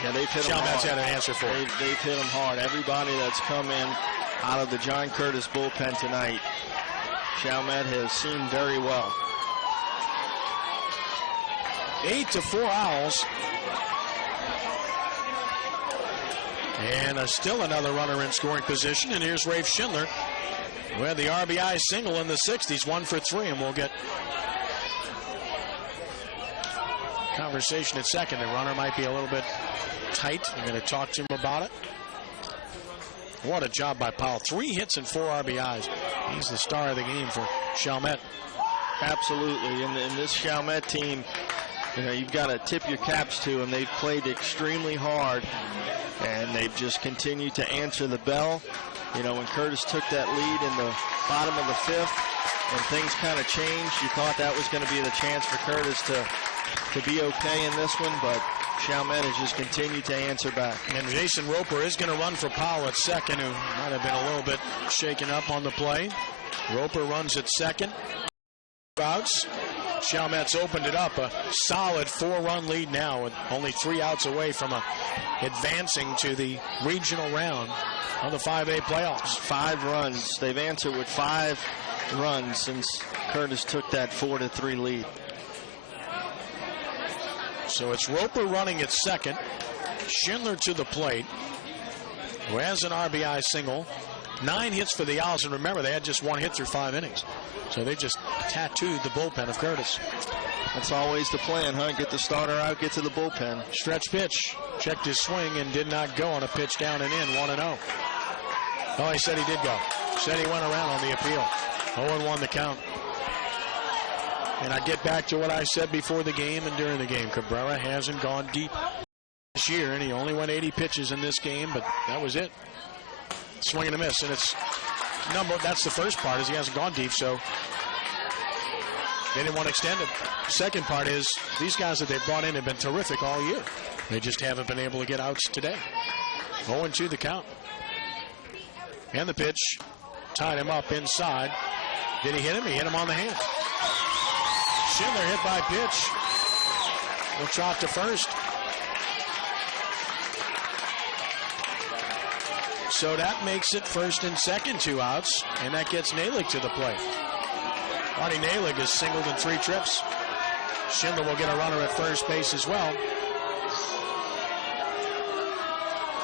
yeah, they've hit him hard. Chalmette's had an answer for it. They've hit him hard. Everybody that's come in out of the John Curtis bullpen tonight, Chalmette has seen very well. 8-4 Owls. And still another runner in scoring position, and here's Rafe Schindler, who had the RBI single in the 60s, 1 for 3, and we'll get conversation at second. The runner might be a little bit tight. I'm going to talk to him about it. What a job by Powell. 3 hits and 4 RBIs. He's the star of the game for Chalmette. Absolutely. And this Chalmette team, you know, you've got to tip your caps to them. They've played extremely hard, and they've just continued to answer the bell. You know, when Curtis took that lead in the bottom of the 5th and things kind of changed, you thought that was going to be the chance for Curtis to be okay in this one, but Chalmette has just continued to answer back. And Jason Roper is going to run for Powell at second, who might have been a little bit shaken up on the play. Roper runs at second. Outs. Chalmette's opened it up. A solid 4-run lead now, with only 3 outs away from advancing to the regional round of the 5A playoffs. 5 runs. They've answered with 5 runs since Curtis took that 4-3 lead. So it's Roper running at second. Schindler to the plate, who has an RBI single. 9 hits for the Owls, and remember, they had just 1 hit through 5 innings. So they just tattooed the bullpen of Curtis. That's always the plan, huh? Get the starter out, get to the bullpen. Stretch pitch. Checked his swing and did not go on a pitch down and in, 1-0. Oh, he said he did go. Said he went around on the appeal. 0-1 the count. And I get back to what I said before the game and during the game. Cabrera hasn't gone deep this year, and he only went 80 pitches in this game, but that was it. Swing and a miss, and it's that's the first part, is he hasn't gone deep, so they didn't want to extend it. The second part is these guys that they've brought in have been terrific all year. They just haven't been able to get outs today. 0-2 the count. And the pitch tied him up inside. Did he hit him? He hit him on the hand. Schindler hit by pitch. Will trot to first. So that makes it first and second, 2 outs, and that gets Nalick to the plate. Marty Nalick has singled in 3 trips. Schindler will get a runner at first base as well.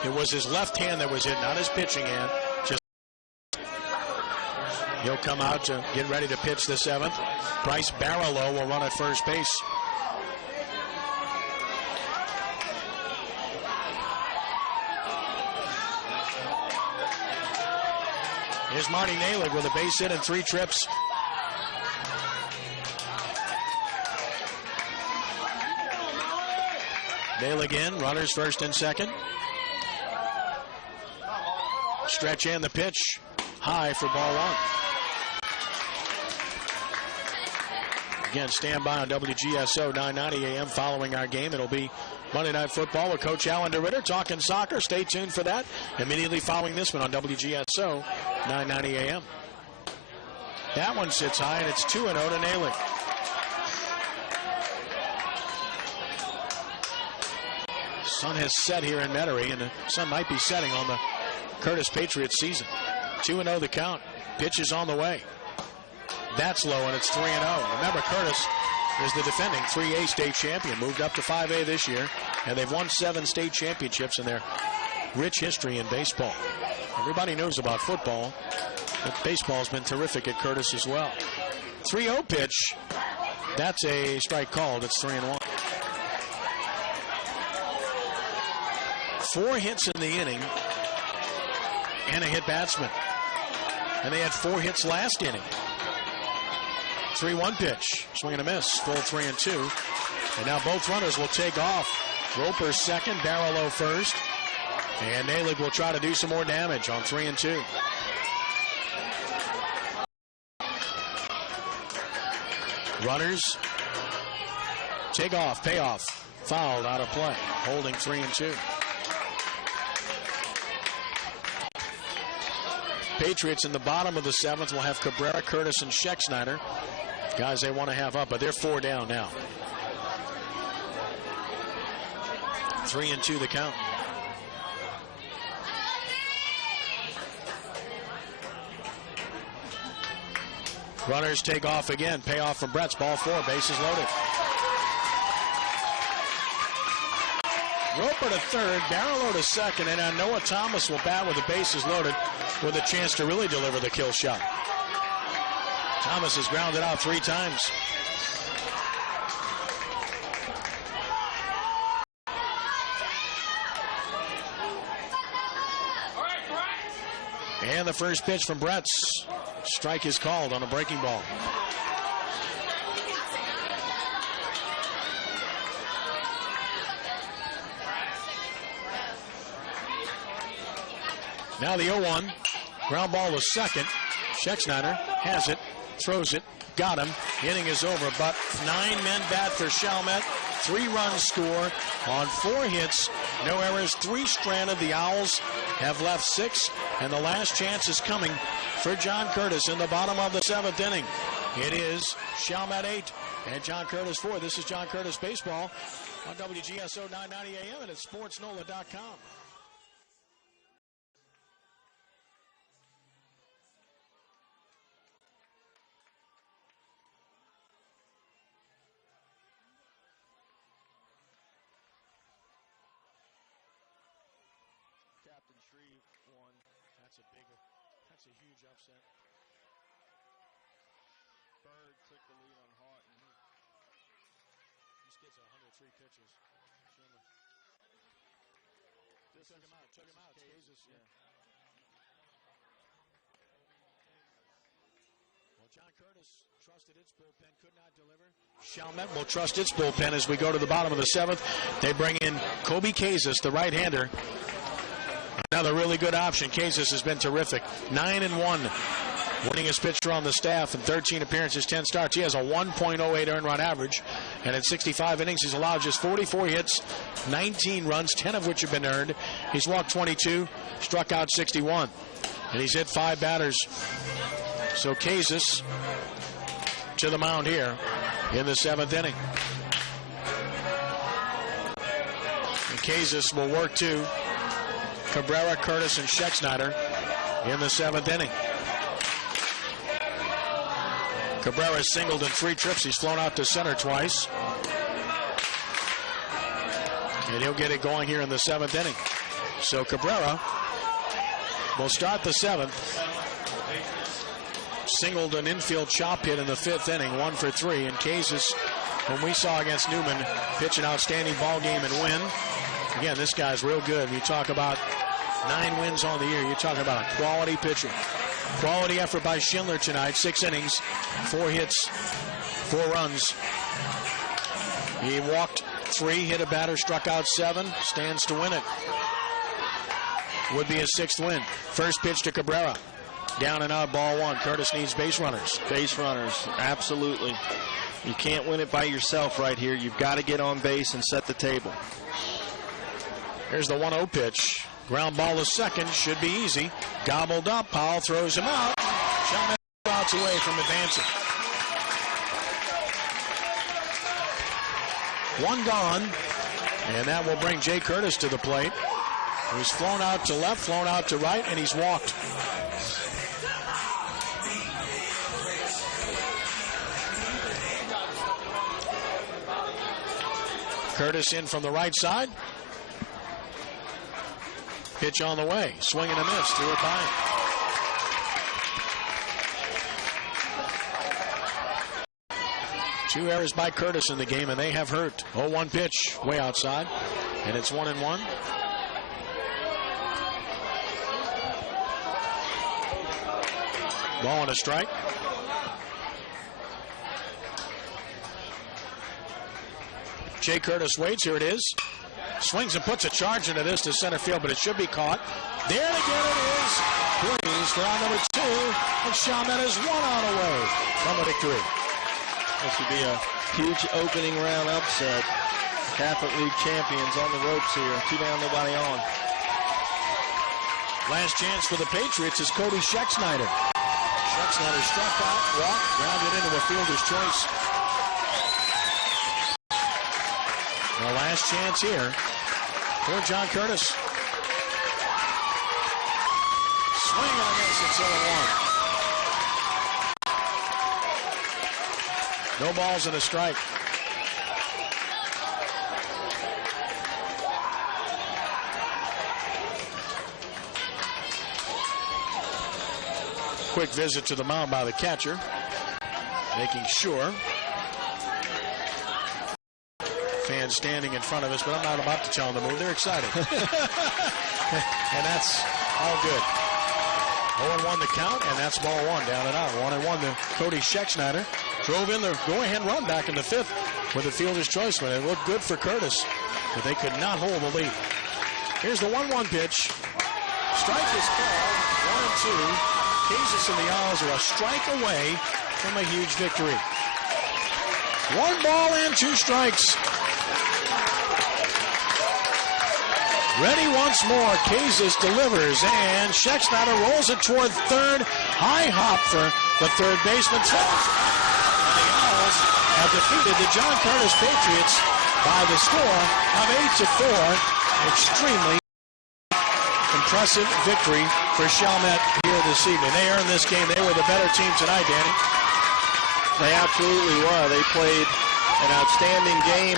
It was his left hand that was hit, not his pitching hand. He'll come out to get ready to pitch the 7th. Bryce Barlow will run at first base. Here's Marty Nalick with a base hit and 3 trips. Nalick in, runners first and second. Stretch and the pitch, high for ball 1. Again, stand by on WGSO 990 AM following our game. It'll be Monday Night Football with Coach Alan DeRitter talking soccer. Stay tuned for that. Immediately following this one on WGSO 990 AM. That one sits high, and it's 2-0 to Nalick. Sun has set here in Metairie, and the sun might be setting on the Curtis Patriots season. 2-0 the count. Pitch is on the way. That's low, and it's 3-0. Remember, Curtis is the defending 3A state champion, moved up to 5A this year, and they've won 7 state championships in their rich history in baseball. Everybody knows about football, but baseball's been terrific at Curtis as well. 3-0 pitch. That's a strike called. It's 3-1. 4 hits in the inning and a hit batsman. And they had 4 hits last inning. 3-1 pitch. Swing and a miss. Full 3-2. And now both runners will take off. Roper second, Barlow first. And Nalig will try to do some more damage on 3-2. Runners take off, payoff. Fouled out of play. Holding 3-2. Patriots in the bottom of the 7th will have Cabrera, Curtis, and Schexnayder. Guys they want to have up, but they're 4 down now. 3-2 the count. Runners take off again. Payoff from Brett's. Ball 4. Bases loaded. Roper to third. Barlow to second. And Noah Thomas will bat with the bases loaded with a chance to really deliver the kill shot. Thomas has grounded out 3 times. And the first pitch from Brett's. Strike is called on a breaking ball. Now the 0-1. Ground ball to second. Schexnayder has it, throws it, got him. Inning is over, but 9 men bat for Chalmette. 3 runs score on 4 hits, no errors, 3 stranded. The Owls have left 6, and the last chance is coming for John Curtis in the bottom of the 7th inning. It is Chalmette 8 and John Curtis 4. This is John Curtis Baseball on WGSO 990 AM and at SportsNOLA.com. That's a huge upset. Bird took the lead on Hart, and this gets 103 pitches. This took him out. Jesus, yeah. Well, John Curtis trusted its bullpen, could not deliver. Chalmette will trust its bullpen as we go to the bottom of the 7th. They bring in Kobe Kazis, the right-hander. Another really good option. Kazis has been terrific. 9-1. Winningest pitcher on the staff in 13 appearances, 10 starts. He has a 1.08 earned run average. And in 65 innings, he's allowed just 44 hits, 19 runs, 10 of which have been earned. He's walked 22, struck out 61. And he's hit 5 batters. So Kazis to the mound here in the 7th inning. And Kazis will work to Cabrera, Curtis, and Schexnayder in the 7th inning. Cabrera singled in 3 trips. He's flown out to center twice. And he'll get it going here in the 7th inning. So Cabrera will start the 7th. Singled an infield chop hit in the 5th inning, 1 for 3. And Kazis, when we saw against Newman, pitch an outstanding ball game and win. Again, this guy's real good. You talk about 9 wins on the year. You're talking about a quality pitcher. Quality effort by Schindler tonight. 6 innings, 4 hits, 4 runs. He walked 3, hit a batter, struck out 7, stands to win it. Would be his 6th win. First pitch to Cabrera. Down and out, ball 1. Curtis needs base runners. Base runners, absolutely. You can't win it by yourself right here. You've got to get on base and set the table. Here's the 1-0 pitch. Ground ball to second, should be easy. Gobbled up, Powell throws him out. Chalmette outs away from advancing. 1 gone, and that will bring Jay Curtis to the plate. He's flown out to left, flown out to right, and he's walked. Curtis in from the right side. Pitch on the way. Swing and a miss. Threw it by him. Two errors by Curtis in the game, and they have hurt. 0-1 pitch. Way outside. And it's 1-1. Ball and a strike. Jay Curtis waits. Here it is. Swings and puts a charge into this to center field, but it should be caught. There again it is. Breeze for out number 2. And Chalmette is 1 out away from a victory. This would be a huge opening round upset. Catholic League champions on the ropes here. 2 down, nobody on. Last chance for the Patriots is Cody Schexnayder. Schexnayder struck out, walked, grounded into a fielder's choice. The last chance here for John Curtis. Swing and a miss at 0-1. No balls and a strike. Quick visit to the mound by the catcher, making sure. Fans standing in front of us, but I'm not about to tell them to move. They're excited. And that's all good. 0-1 the count, and that's ball 1 down and out. 1-1 to Cody Schexnayder. Drove in the go-ahead run back in the 5th with a fielder's choice, but it looked good for Curtis, but they could not hold the lead. Here's the 1-1 pitch. Strike is called. 1-2. Kansas and the Owls are a strike away from a huge victory. 1 ball and 2 strikes. Ready once more. Kansas delivers, and Schexnayder rolls it toward third. High hop for the third baseman. And the Owls have defeated the John Curtis Patriots by the score of 8-4. Extremely impressive victory for Chalmette here this evening. They earned this game. They were the better team tonight, Danny. They absolutely were. They played an outstanding game.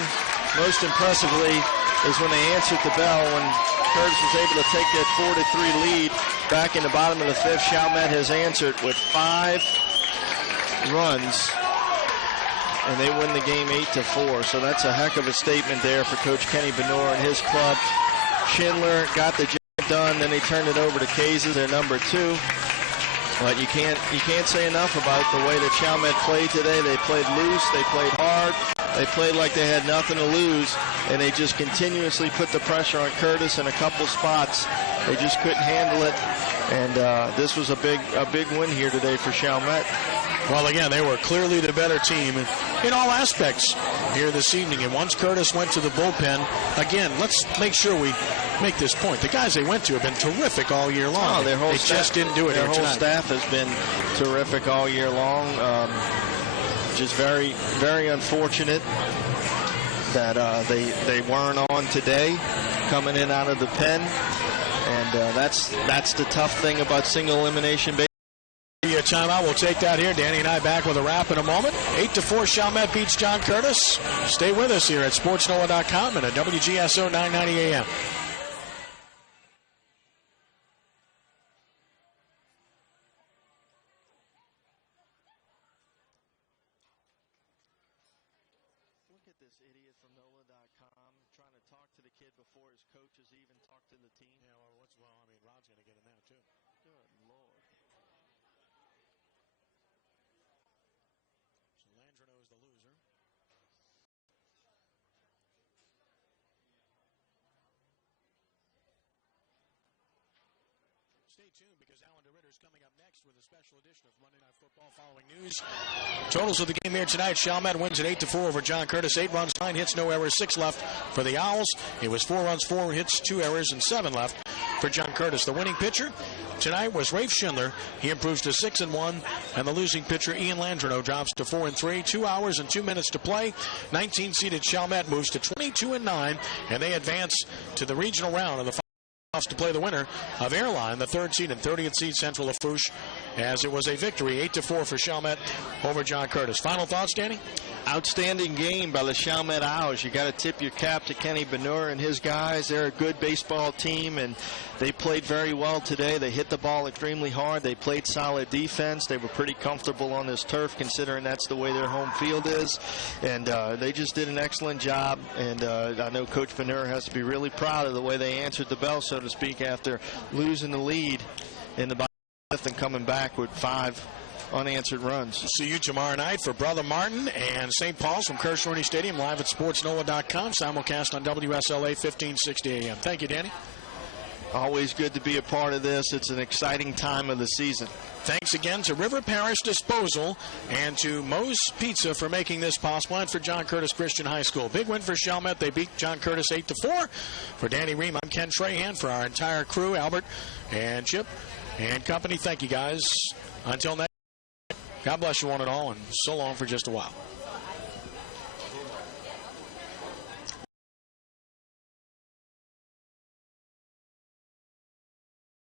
Most impressively is when they answered the bell when Curtis was able to take that 4-3 lead back in the bottom of the 5th. Chalmette has answered with 5 runs, and they win the game 8-4. So that's a heck of a statement there for Coach Kenny Benor and his club. Schindler got the job done, then they turned it over to Kases, their number 2. But you can't say enough about the way that Chalmette played today. They played loose, they played hard, they played like they had nothing to lose, and they just continuously put the pressure on Curtis in a couple spots. They just couldn't handle it, and this was a big win here today for Chalmette. Well, again, they were clearly the better team in all aspects here this evening. And once Curtis went to the bullpen, again, let's make sure we make this point. The guys they went to have been terrific all year long. Their whole they staff, just didn't do it Their here whole tonight. staff has been terrific all year long. Just very, very unfortunate that they weren't on today, coming in out of the pen. And that's the tough thing about single elimination baseball. Timeout. We'll take that here. Danny and I back with a wrap in a moment. 8-4 Chalmette beats John Curtis. Stay with us here at SportsNOLA.com and at WGSO 990 AM. Look at this idiot from NOLA.com trying to talk to the kid before his coaches even talk to the team. Yeah, well, I mean, Rod's going to get in there, too. Good Lord. So Landrino is the loser. Stay tuned because Alan DeRitter is coming up next with a special edition of Monday Night Football following news. Totals of the game here tonight. Chalmette wins at 8-4 over John Curtis. 8 runs, 9 hits, no errors, 6 left for the Owls. It was 4 runs, 4 hits, 2 errors, and 7 left for John Curtis. The winning pitcher tonight was Rafe Schindler. He improves to 6-1, and the losing pitcher Ian Landrino drops to 4-3. 2 hours and 2 minutes to play. 19-seeded Chalmette moves to 22-9, and they advance to the regional round of the to play the winner of Airline, the 3rd seed and 30th seed Central Lafourche, as it was a victory 8-4 for Chalmette over John Curtis. Final thoughts, Danny? Outstanding game by the Chalmette Owls. You got to tip your cap to Kenny Benur and his guys. They're a good baseball team, and they played very well today. They hit the ball extremely hard. They played solid defense. They were pretty comfortable on this turf, considering that's the way their home field is. And they just did an excellent job. And I know Coach Benur has to be really proud of the way they answered the bell, so to speak, after losing the lead in the bottom. nothing coming back with 5 unanswered runs. See you tomorrow night for Brother Martin and St. Paul's from Kirsch-Rooney Stadium, live at SportsNOLA.com, simulcast on WSLA 1560 AM. Thank you, Danny. Always good to be a part of this. It's an exciting time of the season. Thanks again to River Parish Disposal and to Moe's Pizza for making this possible, and for John Curtis Christian High School. Big win for Chalmette. They beat John Curtis 8-4. For Danny Riehm, I'm Ken Trahan. For our entire crew, Albert and Chip and company, thank you guys. Until next time, God bless you one and all, and so long for just a while.